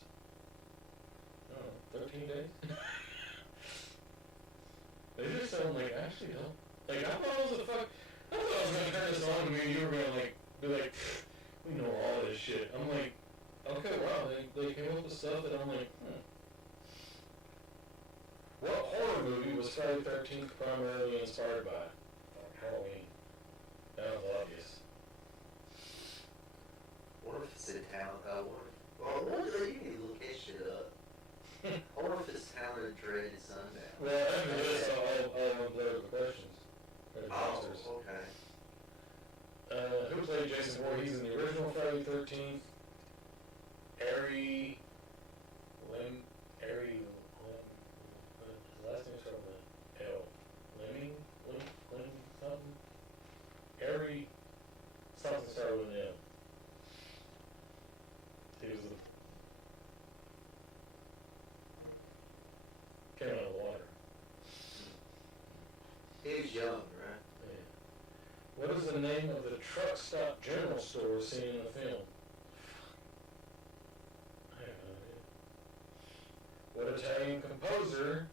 I don't know, 13 days? They just sound like, actually don't. Like, I thought I was gonna turn this on to me and you were gonna, like, be like, we know all this shit. I'm like, okay, wow, they came up with stuff that I'm like, What horror movie was Friday the 13th primarily inspired by? Halloween. That was obvious. What if it's in town? You need to look that shit up. Or if it's Town of Dread and Sundown. Well, I mean, that's all of the questions. Or the answers. Okay. Who played Jason Voorhees in the original Friday the 13th? His last name started with L. Lemming something? Harry something started with an M. He was the name of the truck stop general store seen in the film? I have no idea. What Italian composer?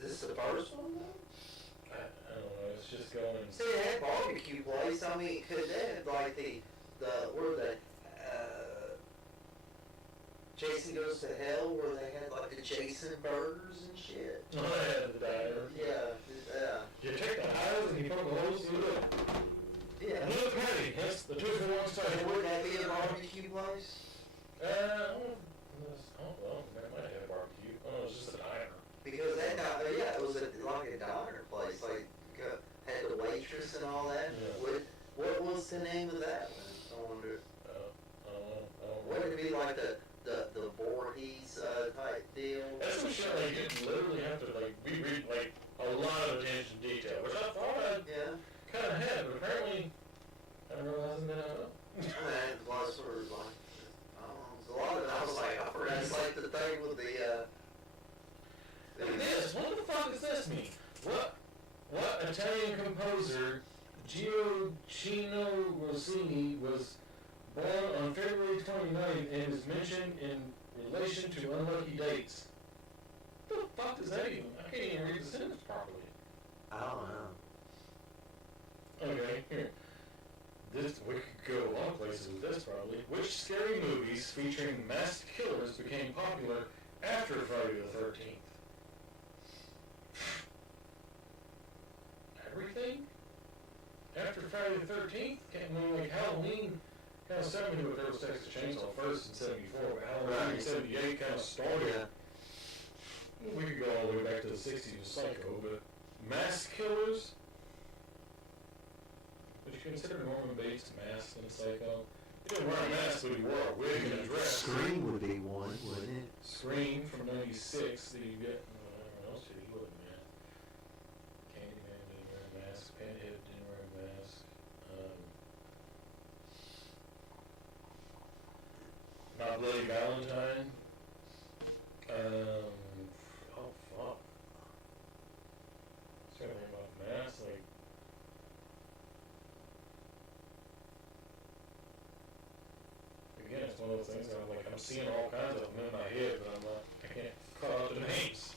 Is this the first one? I don't know. It's just going. See, that barbecue place, I mean, could they have like where the, Jason Goes to Hell, where they had like the Jason burgers and shit? Oh, yeah, the diner. Yeah. You take the highs and you poke the holes through it. Yeah. Another patty. That's the 2 for 1 And style. wouldn't that be a barbecue place? I don't know. That might have barbecue. Oh, it's just a diner. Because that it was like a diner place, like had the waitress and all that. Yeah. What was the name of that one? I wonder. I don't know. Would it be like the Voorhees type deal? That's some shit like you literally have to like reread like a lot of attention to detail, which I thought I Yeah. kind of had, but apparently I didn't realize that I don't. And it was sort of like, I don't know, a lot of it I was like, I forgot. It's like the thing with the Look at this. What the fuck does this mean? What Italian composer Gioacchino Rossini was born on February 29th and is mentioned in relation to unlucky dates? What the fuck does that even? I can't even read the sentence properly. I don't know. Okay, here. This we could go a lot of places with this probably. Which scary movies featuring masked killers became popular after Friday the 13th? Everything? After Friday the 13th? I mean, like Halloween kind of set me with there was Texas Chainsaw first in 74, but Halloween in 78 kind of started. We could go all the way back to the 60s with Psycho, but masked killers? Would you consider Norman Bates masked in Psycho? He didn't wear a mask, but he wore a wig and a dress. Scream would be one, wouldn't it? Scream from 96 that you get. What else did he wasn't masked? Candyman didn't wear a mask. Pinhead didn't wear a mask. My Bloody Valentine. Oh fuck. Something about masks, like. Again, it's one of those things that I'm seeing all kinds of them in my head, but I can't call out the names.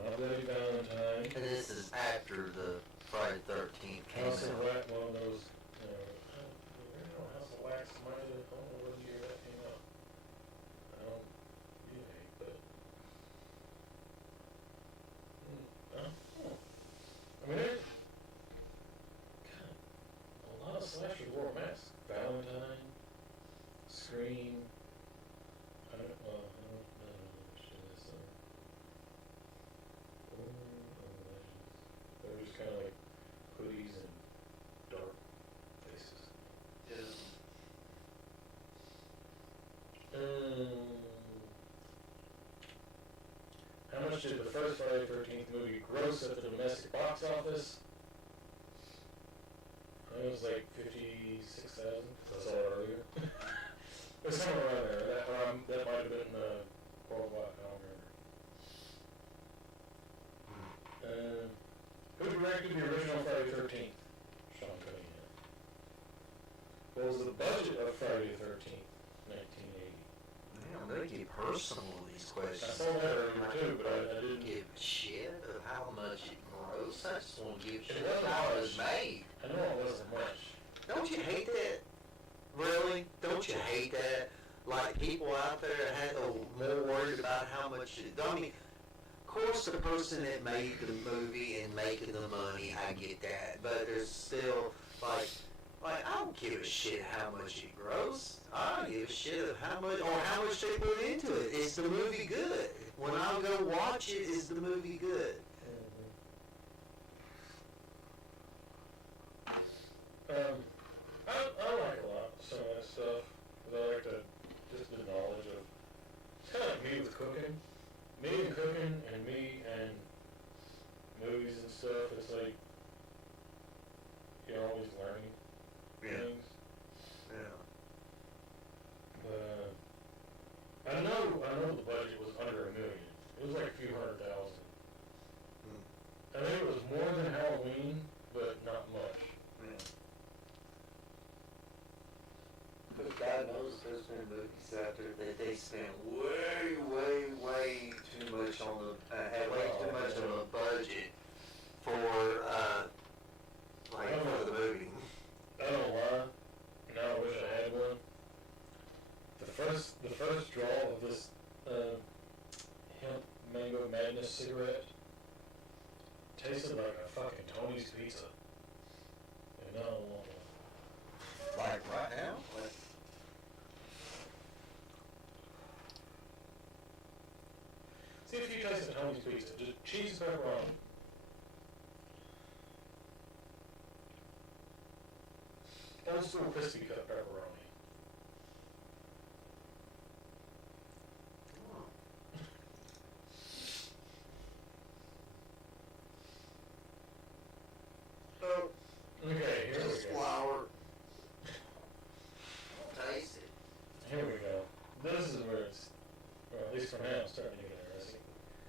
My Bloody Valentine. And this is after the Friday 13th came House of out. Wax, one of those, House of Wax, I don't know what year that came out. But. I mean, there's a lot of slashers wore masks. Valentine, Scream. I don't know what shit is there. They're just kind of like hoodies and dark faces. How much did the first Friday the 13th movie gross at the domestic box office? It was like 56,000. I saw it earlier. It was somewhere around there. That might have been worldwide. I don't remember. Who directed the original Friday the 13th? Sean Cunningham. What was the budget of Friday the 13th? 1980. Man, they get personal with these I questions. saw that earlier too, but I didn't. Give a shit of how much it grows. I just want to give a shit It of wasn't how it much. was made. I know it wasn't much. Don't you hate that? Really? Don't you hate that? Like people out there more worried about how much it, I mean, of course the person that made the movie and making the money, I get that. But there's still, like I don't give a shit how much it grows. I don't give a shit of how much, or how much they put into it. Is the movie good? When I go watch it, is the movie good? I like a lot of some of that stuff. 'Cause I like to just the knowledge of. It's kind of like me with cooking. Me and cooking and me and movies and stuff. It's like you're always learning things. Yeah. I know the budget was under $1 million. It was like a few $100,000. there's been movies out there that they spent way too much on the, had way too much of a budget for, for the movie. I don't know why. Now I wish I had one. The first draw of this hemp mango madness cigarette tasted like a fucking Tony's pizza. And I don't want one. Like right now? See if you taste a Tony's pizza. Just cheese and pepperoni. Old school crispy cut pepperoni. Oh, Okay, here we just go. flour. Taste it. Here we go. This is where it's, well, at least for now, it's starting to get interesting.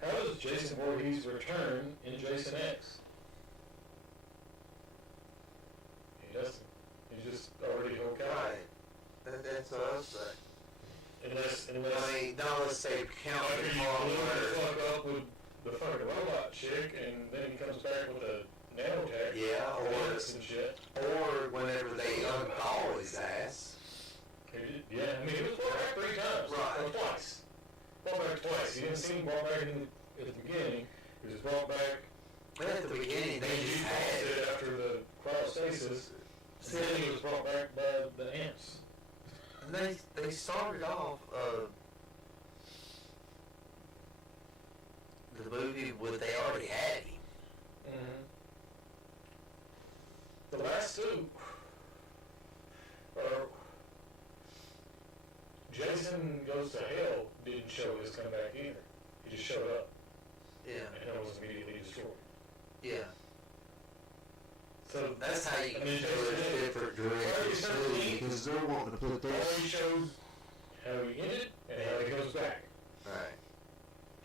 How does Jason Voorhees return in Jason X? He doesn't. He's just already hooked out. Right. That's what I was saying. Unless I mean, not unless they count after the you blew the hardware. fuck up with the fucking robot chick, and then he comes back with a nanotech. Yeah, and shit. or whenever they unthaw his ass. Yeah, I mean, he was brought back 3 times. Right. Or twice. Brought back twice. You didn't see him brought back at the beginning. He was brought back. At the beginning, they just It had after the cryostasis. Then he was brought back by the ants. and they started off the movie with they already had him. Mm-hmm. The last 2 are Jason Goes to Hell didn't show his comeback either. He just showed up Yeah, and it was immediately destroyed. yeah. So That's how you can I mean, show a different direction too, because they're wanting to put that. already shows how he ended and how he goes back. Right.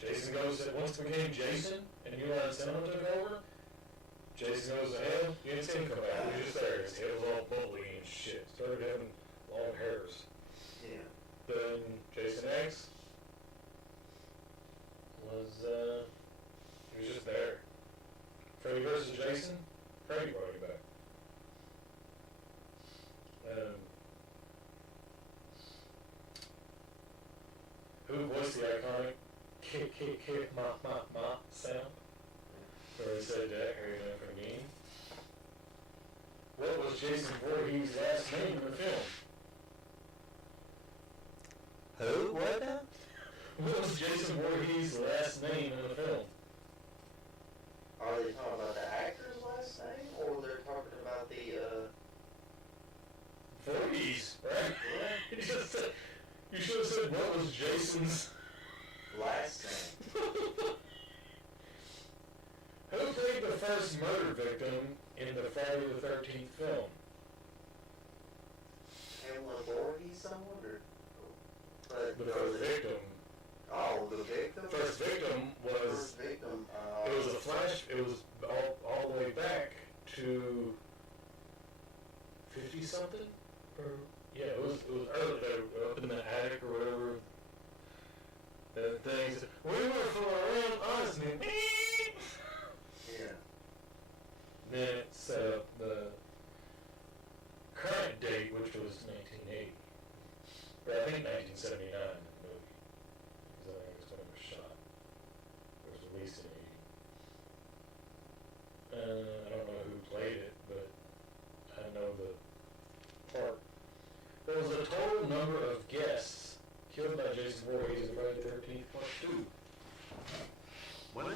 Jason goes, once it became Jason and New Line Cinema took over, Jason Goes to Hell, you didn't see him come back. He was just there. His head was all bubbly and shit. Started having long hairs. Yeah. Then Jason X was, he was just there. Freddy versus Jason, Freddy brought him back. Who voiced the iconic kick, ma, sound? Where he said, Jack, are you doing for the game? What was Jason Voorhees' last name in the film? Who? What now? What was Jason Voorhees' last name in the film? Are they talking about the actor's last name, or they're talking about the Voorhees, right? You just said, you should have said what was Jason's last name? Who played the first murder victim in the Friday the 13th film? Pamela Voorhees, someone, or? But The first victim. Oh, the victim. First victim was, First victim. it was a flash, it was all the way back to 50 something? Or, yeah, it was early, they were up in the attic or whatever. The things, we were for a real honest name. Yeah. Then it set up the current date, which was 1980. But I think 1979 in the movie. Because I think it's when it was shot. It was released in 80. I don't know who played it, but I know the part. There was a total number of guests killed by Jason Voorhees in Friday the 13th Part 2. What?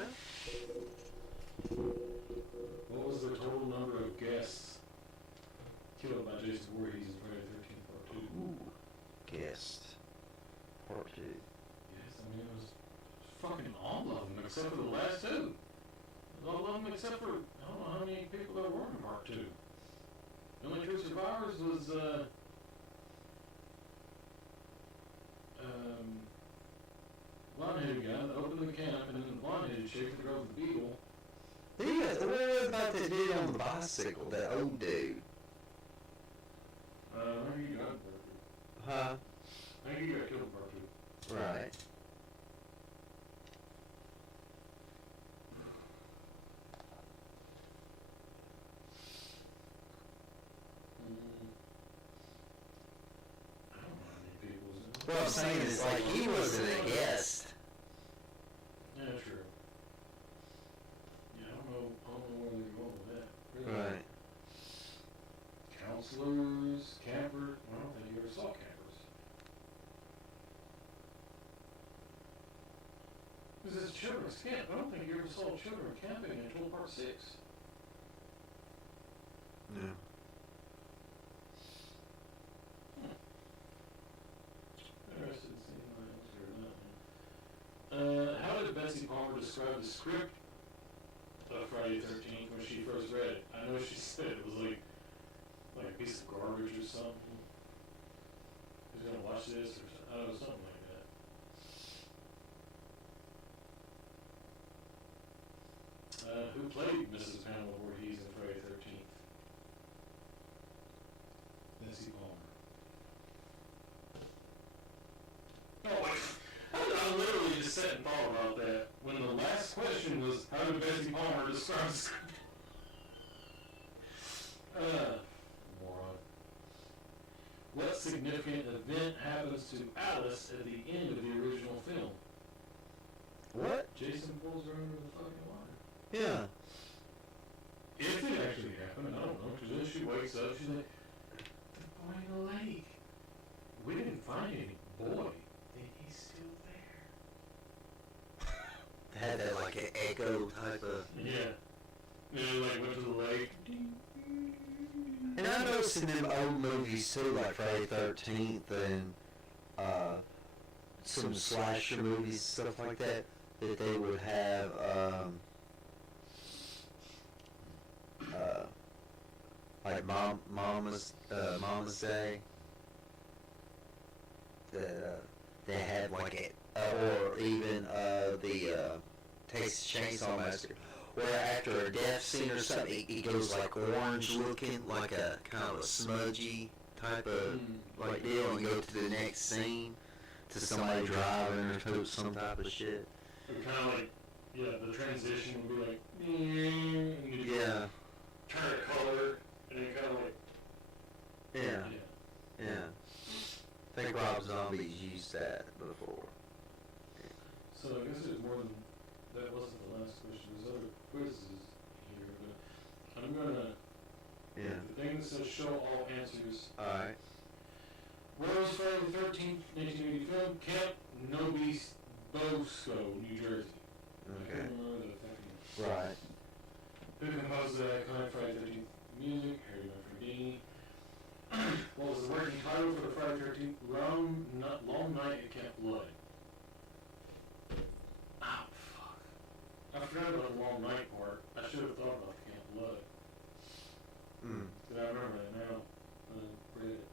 What was the total number of guests killed by Jason Voorhees in Friday the 13th Part 2? Ooh. Guest. Part 2. Yes, I mean, it was fucking all of them except for the last 2. All of them except for, I don't know how many people there were in Part 2. The only true survivors was, blonde-headed guy that opened the camp, and then the blonde-headed chick that drove the Beetle. Yeah, what about that dude on the bicycle, that old dude? Where you got it? Huh? I think he got killed in part 2. Right. I don't know how many people was in it. What I'm saying is, like, he wasn't a guest. Yeah, true. Yeah, I don't know where they're going with that. Really. Right. Counselors, camper. I don't think you ever saw campers. This is children's camp. I don't think you ever saw children camping until part 6. Yeah. Interested in seeing my answer or not. How did Betsy Palmer describe the script of Friday the 13th when she first read it? I know she said it was like a piece of garbage or something. Who's gonna watch this or something? I don't know, something like that. Who played Mrs. Pamela Voorhees in Friday the 13th? Betsy Palmer. Oh, wait. I literally just sat and thought about that when the last question was, how did Betsy Palmer describe the script? Moron. What significant event happens to Alice at the end of the original film? What? Jason pulls her under the fucking water. Yeah. If it actually happened, I don't know, because then she wakes up, she's like, the boy in the lake. We didn't find any boy. Then he's still there. Had that, like, an echo type of... Yeah. Yeah, like went to the lake. And I noticed in them old movies, too, like Friday the 13th and, some slasher movies, stuff like that, that they would have, like Mama's Day, that they had like or even the Texas Chainsaw Massacre, where after a death scene or something, it goes like orange looking, like a kind of a smudgy type of like deal, and go to the next scene to somebody driving or to some type of shit. It kind of like, yeah, the transition would be like, and you Yeah. turn a color, and it kind of like, Yeah. Yeah. I think Rob Zombie's used that before. So I guess there's more than, that wasn't the last question, there's other quizzes here, but I'm gonna, Yeah. the thing that says show all answers. Alright. Where was Friday the 13th, 1980 film? Camp Nobisco, New Jersey. I Okay. can't remember the fucking. Right. Who composed the iconic Friday the 13th music? Harry Manfredini. What was the working title for the Friday the 13th? Long Night at Camp Blood. Ah, fuck. I forgot about the Long Night part. I should have thought about the Camp Blood. But I remember that now. I read it.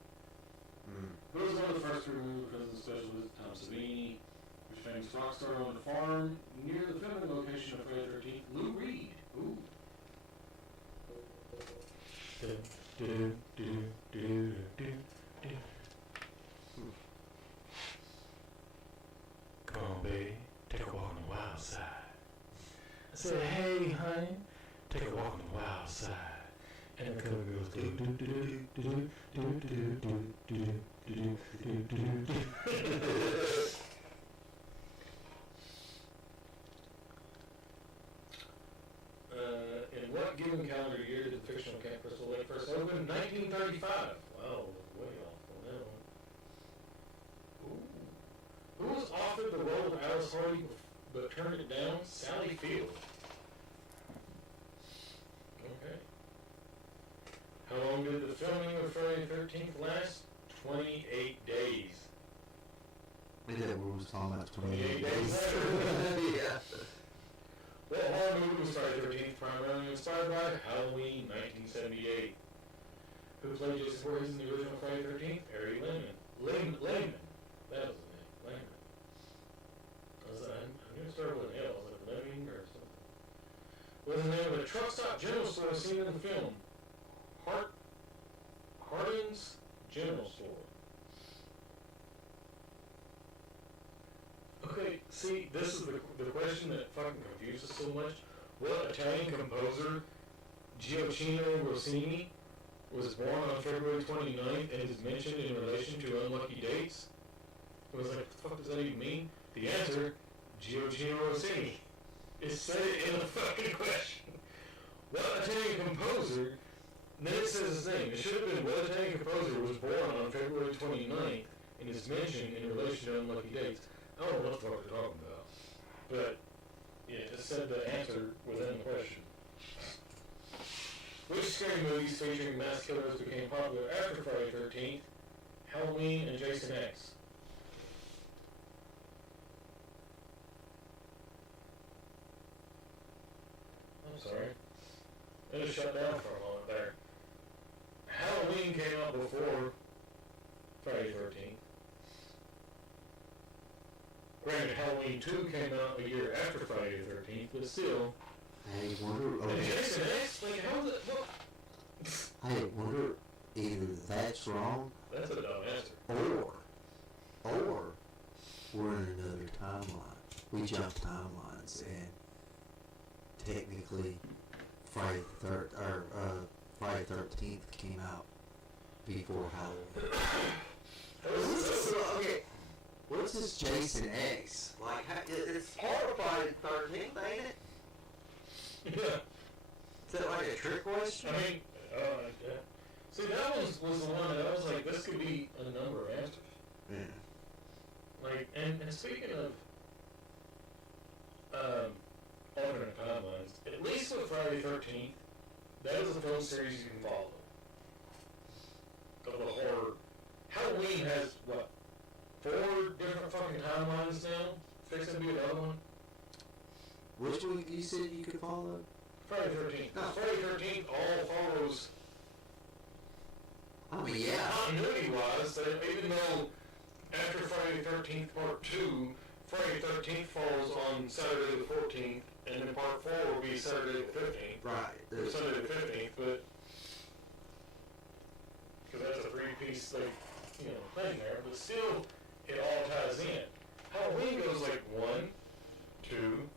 But it was one of the first three movie prison specialists, Tom Savini, which famous rock star on the farm near the filming location of Friday the 13th, Lou Reed. Ooh. Come on, baby, take a walk on the wild side. I said, hey, honey, take a walk on the wild side. And the cover goes do do do do do do do do do do do do do. In what given calendar year did the fictional Camp Crystal Lake first open? 1935. Wow, way off on that one. Ooh. Who was offered the role of Alice Hardy but turned it down? Sally Field. Okay. How long did the filming of Friday the 13th last? 28 days. Yeah, we was talking about 28 days later. Yeah. What horror movie was Friday the 13th primarily inspired by? Halloween, 1978. Who played Jason Voorhees in the original Friday the 13th? Harry Lehman. Lehman. That was his name. Lehman. I knew it started with an L. Was it Lemming or something? What was the name of the truck stop general store seen in the film? Hardin's General Store. See, this is the question that fucking confuses us so much. What Italian composer Gioacchino Rossini was born on February 29th and is mentioned in relation to unlucky dates? It was like, what the fuck does that even mean? The answer, Gioacchino Rossini. It said it in the fucking question. What Italian composer, then it says his name. It should have been what Italian composer was born on February 29th and is mentioned in relation to unlucky dates. I don't know what the fuck they're talking about. But, yeah, it said the answer within the question. Which scary movies featuring mass killers became popular after Friday the 13th? Halloween and Jason X. I'm sorry. It just shut down for a moment there. Halloween came out before Friday the 13th. Granted, Halloween 2 came out a year after Friday the 13th, but still. I wonder. And Okay. Jason X? Like, how's it? What? I wonder either that's wrong That's a dumb answer. or we're in another timeline. We jump timelines and technically Friday the 13th came out before Halloween. Okay, what's this Jason X? Like, it's part of Friday the 13th, ain't it? Yeah. Is that like a trick question? I mean, yeah. See, that was the one that I was like, this could be a number of answers. Yeah. Like, and speaking of alternate timelines, at least with Friday the 13th, that is a film series you can follow. Of the horror. Halloween has, what, 4 different fucking timelines now? Fixing to be another one? Which one you said you could follow? Friday the 13th. No. Friday the 13th all follows I mean, yeah. continuity-wise, that even though after Friday the 13th Part 2, Friday the 13th falls on Saturday the 14th, and then Part 4 will be Saturday the 15th, Right. or Sunday the 15th, but because that's a 3-piece, like, thing there, but still, it all ties in. Halloween goes like 1, 2,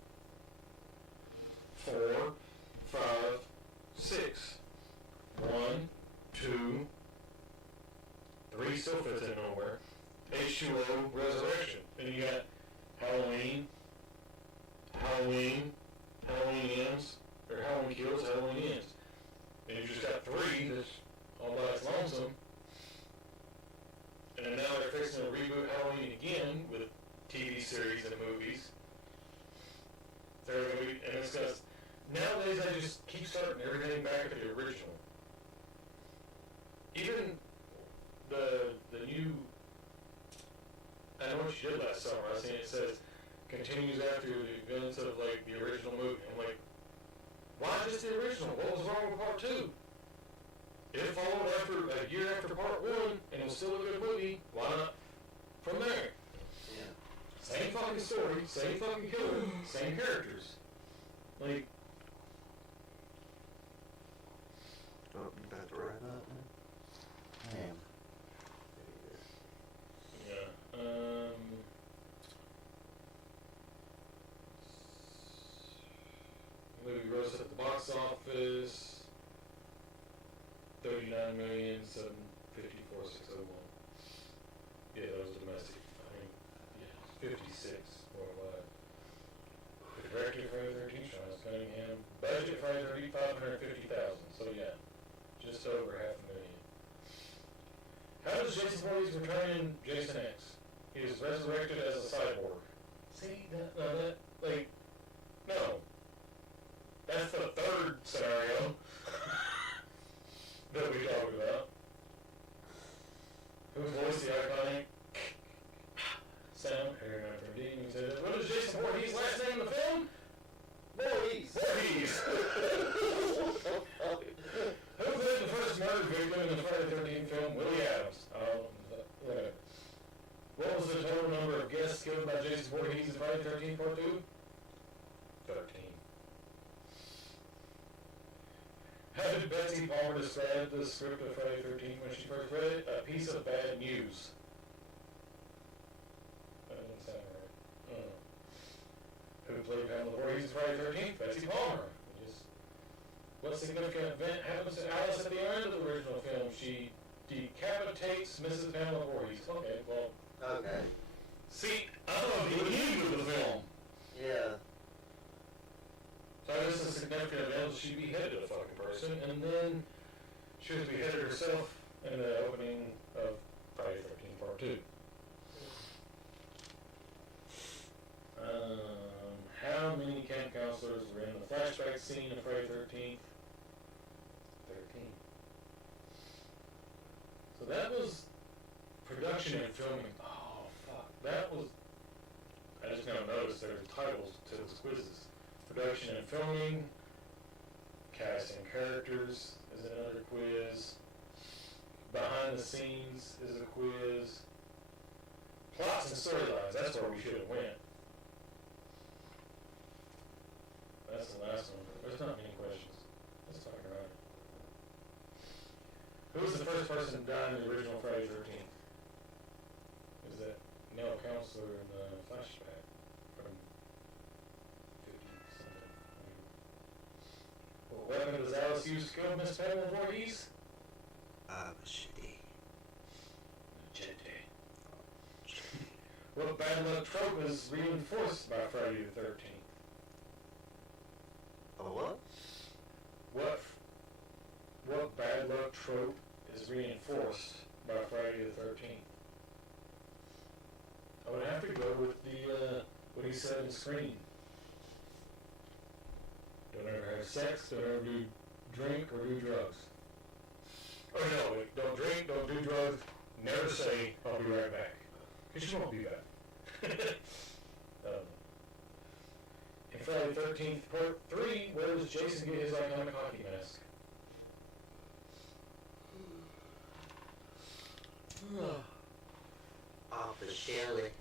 4, 5, 6. 1, 2, 3 still fits in nowhere. H2O, Resurrection. Then you got Halloween, Halloween Ends, or Halloween Kills, Halloween Ends. And you just got 3 that's all by its lonesome. And then now they're fixing to reboot Halloween again with TV series and movies. They're gonna be, and it's just, nowadays I just keep starting everything back at the original. Even the new, I know what you did last summer, I seen it says, continues after the events of, like, the original movie. I'm like, why just the original? What was wrong with Part 2? It followed after, a year after Part 1, and it was still a good movie. Why not from there? Yeah. Same fucking story, same fucking killer, same characters. Like, Oh, you got the right button. Damn. yeah, movie grossed at the box office, 39,754,601. Yeah, that was domestic. I mean, yeah, 56 worldwide. The director for the 13th Charles Cunningham. Budget for the 550,000. So yeah, just over $500,000. How does Jason Voorhees return in Jason X? He is resurrected as a cyborg. See, no. That's the third scenario that we talked about. Who voiced the iconic sound? What is Jason Voorhees' last name in the film? Voorhees. Who played the first murder victim in the Friday the 13th film? Willie Adams. Whatever. What was the total number of guests killed by Jason Voorhees in Friday the 13th Part 2? 13. How did Betsy Palmer describe the script of Friday the 13th when she first read it? A piece of bad news. That doesn't sound right. who played Pamela Voorhees in Friday the 13th, Betsy Palmer. What significant event happens to Alice at the end of the original film? She decapitates Mrs. Pamela Voorhees. Okay, well. Okay. See, I thought it would end with the film. Yeah. So I guess a significant event was she beheaded a fucking person, and then she was beheaded herself in the opening of Friday the 13th Part 2. How many camp counselors were in the flashback scene of Friday the 13th? 13. So that was production and filming. Oh, fuck. That was... I just now noticed there were titles to those quizzes. Production and filming, casting characters is another quiz, behind the scenes is a quiz, plots and storylines, that's where we should have went. That's the last one. There's not many questions. Let's talk about it. Who was the first person to die in the original Friday the 13th? Is that male counselor in the flashback from 50-something? What weapon does Alice use to kill Miss Pamela Voorhees? Machete. Machete. What bad luck trope is reinforced by Friday the 13th? A what? What bad luck trope is reinforced by Friday the 13th? I would have to go with the what he said in Scream. Don't ever have sex, don't ever drink or do drugs. Oh no, wait, don't drink, don't do drugs, never say, I'll be right back. Because you won't be back. In Friday the 13th, Part 3, where does Jason get his iconic hockey mask? Off the Shelley.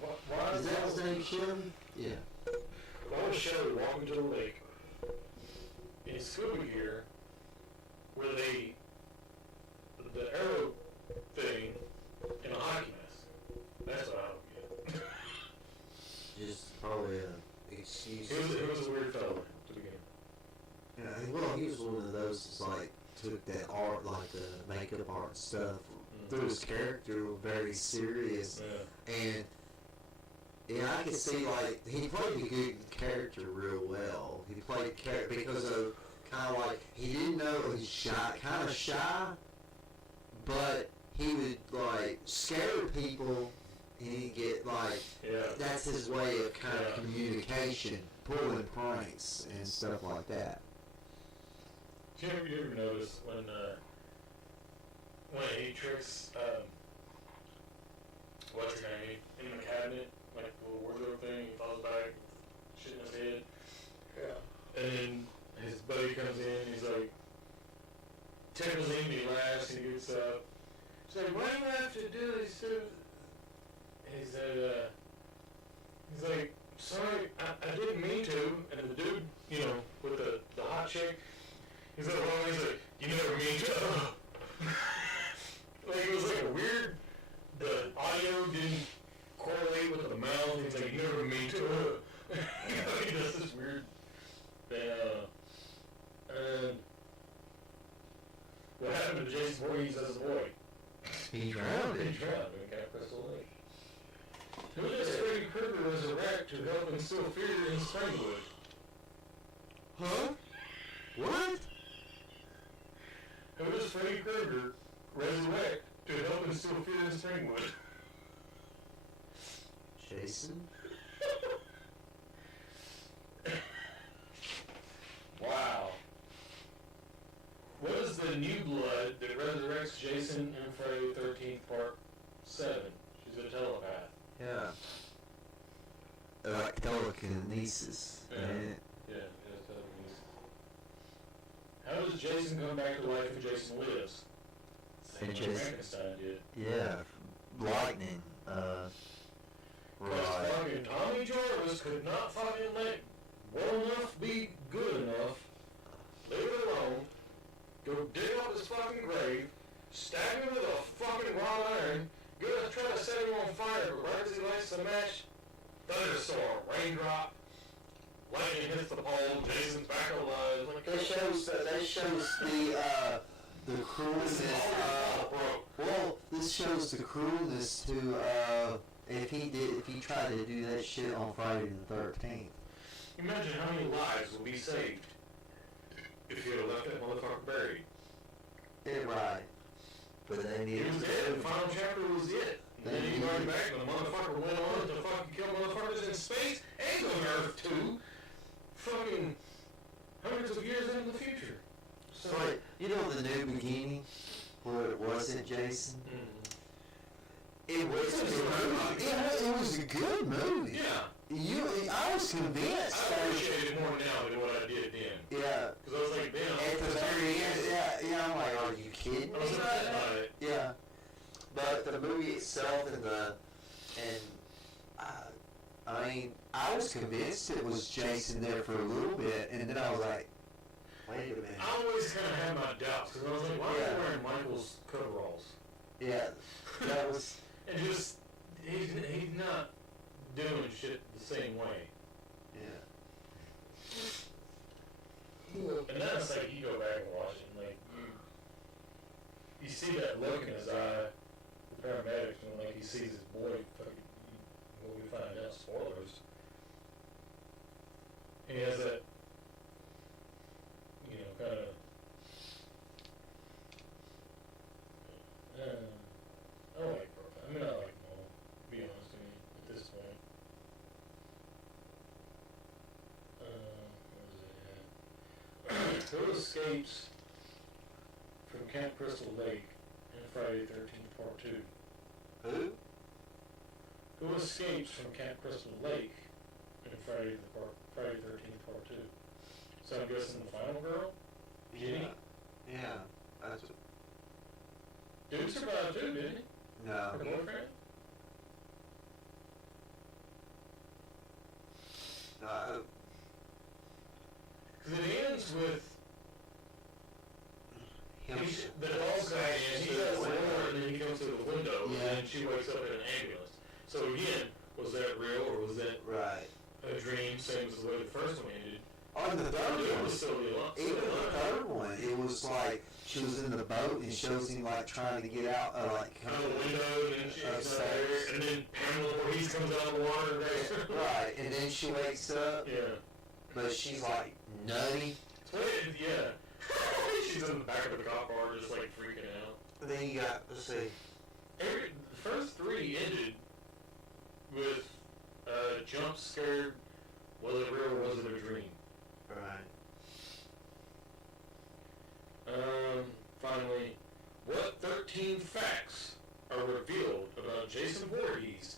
Why Is that his name, Shelley? Yeah. Why was Shelley walking to the lake in scuba gear with the arrow thing in a hockey mask? That's what I don't get. Just probably an excuse. He was a weird fellow to begin with. Yeah, well, he was one of those that's like took that art, like the makeup art and stuff, through his character very serious. Yeah. And yeah, I could see like he played a good character real well. He played character because of kind of like he didn't know he was shy, kind of shy, but he would like scare people. And he'd get like that's his way of kind of communication, pulling pranks and stuff like that. You ever notice when he tricks what's her name in the cabinet, like the little wardrobe thing, he falls back, shit in his head. Yeah. And then his buddy comes in, he's like tickles him, he laughs, he gets up. He's like, why do you have to do this? He said, he's like, sorry, I didn't mean to. And the dude, you know, with the hot chick, he's like, well, he's like, you never mean to. Like, it was like a weird, the audio didn't correlate with the mouth. He's like, you never mean to. You know, he does this weird thing. And what happened to Jason Voorhees as a boy? He drowned. He drowned in Camp Crystal Lake. Who does Freddy Krueger resurrect to help instill fear in Springwood? Huh? What? Who does Freddy Krueger resurrect to help instill fear in Springwood? Jason? Wow. What is the new blood that resurrects Jason in Friday the 13th Part 7? She's a telepath. Yeah. Like telekinesis. Yeah. Right? Yeah, telekinesis. How does Jason come back to life when Jason lives? Same way Jason- Frankenstein did. Yeah. Lightning. Because fucking Tommy Jarvis could not fucking let well enough be good enough, leave it alone, go dig up his fucking grave, stab him with a fucking wrought iron, go to try to set him on fire, but right as he lights the match, thunderstorm, raindrop, lightning hits the pole, Jason's back alive. Like, That shows the cruelness. Well, this shows the cruelness to if he tried to do that shit on Friday the 13th. Imagine how many lives would be saved if you had left that motherfucker buried. Yeah, right. But they He needed was dead. The final chapter was it. And then he got back, and the motherfucker went on to fucking kill motherfuckers in space and on Earth too. Fucking hundreds of years into the future. So, like, you know, the New Beginning, where it wasn't Jason. It was a good movie. It was a good movie. Yeah. I was convinced. I appreciate it more now than what I did then. Yeah. Because I was like, damn. At the very end, yeah, I'm like, are you kidding I me? was upset by it. Yeah. But the movie itself I mean, I was convinced it was Jason there for a little bit, and then I was like, wait a minute. I always kind of had my doubts because I was like, why are Yeah. you wearing Michael's coveralls? Yeah, that was. And just, he's not doing shit the same way. Yeah. And that's like, you go back and watch it, and like, you see that look in his eye, the paramedics, when like he sees his boy, fucking, what we find out, spoilers. He has that, you know, kind of, I like Brooklyn. I mean, I like them all, to be honest with you, at this point. Where is it at? Who escapes from Camp Crystal Lake in Friday the 13th Part 2? Who? Who escapes from Camp Crystal Lake in Friday the 13th Part 2? So I'm guessing the final girl? Jenny? Yeah. That's what, Dude survived too, didn't he? no. Her boyfriend? No. Because it ends with Him. the dog guy, and he has the door, and then he comes to the window, Yeah. and she wakes up in an ambulance. So again, was that real, or was that Right. a dream, same as the way the first one ended? On the The third dude one, was still alive. even the third one, it was like she was in the boat and shows him like trying to get out, like Out the window, and then she's there, and then Pamela Voorhees comes out of the water. right, and then she wakes up, Yeah. but she's like nutty. So yeah. She's in the back of the cop car, just like freaking out. And then you got, let's see, The first three ended with jump scared. Was it real or was it a dream? right. Finally, what 13 facts are revealed about Jason Voorhees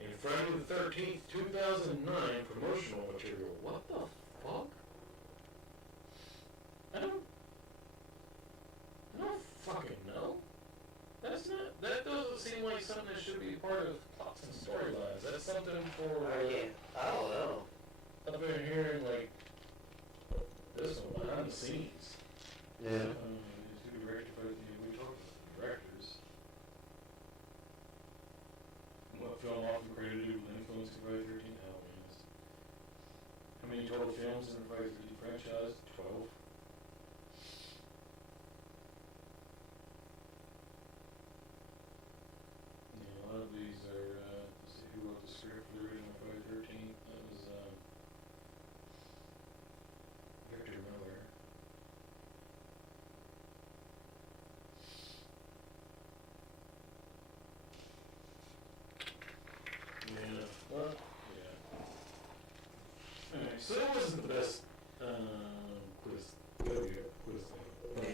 in Friday the 13th, 2009 promotional material? What the fuck? I don't fucking know. That doesn't seem like something that should be part of plots and storylines. That's something for, I don't know. I've been hearing like, this one behind the scenes. Yeah. Two directors, we talked about directors. What film often credited with influence to Friday the 13th Halloween? How many total films in the Friday the 13th franchise? 12. Yeah, a lot of these are, let's see who wrote the script for the original Friday the 13th. That was, Victor Miller. Yeah. Well, yeah. Anyway, so it wasn't the best quiz thing. Yeah.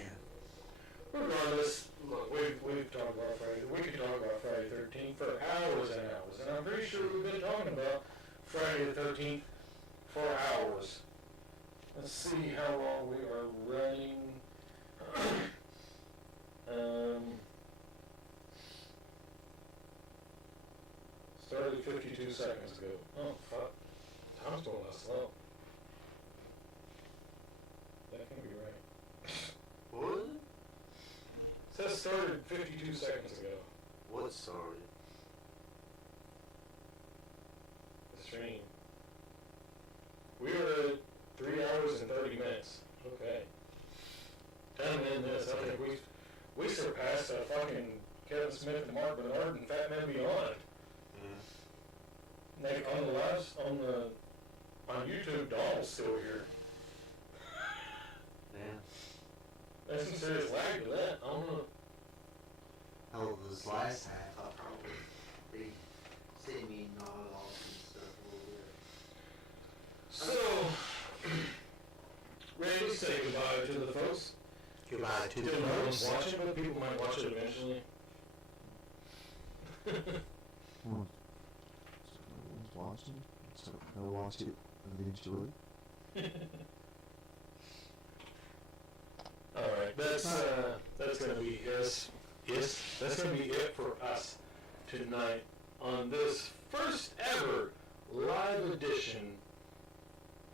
Regardless, look, we've talked about Friday. We could talk about Friday the 13th for hours and hours, and I'm pretty sure we've been talking about Friday the 13th for hours. Let's see how long we are running. Started 52 seconds ago. Oh, fuck. Time's going that slow. That can't be right. What? It says started 52 seconds ago. What started? The stream Kevin Smith and Mark Bernard and Fat Man Beyond. Like on the lives on YouTube, Donald's still here. Yeah. There's some serious lag to that. I don't know. Oh, this last half, I'll probably be seeing me nod off and stuff a little bit. So, Randy, say goodbye to the folks. Goodbye to the Still no one's folks. watching, but people might watch it eventually. Watching, so I'll watch it eventually. Alright, that's gonna be that's gonna be it for us tonight on this first ever live edition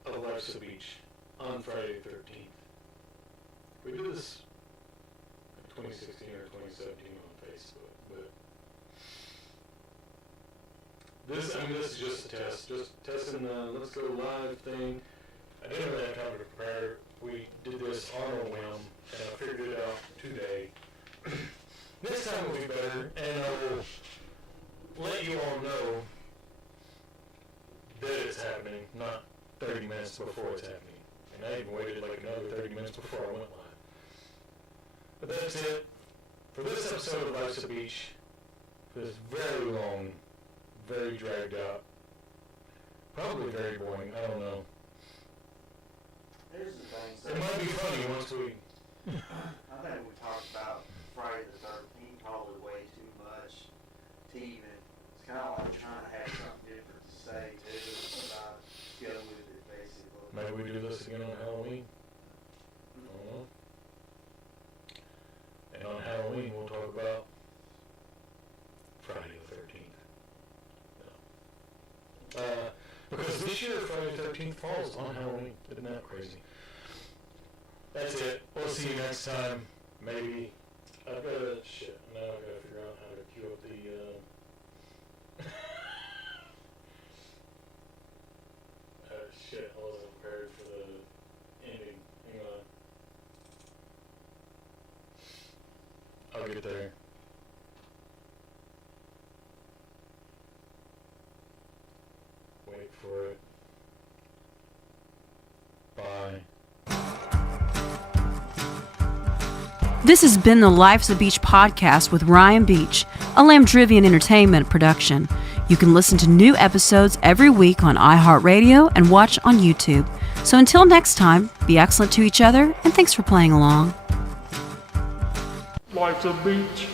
of Life's a Beach on Friday the 13th. We did this in 2016 or 2017 on Facebook, but this is just a test, just testing the let's go live thing. I didn't really have time to prepare. We did this on a whim, and I figured it out today. Next time will be better, and I will let you all know that it's happening, not 30 minutes before it's happening. And I even waited like another 30 minutes before I went live. But that's it for this episode of Life's a Beach. For this very long, very dragged out, probably very boring, I don't know. Here's the thing. So It might be funny once we... I think we talked about Friday the 13th probably way too much to even. It's kind of like trying to have something different to say too about go with it basically. Maybe we do this again on Halloween. I don't know. And on Halloween we'll talk about Friday the 13th. No. Because this year Friday the 13th falls on Halloween. Isn't that crazy? That's it. We'll see you next time. Maybe. I've got to... Shit. Now I've got to figure out how to cue up the... shit. I wasn't prepared for the ending. Hang on. I'll get there. Wait for it. Bye. This has been the Life's a Beach podcast with Ryan Beach, a Lamdrivian Entertainment production. You can listen to new episodes every week on iHeartRadio and watch on YouTube. So until next time, be excellent to each other, and thanks for playing along. Life's a Beach.